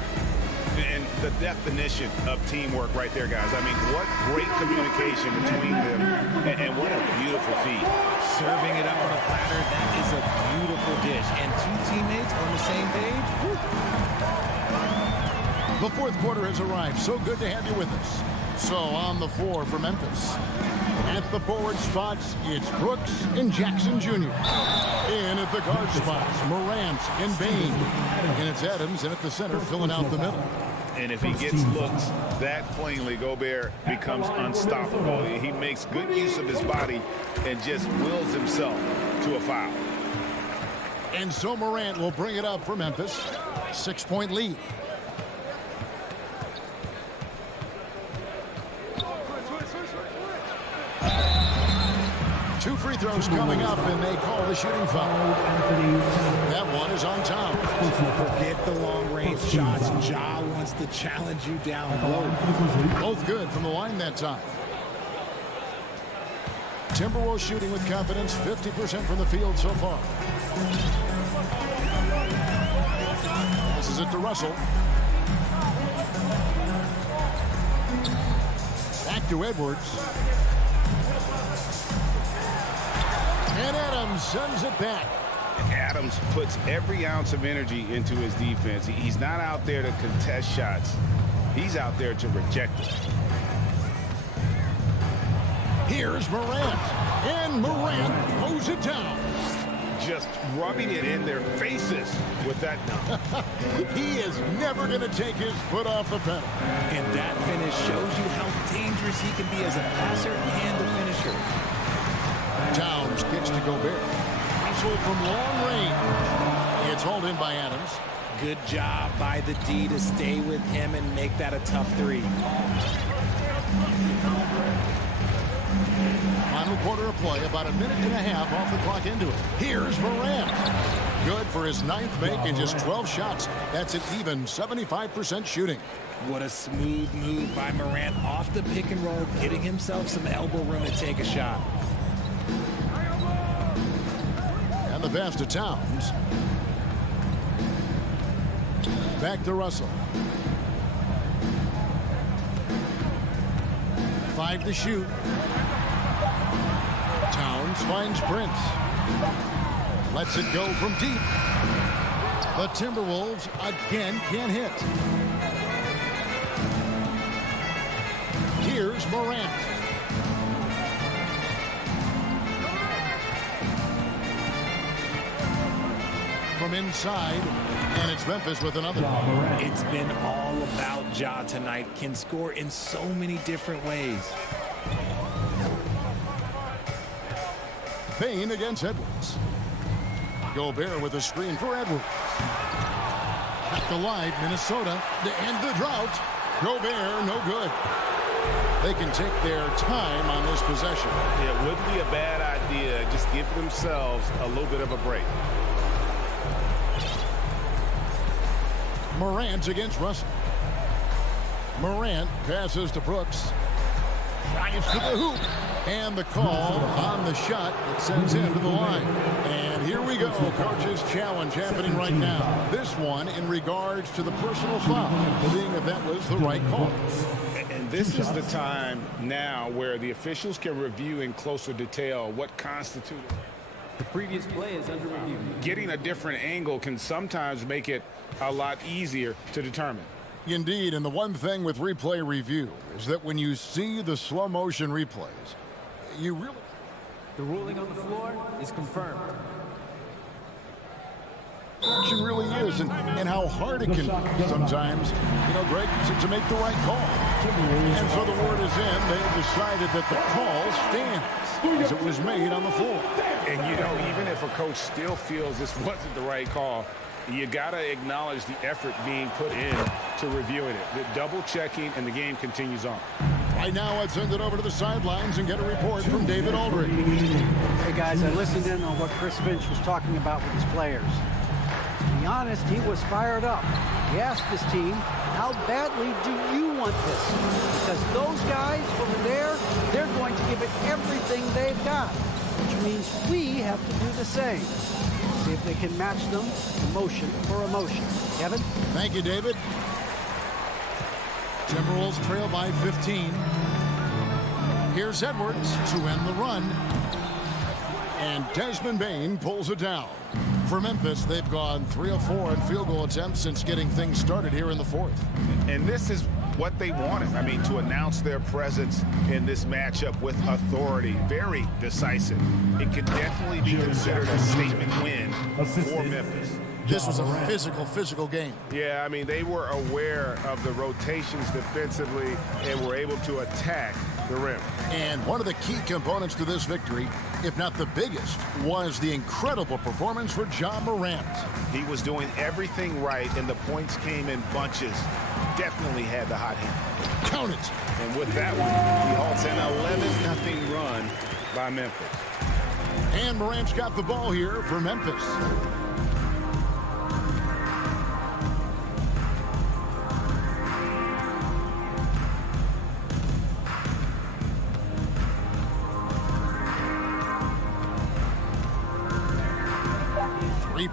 And the definition of teamwork right there, guys. I mean, what great communication between them, and what a beautiful feat. Serving it up on a platter, that is a beautiful dish. And 2 teammates on the same page. Woo. The fourth quarter has arrived. So good to have you with us. So on the floor for Memphis. At the forward spots, it's Brooks and Jackson Jr. In at the guard spots, Morant and Bain. And it's Adams in at the center, filling out the middle. And if he gets looks that plainly, Gobert becomes unstoppable. He makes good use of his body and just wills himself to a foul. And so Morant will bring it up for Memphis. 6-point lead. Two free throws coming up, and they call the shooting foul. That one is on top. Forget the long-range shots. Ja wants to challenge you down low. Both good from the line that time. Timberwolves shooting with confidence, 50% from the field so far. Passes it to Russell. Back to Edwards. And Adams sends it back. Adams puts every ounce of energy into his defense. He's not out there to contest shots. He's out there to reject it. Here's Morant. And Morant throws it down. Just rubbing it in their faces with that dunk. He is never going to take his foot off the pedal. And that finish shows you how dangerous he can be as a passer and a finisher. Towns kicks to Gobert. Russell from long range. It's hauled in by Adams. Good job by the D to stay with him and make that a tough three. Final quarter of play, about a minute and a half off the clock into it. Here's Morant. Good for his 9th make in just 12 shots. That's an even 75% shooting. What a smooth move by Morant off the pick and roll, getting himself some elbow room to take a shot. And the pass to Towns. Back to Russell. 5 to shoot. Towns finds Prince. Lets it go from deep. The Timberwolves again can't hit. Here's Morant. From inside, and it's Memphis with another. It's been all about Ja tonight. Can score in so many different ways. Payne against Edwards. Gobert with a screen for Edwards. Back to live, Minnesota to end the drought. Gobert, no good. They can take their time on this possession. It wouldn't be a bad idea. Just give themselves a little bit of a break. Morant against Russell. Morant passes to Brooks. Drives to the hoop. And the call on the shot that sends him to the line. And here we go. Coach's challenge happening right now. This one in regards to the personal foul, seeing if that was the right call. And this is the time now where the officials can review in closer detail what constituted. The previous play is under review. Getting a different angle can sometimes make it a lot easier to determine. Indeed, and the one thing with replay review is that when you see the slow motion replays, you really... The ruling on the floor is confirmed. Action really is, and how hard it can be sometimes, you know, Greg, to make the right call. And so the word is in. They have decided that the call stands as it was made on the floor. And, you know, even if a coach still feels this wasn't the right call, you got to acknowledge the effort being put in to reviewing it. The double checking, and the game continues on. Right now, I'd send it over to the sidelines and get a report from David Aldridge. Hey, guys, I listened in on what Chris Finch was talking about with his players. To be honest, he was fired up. He asked his team, how badly do you want this? Because those guys over there, they're going to give it everything they've got, which means we have to do the same. See if they can match them emotion for emotion. Kevin? Thank you, David. Timberwolves trail by 15. Here's Edwards to end the run. And Desmond Bane pulls it down. For Memphis, they've gone 3 of 4 in field goal attempts since getting things started here in the fourth. And this is what they wanted. I mean, to announce their presence in this matchup with authority. Very decisive. It could definitely be considered a statement win for Memphis. This was a physical game. Yeah, I mean, they were aware of the rotations defensively and were able to attack the rim. And one of the key components to this victory, if not the biggest, was the incredible performance for Ja Morant. He was doing everything right, and the points came in bunches. Definitely had the hot hand. Count it. And with that one, he halts an 11-0 run by Memphis. And Morant's got the ball here for Memphis.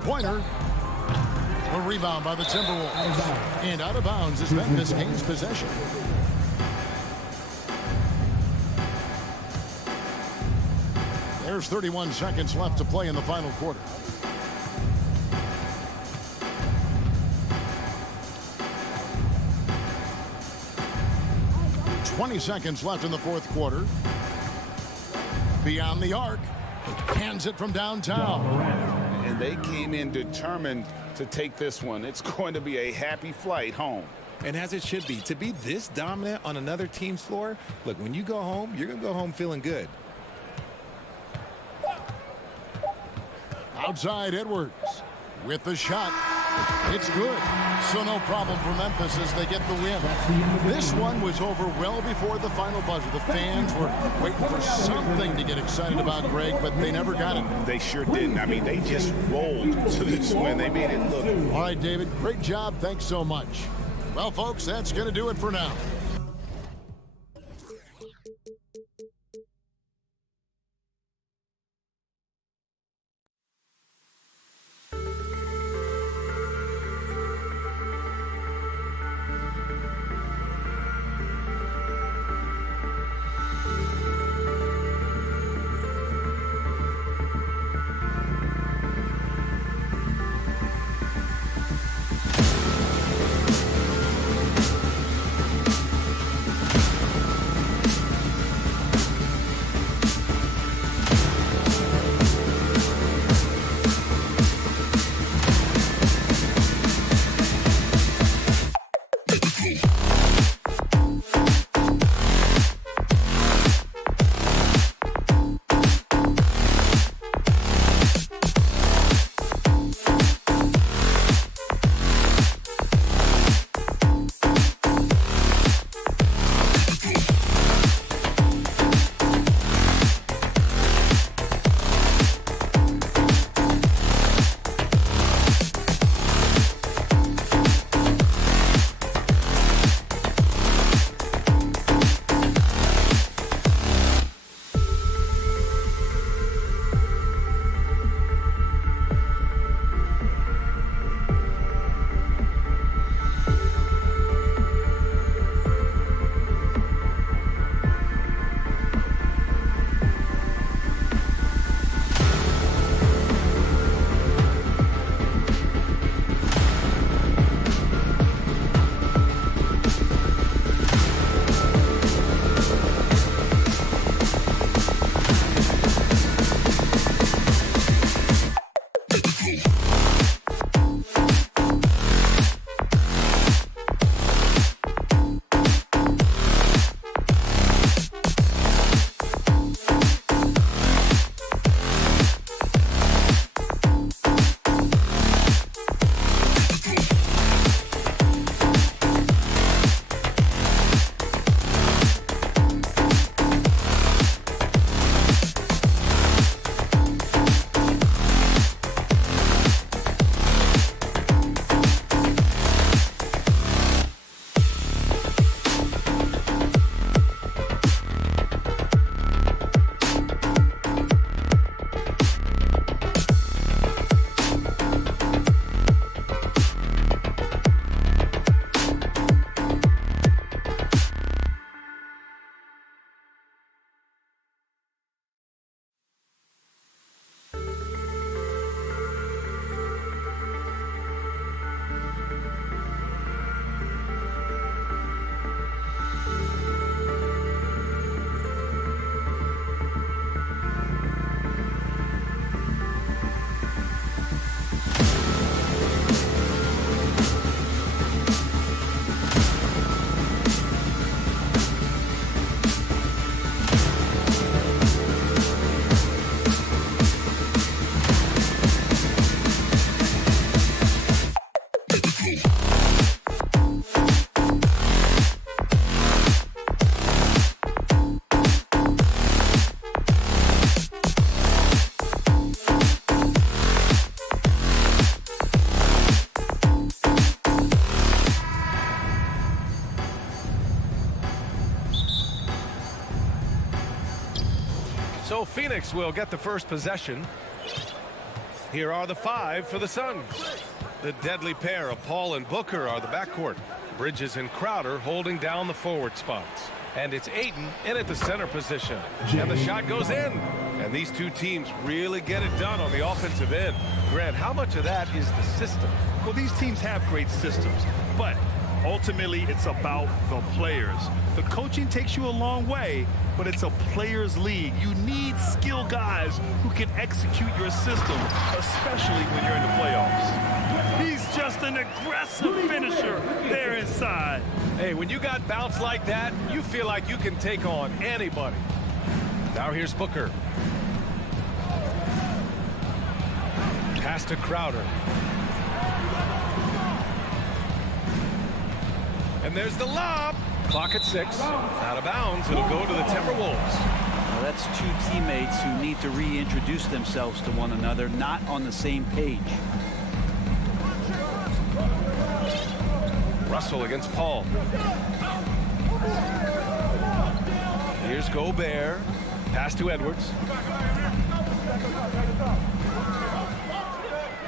three-pointer. A rebound by the Timberwolves. And out of bounds as Memphis gains possession. There's 31 seconds left to play in the final quarter. .20 seconds left in the fourth quarter. Beyond the arc. Hands it from downtown. And they came in determined to take this one. It's going to be a happy flight home. And as it should be, to be this dominant on another team's floor, look, when you go home, you're going to go home feeling good. Outside Edwards with the shot. It's good. So no problem for Memphis as they get the win. This one was over well before the final buzzer. The fans were waiting for something to get excited about, Greg, but they never got it. They sure didn't. I mean, they just rolled to this win. They made it look. All right, David, great job. Thanks so much. Well, folks, that's going to do it for now. So Phoenix will get the first possession. Here are the 5 for the Suns. The deadly pair of Paul and Booker are the backcourt. Bridges and Crowder holding down the forward spots. And it's Ayton in at the center position. And the shot goes in. And these two teams really get it done on the offensive end. Grant, how much of that is the system? Well, these teams have great systems, but ultimately it's about the players. The coaching takes you a long way, but it's a players' league. You need skilled guys who can execute your system, especially when you're in the playoffs. He's just an aggressive finisher there inside. Hey, when you got bounce like that, you feel like you can take on anybody. Now here's Booker. Pass to Crowder. And there's the lob. Clock at 6. Out of bounds. It'll go to the Timberwolves. Now that's two teammates who need to reintroduce themselves to one another, not on the same page. Russell against Paul. Here's Gobert. Pass to Edwards.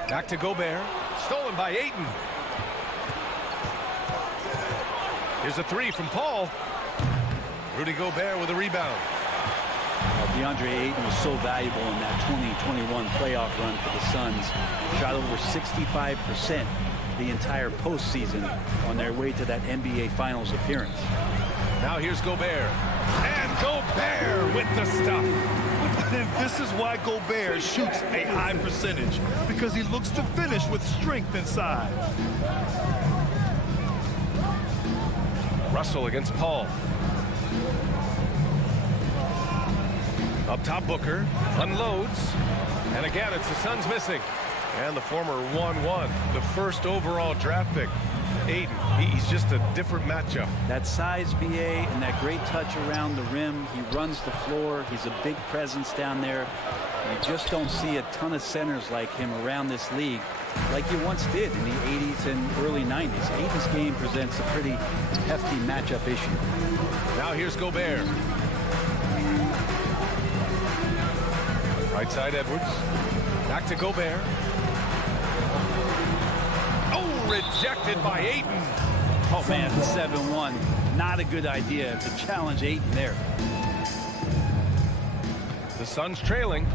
Back to Gobert. Stolen by Ayton. Here's a 3 from Paul. Rudy Gobert with a rebound. DeAndre Ayton was so valuable in that 2021 playoff run for the Suns. Shot over 65% the entire postseason on their way to that NBA Finals appearance. Now here's Gobert. And Gobert with the stuff. This is why Gobert shoots a high percentage, because he looks to finish with strength inside. Russell against Paul. Up top, Booker unloads. And again, it's the Suns missing. And the former 1-1, the first overall draft pick. Ayton, he's just a different matchup. That size, BA, and that great touch around the rim. He runs the floor. He's a big presence down there. You just don't see a ton of centers like him around this league like you once did in the 80s and early 90s. Ayton's game presents a pretty hefty matchup issue. Now here's Gobert. Right side, Edwards. Back to Gobert. Oh, rejected by Ayton. Oh, man, 7-1. Not a good idea to challenge Ayton there. The Suns trailing.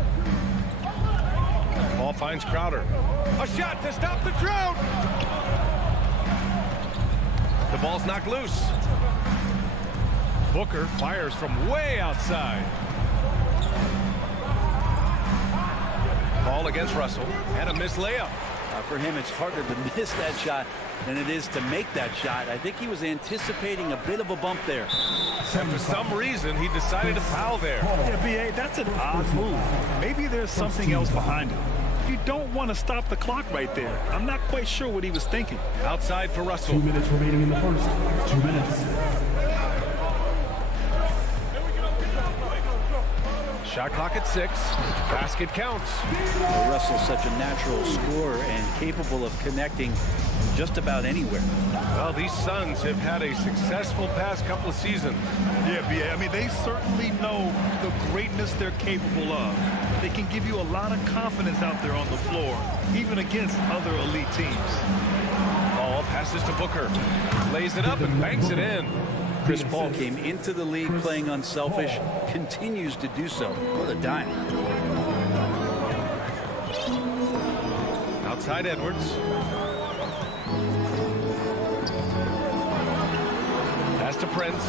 Ball finds Crowder. A shot to stop the drought. The ball's knocked loose. Booker fires from way outside. Ball against Russell, and a missed layup. For him, it's harder to miss that shot than it is to make that shot. I think he was anticipating a bit of a bump there. And for some reason, he decided to foul there. Yeah, B.A., that's an odd move. Maybe there's something else behind it. You don't want to stop the clock right there. I'm not quite sure what he was thinking. Outside for Russell. 2 minutes remaining in the first. 2 minutes. Shot clock at 6. Basket counts. Well, Russell's such a natural scorer and capable of connecting just about anywhere. Well, these Suns have had a successful past couple of seasons. Yeah, B.A., I mean, they certainly know the greatness they're capable of. They can give you a lot of confidence out there on the floor, even against other elite teams. Ball passes to Booker. Lays it up and banks it in. Chris Paul came into the league playing unselfish, continues to do so. What a dime. Outside Edwards. Pass to Prince.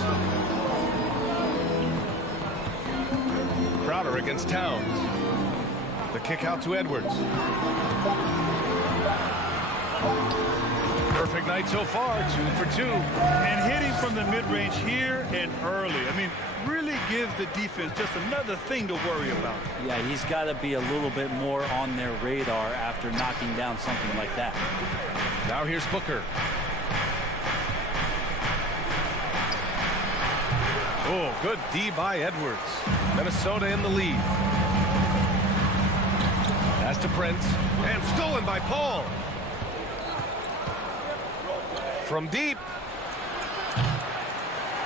Crowder against Towns. The kick out to Edwards. Perfect night so far, 2 for 2. And hitting from the mid-range here and early. I mean, really gives the defense just another thing to worry about. Yeah, he's got to be a little bit more on their radar after knocking down something like that. Now here's Booker. Oh, good D by Edwards. Minnesota in the lead. Pass to Prince. And stolen by Paul. From deep.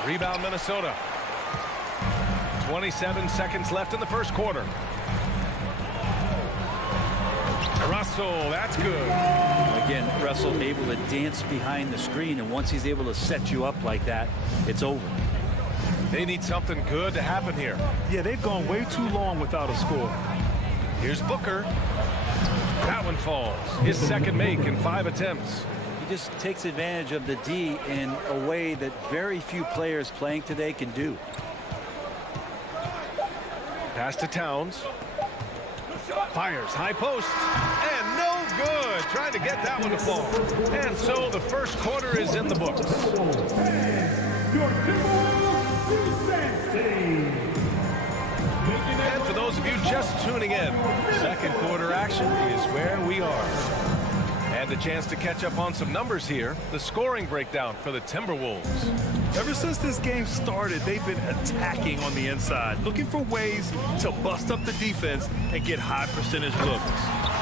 Rebound Minnesota. 27 seconds left in the first quarter. Russell, that's good. Again, Russell able to dance behind the screen, and once he's able to set you up like that, it's over. They need something good to happen here. Yeah, they've gone way too long without a score. Here's Booker. That one falls. His second make in 5 attempts. He just takes advantage of the D in a way that very few players playing today can do. Pass to Towns. Fires, high post, and no good. Trying to get that one to fall. And so the first quarter is in the books. Your Timberwolves team. And for those of you just tuning in, second quarter action is where we are. And a chance to catch up on some numbers here. The scoring breakdown for the Timberwolves. Ever since this game started, they've been attacking on the inside, looking for ways to bust up the defense and get high percentage looks.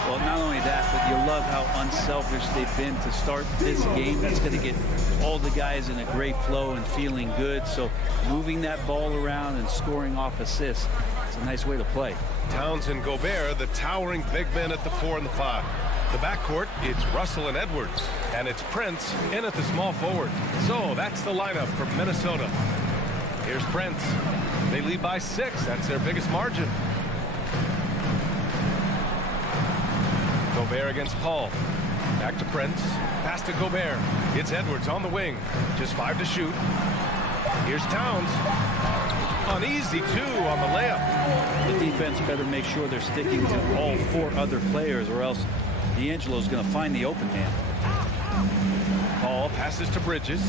Well, not only that, but you love how unselfish they've been to start this game. That's going to get all the guys in a great flow and feeling good. So moving that ball around and scoring off assists, it's a nice way to play. Towns and Gobert, the towering big men at the 4 and the 5. The backcourt, it's Russell and Edwards, and it's Prince in at the small forward. So that's the lineup for Minnesota. Here's Prince. They lead by 6. That's their biggest margin. Gobert against Paul. Back to Prince. Pass to Gobert. It's Edwards on the wing. Just 5 to shoot. Here's Towns. Uneasy, too, on the layup. The defense better make sure they're sticking to all 4 other players, or else D'Angelo's going to find the open man. Paul passes to Bridges.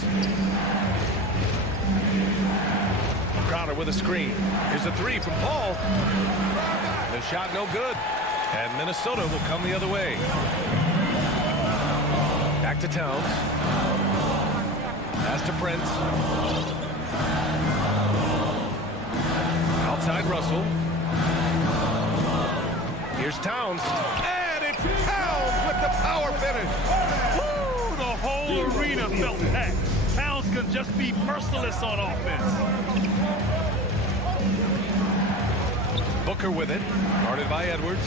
Crowder with a screen. Here's a 3 from Paul. The shot no good. And Minnesota will come the other way. Back to Towns. Pass to Prince. Outside Russell. Here's Towns. And it's Towns with the power finish. Woo! The whole arena felt packed. Towns could just be merciless on offense. Booker with it. Guarded by Edwards.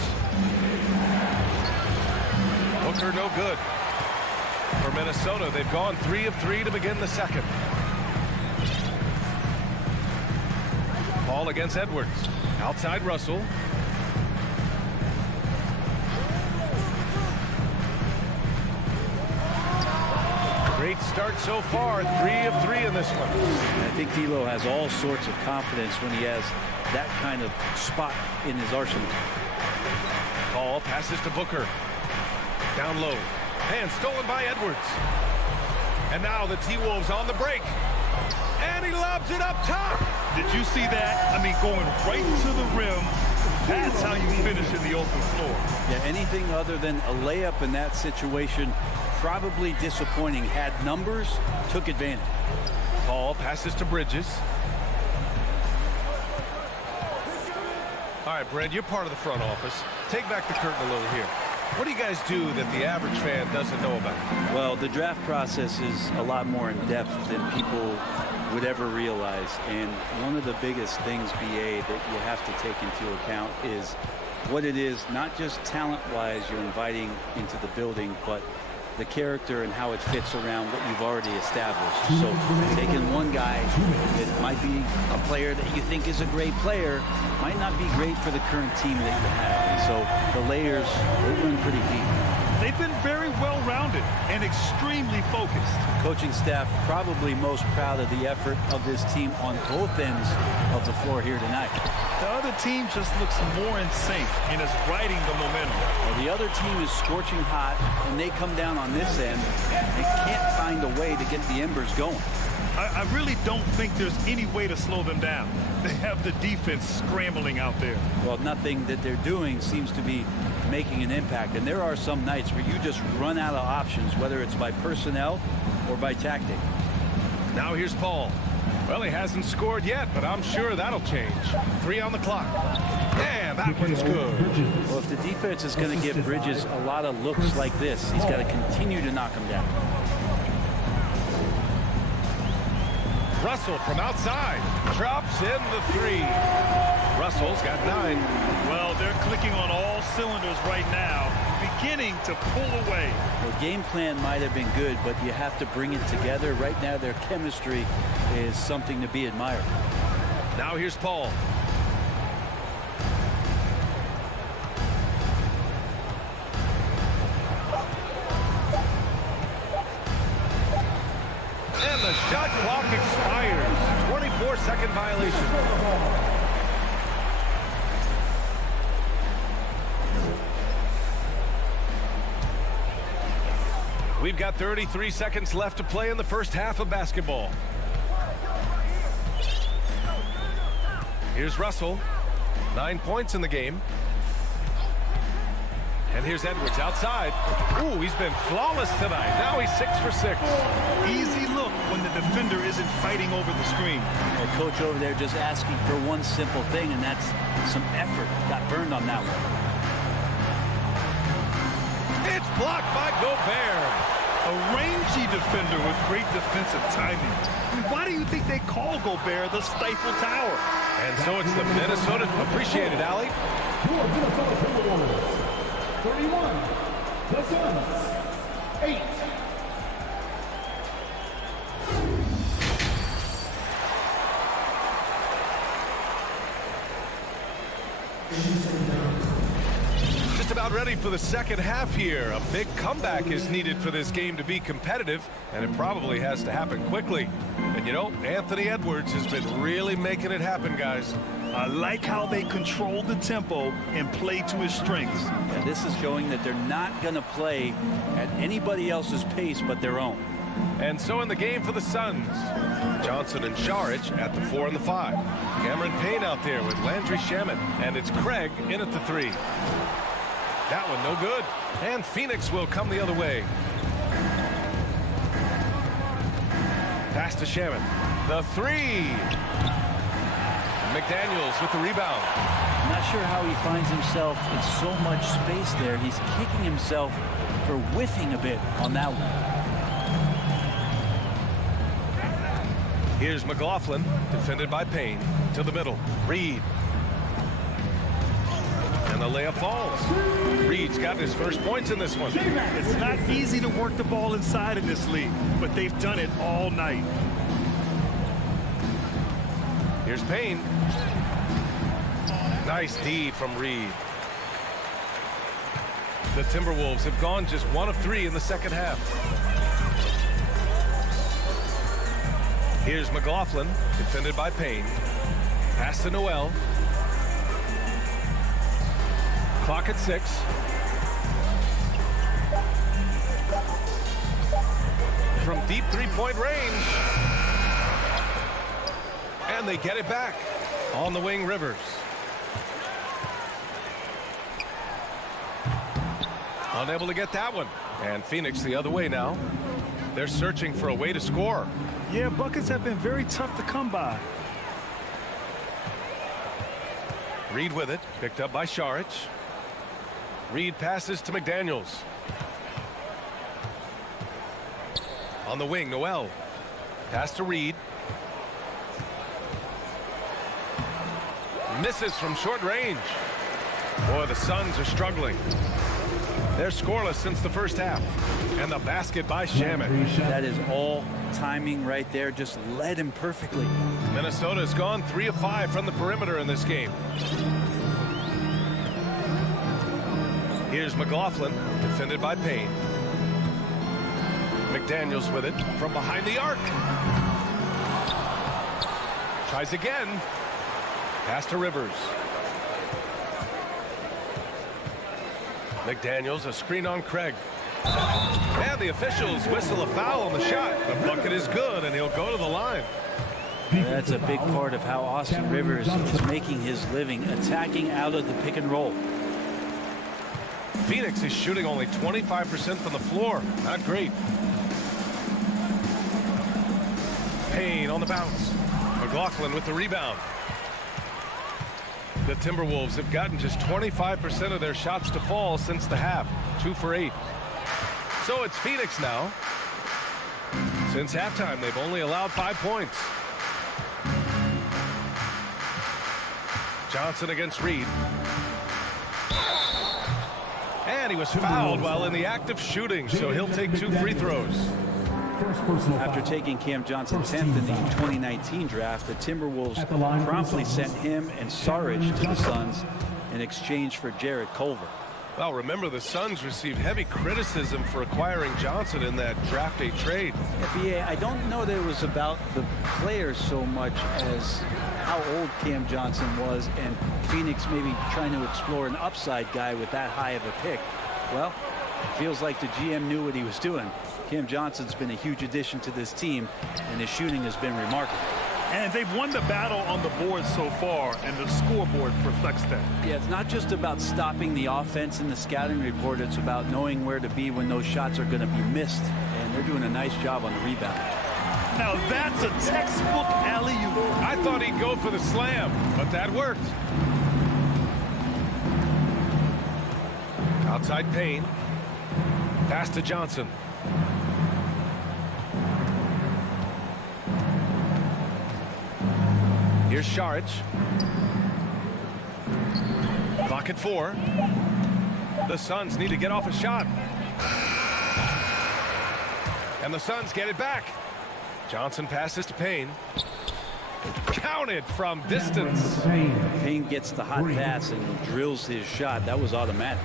Booker no good. For Minnesota, they've gone 3 of 3 to begin the second. Paul against Edwards. Outside Russell. Great start so far. 3 of 3 in this one. I think D'Lo has all sorts of confidence when he has that kind of spot in his arsenal. Paul passes to Booker. Down low. And stolen by Edwards. And now the T-Wolves on the break. And he lobs it up top. Did you see that? I mean, going right to the rim. That's how you finish in the open floor. Yeah, anything other than a layup in that situation, probably disappointing. Had numbers, took advantage. Paul passes to Bridges. All right, Brad, you're part of the front office. Take back the curtain a little here. What do you guys do that the average fan doesn't know about? Well, the draft process is a lot more in depth than people would ever realize. And one of the biggest things, BA, that you have to take into account is what it is, not just talent-wise you're inviting into the building, but the character and how it fits around what you've already established. So taking one guy that might be a player that you think is a great player might not be great for the current team that you have. And so the layers, they run pretty deep. They've been very well-rounded and extremely focused. Coaching staff probably most proud of the effort of this team on both ends of the floor here tonight. The other team just looks more in sync and is riding the momentum. Well, the other team is scorching hot, and they come down on this end and can't find a way to get the embers going. I really don't think there's any way to slow them down. They have the defense scrambling out there. Well, nothing that they're doing seems to be making an impact. And there are some nights where you just run out of options, whether it's by personnel or by tactic. Now here's Paul. Well, he hasn't scored yet, but I'm sure that'll change. 3 on the clock. And that one's good. Well, if the defense is going to give Bridges a lot of looks like this, he's got to continue to knock them down. Russell from outside drops in the 3. Russell's got 9. Well, they're clicking on all cylinders right now. beginning to pull away. The game plan might have been good, but you have to bring it together. Right now, their chemistry is something to be admired. Now here's Paul. And the shot clock expires. 24-second violation. We've got 33 seconds left to play in the first half of basketball. Here's Russell. 9 points in the game. And here's Edwards outside. Ooh, he's been flawless tonight. Now he's 6 for 6. Easy look when the defender isn't fighting over the screen. The coach over there just asking for one simple thing, and that's some effort. Got burned on that one. It's blocked by Gobert. A rangy defender with great defensive timing. I mean, why do you think they call Gobert the Stifle Tower? And so it's the Minnesota. Appreciate it, Allie. Your Minnesota Timberwolves. 31. The Suns. 8. Just about ready for the second half here. A big comeback is needed for this game to be competitive, and it probably has to happen quickly. And you know, Anthony Edwards has been really making it happen, guys. I like how they control the tempo and play to his strengths. Yeah, this is showing that they're not going to play at anybody else's pace but their own. And so in the game for the Suns, Johnson and Saric at the 4 and the 5. Cameron Payne out there with Landry Shamet, and it's Craig in at the 3. That one no good. And Phoenix will come the other way. Pass to Shamet. The 3. McDaniels with the rebound. I'm not sure how he finds himself in so much space there. He's kicking himself for whiffing a bit on that one. Here's McLaughlin, defended by Payne, to the middle. Reed. And the layup falls. Reed's got his first points in this one. It's not easy to work the ball inside in this league, but they've done it all night. Here's Payne. Nice D from Reed. The Timberwolves have gone just 1 of 3 in the second half. Here's McLaughlin, defended by Payne. Pass to Noel. Clock at 6. From deep three-point range. And they get it back. On the wing, Rivers. Unable to get that one. And Phoenix the other way now. They're searching for a way to score. Yeah, buckets have been very tough to come by. Reed with it, picked up by Saric. Reed passes to McDaniels. On the wing, Noel. Pass to Reed. Misses from short range. Boy, the Suns are struggling. They're scoreless since the first half. And the basket by Shamet. That is all timing right there. Just led him perfectly. Minnesota's gone 3 of 5 from the perimeter in this game. Here's McLaughlin, defended by Payne. McDaniels with it from behind the arc. Tries again. Pass to Rivers. McDaniels, a screen on Craig. And the officials whistle a foul on the shot. The bucket is good, and he'll go to the line. That's a big part of how Austin Rivers is making his living, attacking out of the pick and roll. Phoenix is shooting only 25% from the floor. Not great. Payne on the bounce. McLaughlin with the rebound. The Timberwolves have gotten just 25% of their shots to fall since the half. 2 for 8. So it's Phoenix now. Since halftime, they've only allowed 5 points. Johnson against Reed. And And he was fouled while in the act of shooting, so he'll take 2 free throws. After taking Cam Johnson 10th in the 2019 draft, the Timberwolves promptly sent him and Saric to the Suns in exchange for Jarrett Culver. Well, remember, the Suns received heavy criticism for acquiring Johnson in that draft day trade. Yeah, I don't know that it was about the players so much as how old Cam Johnson was, and Phoenix maybe trying to explore an upside guy with that high of a pick. Well, it feels like the GM knew what he was doing. Cam Johnson's been a huge addition to this team, and his shooting has been remarkable. And they've won the battle on the board so far, and the scoreboard reflects that. Yeah, it's not just about stopping the offense in the scouting report. It's about knowing where to be when those shots are going to be missed, and they're doing a nice job on the rebound. Now that's a textbook alley-oop. I thought he'd go for the slam, but that worked. Outside Payne. Pass to Johnson. Here's Saric. Clock at 4. The Suns need to get off a shot. And the Suns get it back. Johnson passes to Payne. Counted from distance. Payne gets the hot pass and drills his shot. That was automatic.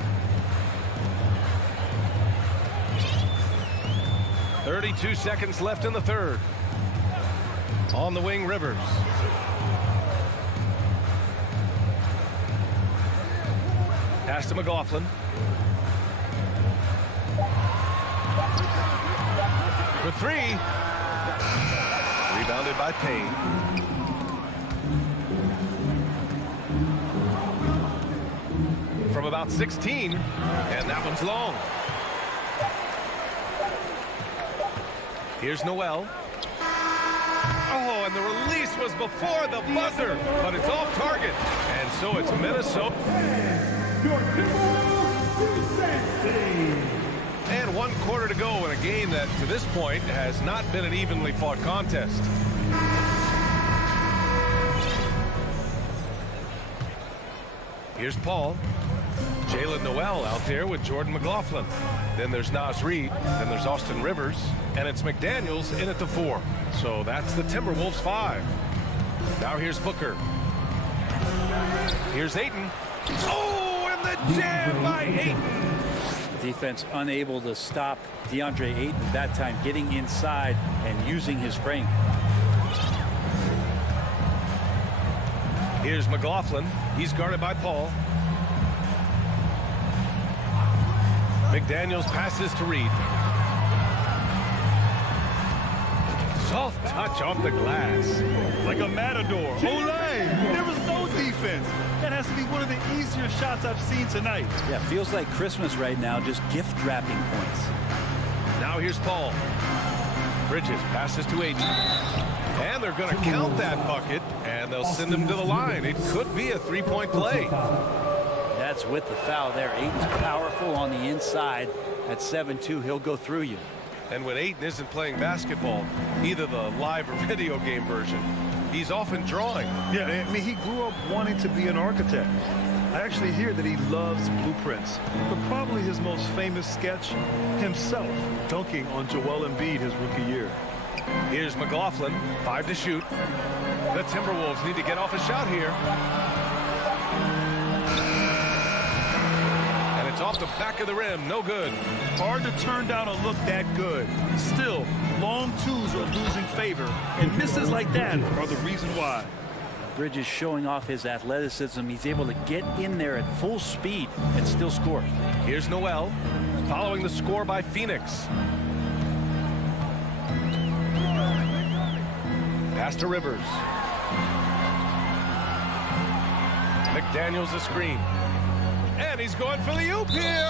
32 seconds left in the third. On the wing, Rivers. Pass to McLaughlin. For 3. Rebounded by Payne. From about 16, and that one's long. Here's Noel. Oh, and the release was before the buzzer, but it's off target. And so it's Minnesota. And 1 quarter to go in a game that, to this point, has not been an evenly fought contest. Here's Paul. Jalen Noel out there with Jordan McLaughlin. Then there's Naz Reid. Then there's Austin Rivers. And it's McDaniels in at the 4. So that's the Timberwolves 5. Now here's Booker. Here's Ayton. Oh, and the jam by Ayton. Defense unable to stop DeAndre Ayton that time, getting inside and using his frame. Here's McLaughlin. He's guarded by Paul. McDaniels passes to Reid. Soft touch off the glass. Like a matador. Olay! There was no defense. That has to be one of the easier shots I've seen tonight. Yeah, feels like Christmas right now, just gift wrapping points. Now here's Paul. Bridges passes to Ayton. And they're going to count that bucket, and they'll send him to the line. It could be a 3-point play. That's with the foul there. Ayton's powerful on the inside. At 7'2", he'll go through you. And when Ayton isn't playing basketball, either the live or video game version, he's often drawing. Yeah, I mean, he grew up wanting to be an architect. I actually hear that he loves blueprints. But probably his most famous sketch, himself dunking on Joel Embiid his rookie year. Here's McLaughlin, 5 to shoot. The Timberwolves need to get off a shot here. And it's off the back of the rim, no good. Hard to turn down a look that good. Still, long twos are losing favor, and misses like that are the reason why. Bridges showing off his athleticism. He's able to get in there at full speed and still score. Here's Noel, following the score by Phoenix. Pass to Rivers. McDaniels the screen. And he's going for the oop here.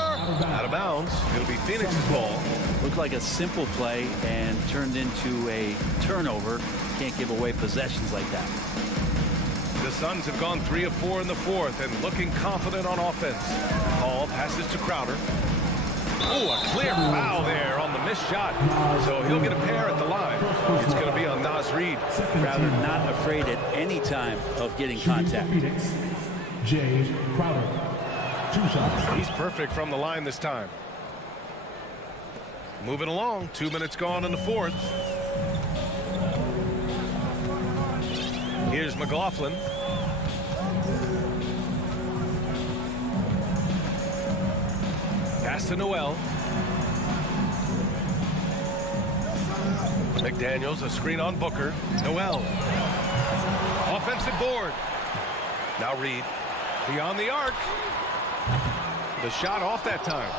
Out of bounds. It'll be Phoenix's ball. Looked like a simple play and turned into a turnover. Can't give away possessions like that. The Suns have gone 3 of 4 in the fourth and looking confident on offense. Paul passes to Crowder. Oh, a clear foul there on the missed shot. So he'll get a pair at the line. It's going to be on Naz Reid. Crowder not afraid at any time of getting contact. Jay Crowder. 2 shots. He's perfect from the line this time. Moving along, 2 minutes gone in the fourth. Here's McLaughlin. Pass to Noel. McDaniels, a screen on Booker. Noel. Offensive board. Now Reed. Beyond the arc. The shot off that time.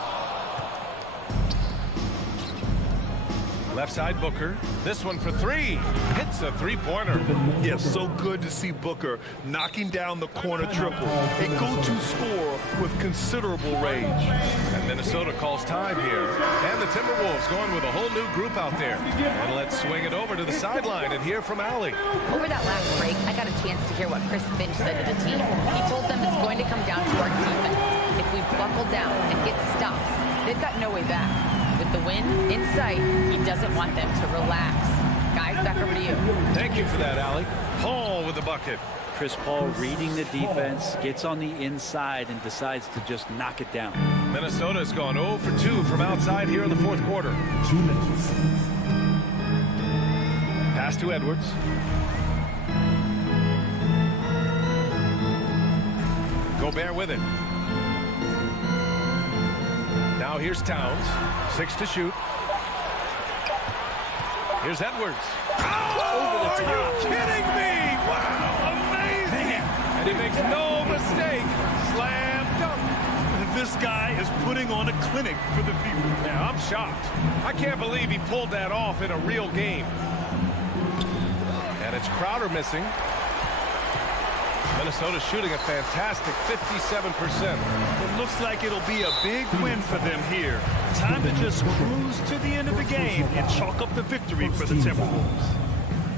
Left side Booker. This one for 3. Hits a 3-pointer. Yeah, so good to see Booker knocking down the corner triple. A go-to score with considerable range. And Minnesota calls time here. And the Timberwolves going with a whole new group out there. And let's swing it over to the sideline and hear from Allie. Over that last break, I got a chance to hear what Chris Finch said to the team. He told them it's going to come down to our defense. If we buckle down and get stops, they've got no way back. With the win in sight, he doesn't want them to relax. Guys, back over to you. Thank you for that, Allie. Paul with the bucket. Chris Paul reading the defense, gets on the inside and decides to just knock it down. Minnesota's gone 0 for 2 from outside here in the fourth quarter. 2 minutes. Pass to Edwards. Gobert with it. Now here's Towns. 6 to shoot. Here's Edwards. Over the top. Are you kidding me? Wow, amazing. And he makes no mistake. Slam dunk. This guy is putting on a clinic for the people. Yeah, I'm shocked. I can't believe he pulled that off in a real game. And it's Crowder missing. Minnesota shooting a fantastic 57%. It looks like it'll be a big win for them here. Time to just cruise to the end of the game and chalk up the victory for the Timberwolves.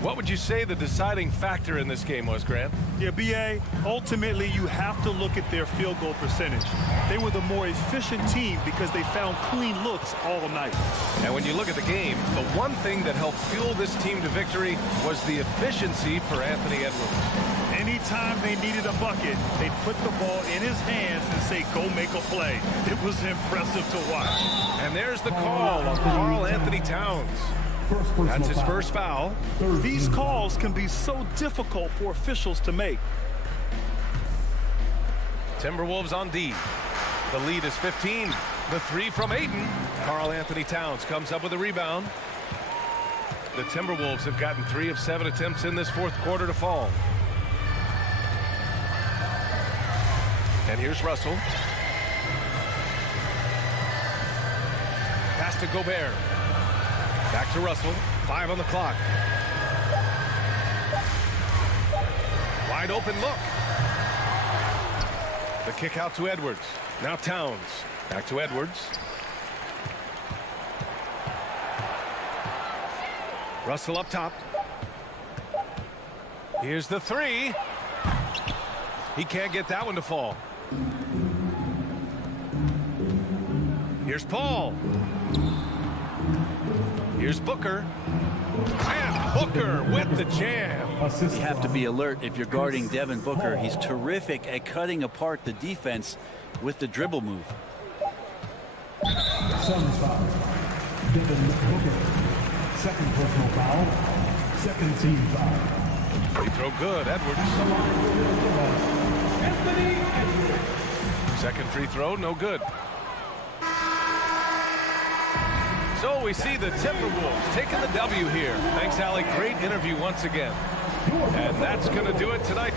What would you say the deciding factor in this game was, Grant? Yeah, B.A., ultimately you have to look at their field goal percentage. They were the more efficient team because they found clean looks all night. And when you look at the game, the one thing that helped fuel this team to victory was the efficiency for Anthony Edwards. Anytime they needed a bucket, they'd put the ball in his hands and say, go make a play. It was impressive to watch. And there's the call on Karl Anthony Towns. That's his first foul. These calls can be so difficult for officials to make. Timberwolves on D. The lead is 15. The 3 from Ayton. Karl Anthony Towns comes up with a rebound. The Timberwolves have gotten 3 of 7 attempts in this fourth quarter to fall. And here's Russell. Pass to Gobert. Back to Russell. 5 on the clock. Wide open look. The kick out to Edwards. Now Towns. Back to Edwards. Russell up top. Here's the 3. He can't get that one to fall. Here's Paul. Here's Booker. And Booker with the jam. You have to be alert if you're guarding Devin Booker. He's terrific at cutting apart the defense with the dribble move. Suns foul. Devin Booker. Second personal foul. Second team foul. Free throw good. Edwards. Second free throw, no good. So we see the Timberwolves taking the W here. Thanks, Allie. Great interview once again. And that's going to do it tonight.